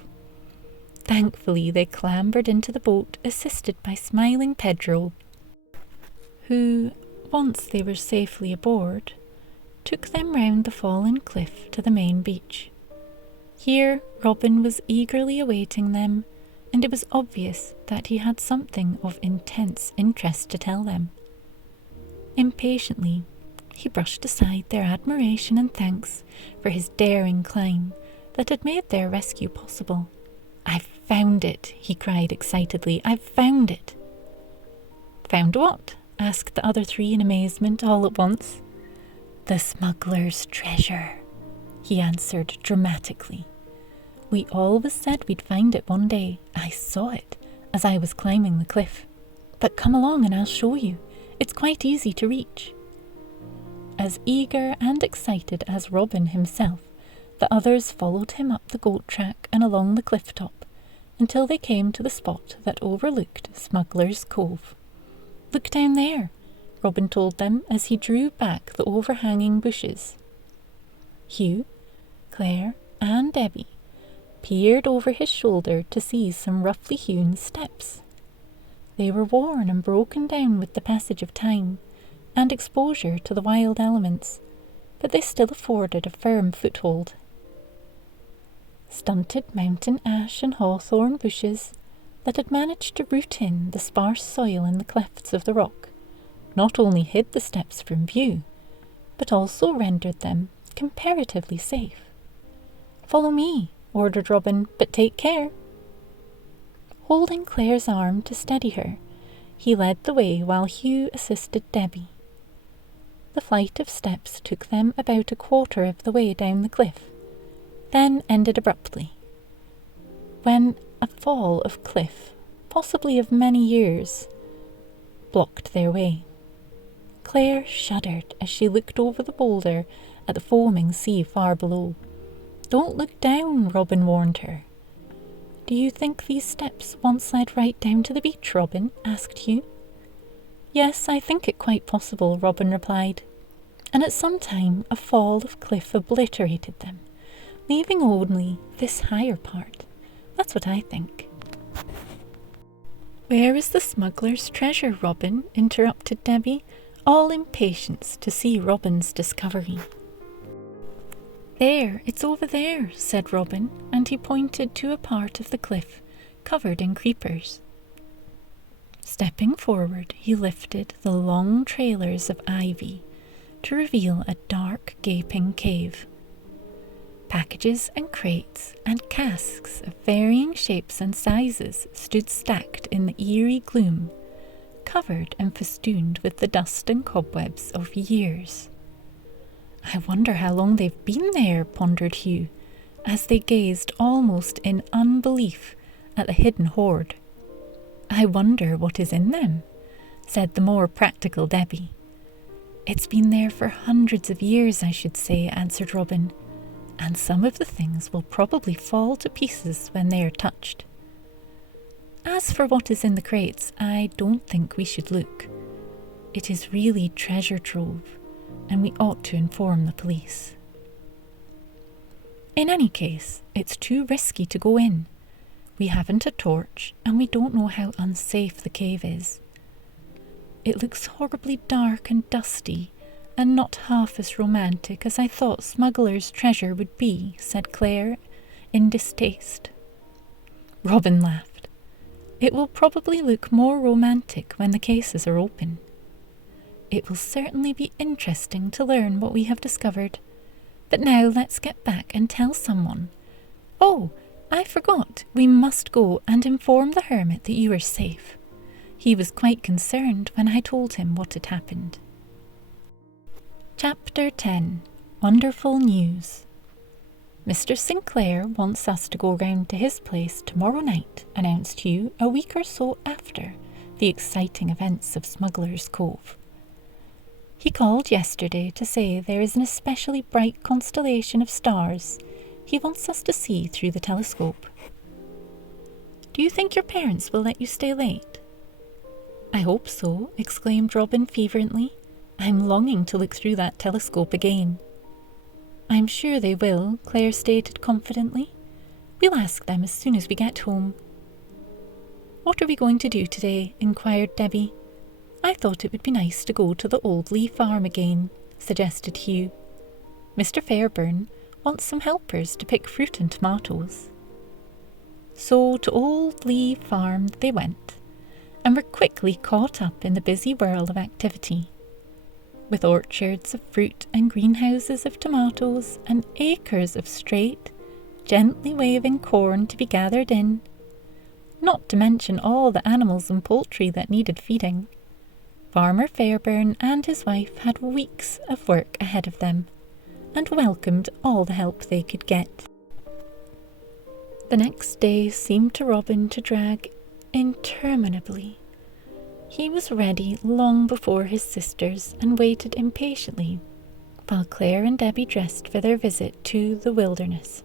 Thankfully, they clambered into the boat, assisted by smiling Pedro, who, once they were safely aboard, took them round the fallen cliff to the main beach. Here, Robin was eagerly awaiting them, and it was obvious that he had something of intense interest to tell them. Impatiently, he brushed aside their admiration and thanks for his daring climb that had made their rescue possible. "I've found it," he cried excitedly. "I've found it." "Found what?" asked the other three in amazement all at once. "The smuggler's treasure," he answered dramatically. "We always said we'd find it one day. I saw it as I was climbing the cliff. But come along and I'll show you. It's quite easy to reach." As eager and excited as Robin himself, the others followed him up the goat track and along the cliff top until they came to the spot that overlooked Smuggler's Cove. "Look down there," Robin told them as he drew back the overhanging bushes. Hugh, Claire, and Debbie peered over his shoulder to see some roughly hewn steps. They were worn and broken down with the passage of time and exposure to the wild elements, but they still afforded a firm foothold. Stunted mountain ash and hawthorn bushes that had managed to root in the sparse soil in the clefts of the rock not only hid the steps from view, but also rendered them comparatively safe. "Follow me," ordered Robin, "but take care." Holding Claire's arm to steady her, he led the way while Hugh assisted Debbie. The flight of steps took them about a quarter of the way down the cliff, then ended abruptly, when a fall of cliff, possibly of many years, blocked their way. Claire shuddered as she looked over the boulder at the foaming sea far below. "Don't look down," Robin warned her. "Do you think these steps once led right down to the beach, Robin?" asked Hugh. "Yes, I think it quite possible," Robin replied. "And at some time a fall of cliff obliterated them, leaving only this higher part. That's what I think." "Where is the smuggler's treasure, Robin?" interrupted Debbie, all impatience to see Robin's discovery. "There, it's over there," said Robin, and he pointed to a part of the cliff covered in creepers. Stepping forward, he lifted the long trailers of ivy to reveal a dark, gaping cave. Packages and crates and casks of varying shapes and sizes stood stacked in the eerie gloom, covered and festooned with the dust and cobwebs of years. "I wonder how long they've been there," pondered Hugh, as they gazed almost in unbelief at the hidden hoard. "I wonder what is in them," said the more practical Debbie. "It's been there for hundreds of years, I should say," answered Robin, "and some of the things will probably fall to pieces when they are touched. As for what is in the crates, I don't think we should look. It is really treasure trove, and we ought to inform the police. In any case, it's too risky to go in. We haven't a torch, and we don't know how unsafe the cave is. It looks horribly dark and dusty, and not half as romantic as I thought smuggler's treasure would be," said Claire, in distaste. Robin laughed. "It will probably look more romantic when the cases are open. It will certainly be interesting to learn what we have discovered. But now let's get back and tell someone. Oh, I forgot, we must go and inform the hermit that you are safe. He was quite concerned when I told him what had happened." Chapter 10. Wonderful News. "Mr. Sinclair wants us to go round to his place tomorrow night," announced Hugh a week or so after the exciting events of Smuggler's Cove. "He called yesterday to say there is an especially bright constellation of stars he wants us to see through the telescope." "Do you think your parents will let you stay late?" "I hope so," exclaimed Robin fervently. "I'm longing to look through that telescope again." "I'm sure they will," Claire stated confidently. "We'll ask them as soon as we get home." "What are we going to do today?" inquired Debbie. "I thought it would be nice to go to the Old Lee farm again," suggested Hugh. "Mr. Fairburn wants some helpers to pick fruit and tomatoes." So to Old Lee farm they went, and were quickly caught up in the busy whirl of activity. With orchards of fruit and greenhouses of tomatoes and acres of straight, gently waving corn to be gathered in, not to mention all the animals and poultry that needed feeding, Farmer Fairburn and his wife had weeks of work ahead of them, and welcomed all the help they could get. The next day seemed to Robin to drag interminably. He was ready long before his sisters and waited impatiently while Claire and Debbie dressed for their visit to the wilderness.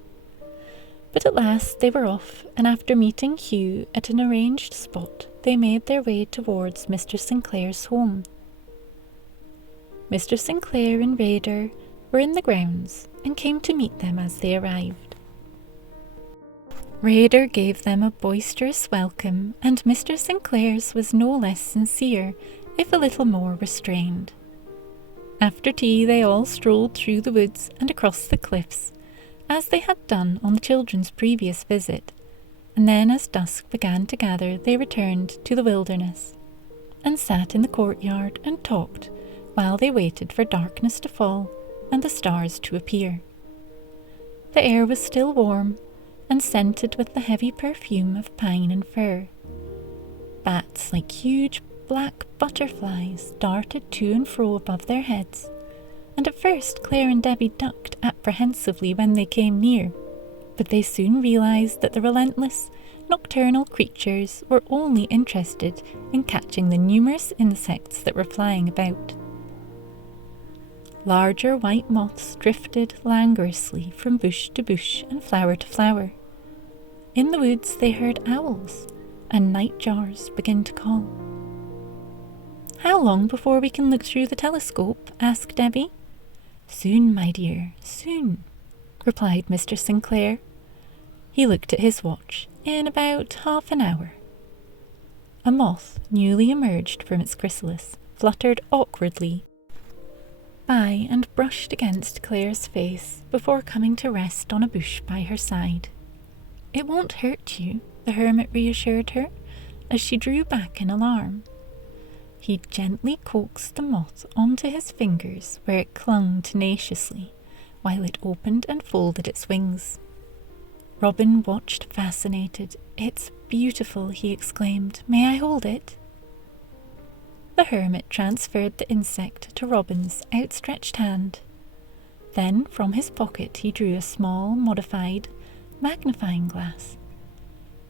But at last they were off, and after meeting Hugh at an arranged spot, they made their way towards Mr. Sinclair's home. Mr. Sinclair and Raider were in the grounds and came to meet them as they arrived. Raider gave them a boisterous welcome, and Mr. Sinclair's was no less sincere, if a little more restrained. After tea they all strolled through the woods and across the cliffs, as they had done on the children's previous visit, and then as dusk began to gather they returned to the wilderness, and sat in the courtyard and talked while they waited for darkness to fall and the stars to appear. The air was still warm, and scented with the heavy perfume of pine and fir. Bats like huge black butterflies darted to and fro above their heads, and at first Claire and Debbie ducked apprehensively when they came near, but they soon realized that the relentless, nocturnal creatures were only interested in catching the numerous insects that were flying about. Larger white moths drifted languorously from bush to bush and flower to flower. In the woods they heard owls, and nightjars begin to call. "How long before we can look through the telescope?" asked Debbie. "Soon, my dear, soon," replied Mr. Sinclair. He looked at his watch. "In about half an hour." A moth, newly emerged from its chrysalis, fluttered awkwardly by and brushed against Claire's face before coming to rest on a bush by her side. "It won't hurt you," the hermit reassured her, as she drew back in alarm. He gently coaxed the moth onto his fingers where it clung tenaciously, while it opened and folded its wings. Robin watched fascinated. "It's beautiful," he exclaimed. "May I hold it?" The hermit transferred the insect to Robin's outstretched hand. Then from his pocket he drew a small, modified magnifying glass.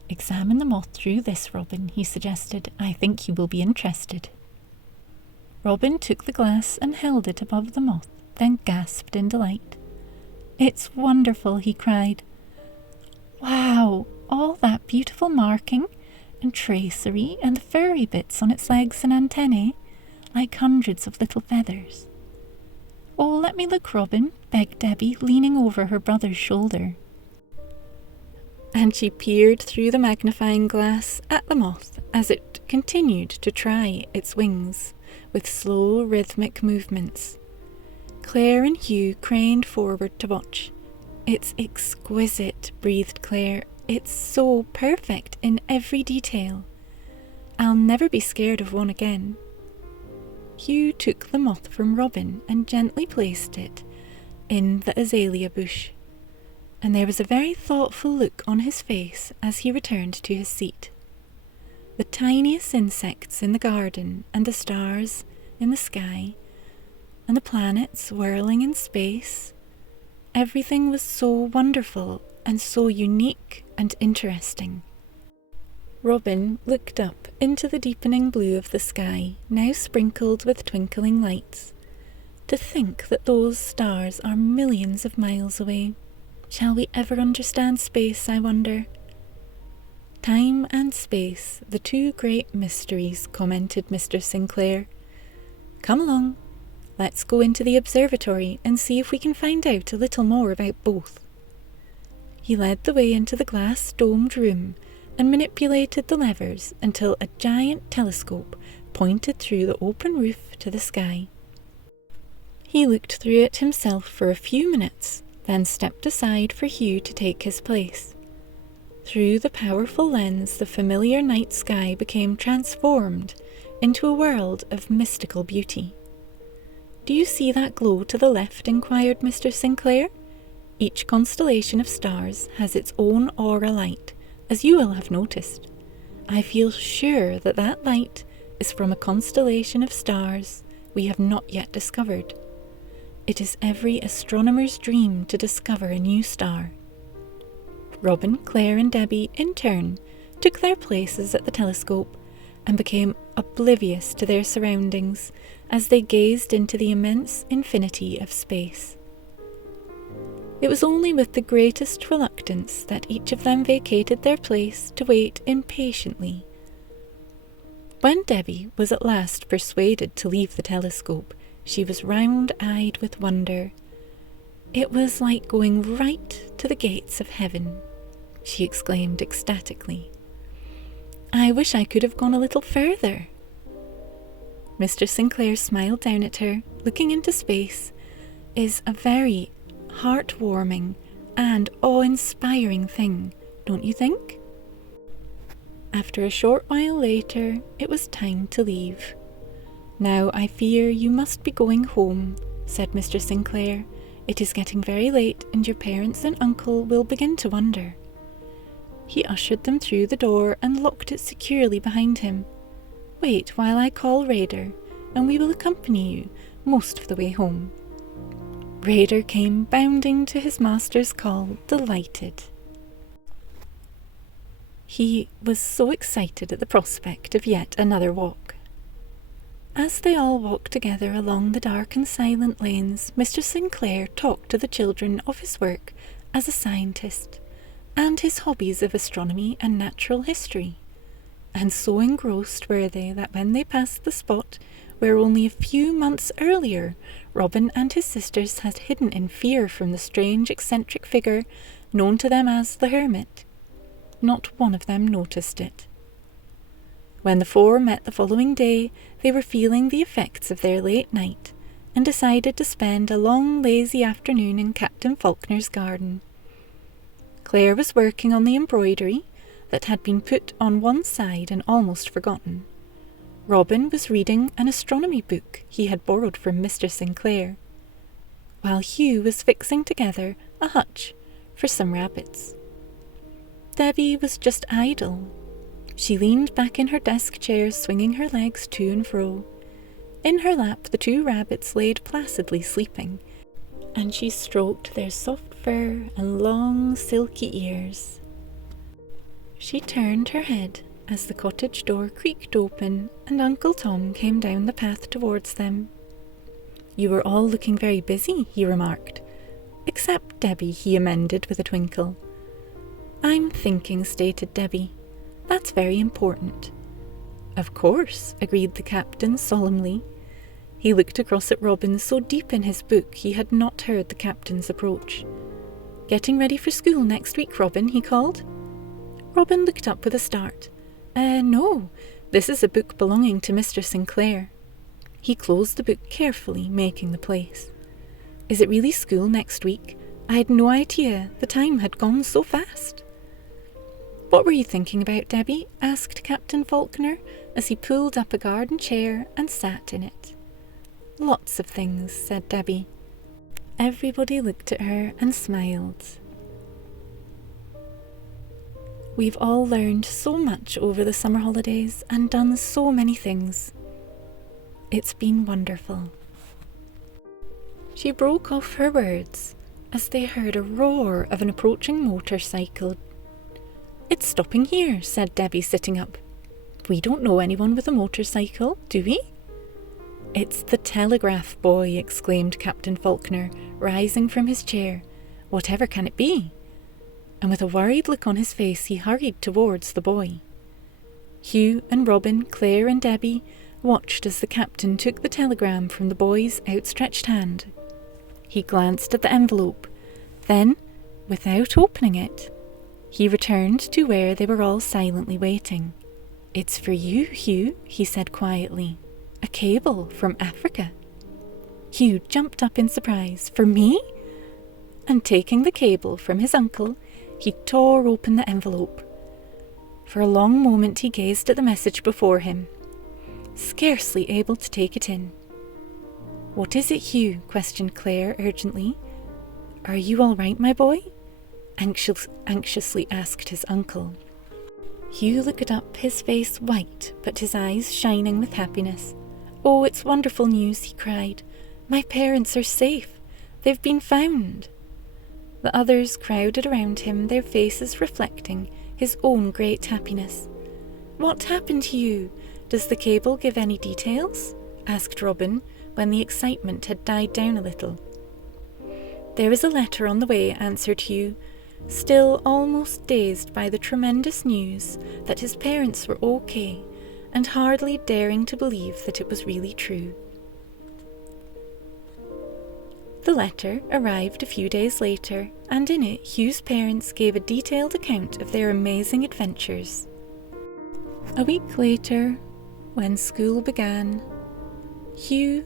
"Examine the moth through this, Robin," he suggested. "I think you will be interested." Robin took the glass and held it above the moth, then gasped in delight. "It's wonderful," he cried. "Wow, all that beautiful marking and tracery and the furry bits on its legs and antennae, like hundreds of little feathers." "Oh, let me look, Robin," begged Debbie, leaning over her brother's shoulder. And she peered through the magnifying glass at the moth as it continued to try its wings with slow, rhythmic movements. Claire and Hugh craned forward to watch. "It's exquisite," breathed Claire. "It's so perfect in every detail. I'll never be scared of one again." Hugh took the moth from Robin and gently placed it in the azalea bush, and there was a very thoughtful look on his face as he returned to his seat. The tiniest insects in the garden, and the stars in the sky, and the planets whirling in space, everything was so wonderful and so unique and interesting. Robin looked up into the deepening blue of the sky, now sprinkled with twinkling lights. To think that those stars are millions of miles away. Shall we ever understand space, I wonder? "Time and space, the two great mysteries," commented Mr. Sinclair. "Come along. Let's go into the observatory and see if we can find out a little more about both." He led the way into the glass-domed room and manipulated the levers until a giant telescope pointed through the open roof to the sky. He looked through it himself for a few minutes, then stepped aside for Hugh to take his place. Through the powerful lens, the familiar night sky became transformed into a world of mystical beauty. "Do you see that glow to the left?" inquired Mr. Sinclair. "Each constellation of stars has its own aura light, as you will have noticed. I feel sure that that light is from a constellation of stars we have not yet discovered. It is every astronomer's dream to discover a new star." Robin, Claire and Debbie, in turn, took their places at the telescope and became oblivious to their surroundings as they gazed into the immense infinity of space. It was only with the greatest reluctance that each of them vacated their place to wait impatiently. When Debbie was at last persuaded to leave the telescope, she was round-eyed with wonder. It was like going right to the gates of heaven. she exclaimed ecstatically. "I wish I could have gone a little further." Mr. Sinclair smiled down at her, looking into space. "Is a very heartwarming and awe-inspiring thing, don't you think?" After a short while later, it was time to leave. "Now I fear you must be going home," said Mr. Sinclair. "It is getting very late, and your parents and uncle will begin to wonder." He ushered them through the door and locked it securely behind him. "Wait while I call Raider, and we will accompany you most of the way home." Raider came bounding to his master's call, delighted. He was so excited at the prospect of yet another walk. As they all walked together along the dark and silent lanes, Mr. Sinclair talked to the children of his work as a scientist, and his hobbies of astronomy and natural history. And so engrossed were they that when they passed the spot where only a few months earlier Robin and his sisters had hidden in fear from the strange eccentric figure known to them as the Hermit, not one of them noticed it. When the four met the following day, they were feeling the effects of their late night, and decided to spend a long lazy afternoon in Captain Faulkner's garden. Claire was working on the embroidery that had been put on one side and almost forgotten. Robin was reading an astronomy book he had borrowed from Mr. Sinclair, while Hugh was fixing together a hutch for some rabbits. Debbie was just idle. She leaned back in her desk chair, swinging her legs to and fro. In her lap the two rabbits laid placidly sleeping, and she stroked their soft fur and long silky ears. She turned her head as the cottage door creaked open and Uncle Tom came down the path towards them. "You are all looking very busy," he remarked. "Except Debbie," he amended with a twinkle. "I'm thinking," stated Debbie. "That's very important." "Of course," agreed the captain solemnly. He looked across at Robin, so deep in his book he had not heard the captain's approach. "Getting ready for school next week, Robin?" he called. Robin looked up with a start. No, this is a book belonging to Mr. Sinclair." He closed the book carefully, making the place. "Is it really school next week? I had no idea the time had gone so fast." "What were you thinking about, Debbie?" asked Captain Faulkner, as he pulled up a garden chair and sat in it. "Lots of things," said Debbie. Everybody looked at her and smiled. "We've all learned so much over the summer holidays and done so many things. It's been wonderful." She broke off her words as they heard a roar of an approaching motorcycle. "It's stopping here," said Debbie, sitting up. "We don't know anyone with a motorcycle, do we?" "It's the telegraph boy," exclaimed Captain Faulkner, rising from his chair. "Whatever can it be?" And with a worried look on his face he hurried towards the boy. Hugh and Robin, Claire and Debbie watched as the captain took the telegram from the boy's outstretched hand. He glanced at the envelope. Then, without opening it, he returned to where they were all silently waiting. "It's for you, Hugh," he said quietly. "A cable from Africa." Hugh jumped up in surprise. "For me?" And taking the cable from his uncle, he tore open the envelope. For a long moment he gazed at the message before him, scarcely able to take it in. "What is it, Hugh?" questioned Claire urgently. "Are you all right, my boy?" anxiously asked his uncle. Hugh looked up, his face white, but his eyes shining with happiness. "Oh, it's wonderful news," he cried. "My parents are safe. They've been found." The others crowded around him, their faces reflecting his own great happiness. "What happened to you? Does the cable give any details?" asked Robin, when the excitement had died down a little. "There is a letter on the way," answered Hugh, still almost dazed by the tremendous news that his parents were okay, and hardly daring to believe that it was really true. The letter arrived a few days later, and in it Hugh's parents gave a detailed account of their amazing adventures. A week later, when school began, Hugh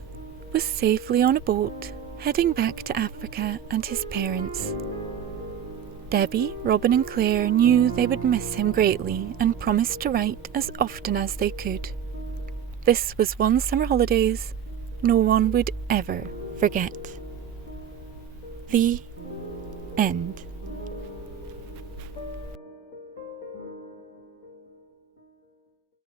was safely on a boat heading back to Africa and his parents. Debbie, Robin and Claire knew they would miss him greatly and promised to write as often as they could. This was one summer holidays no one would ever forget. The end.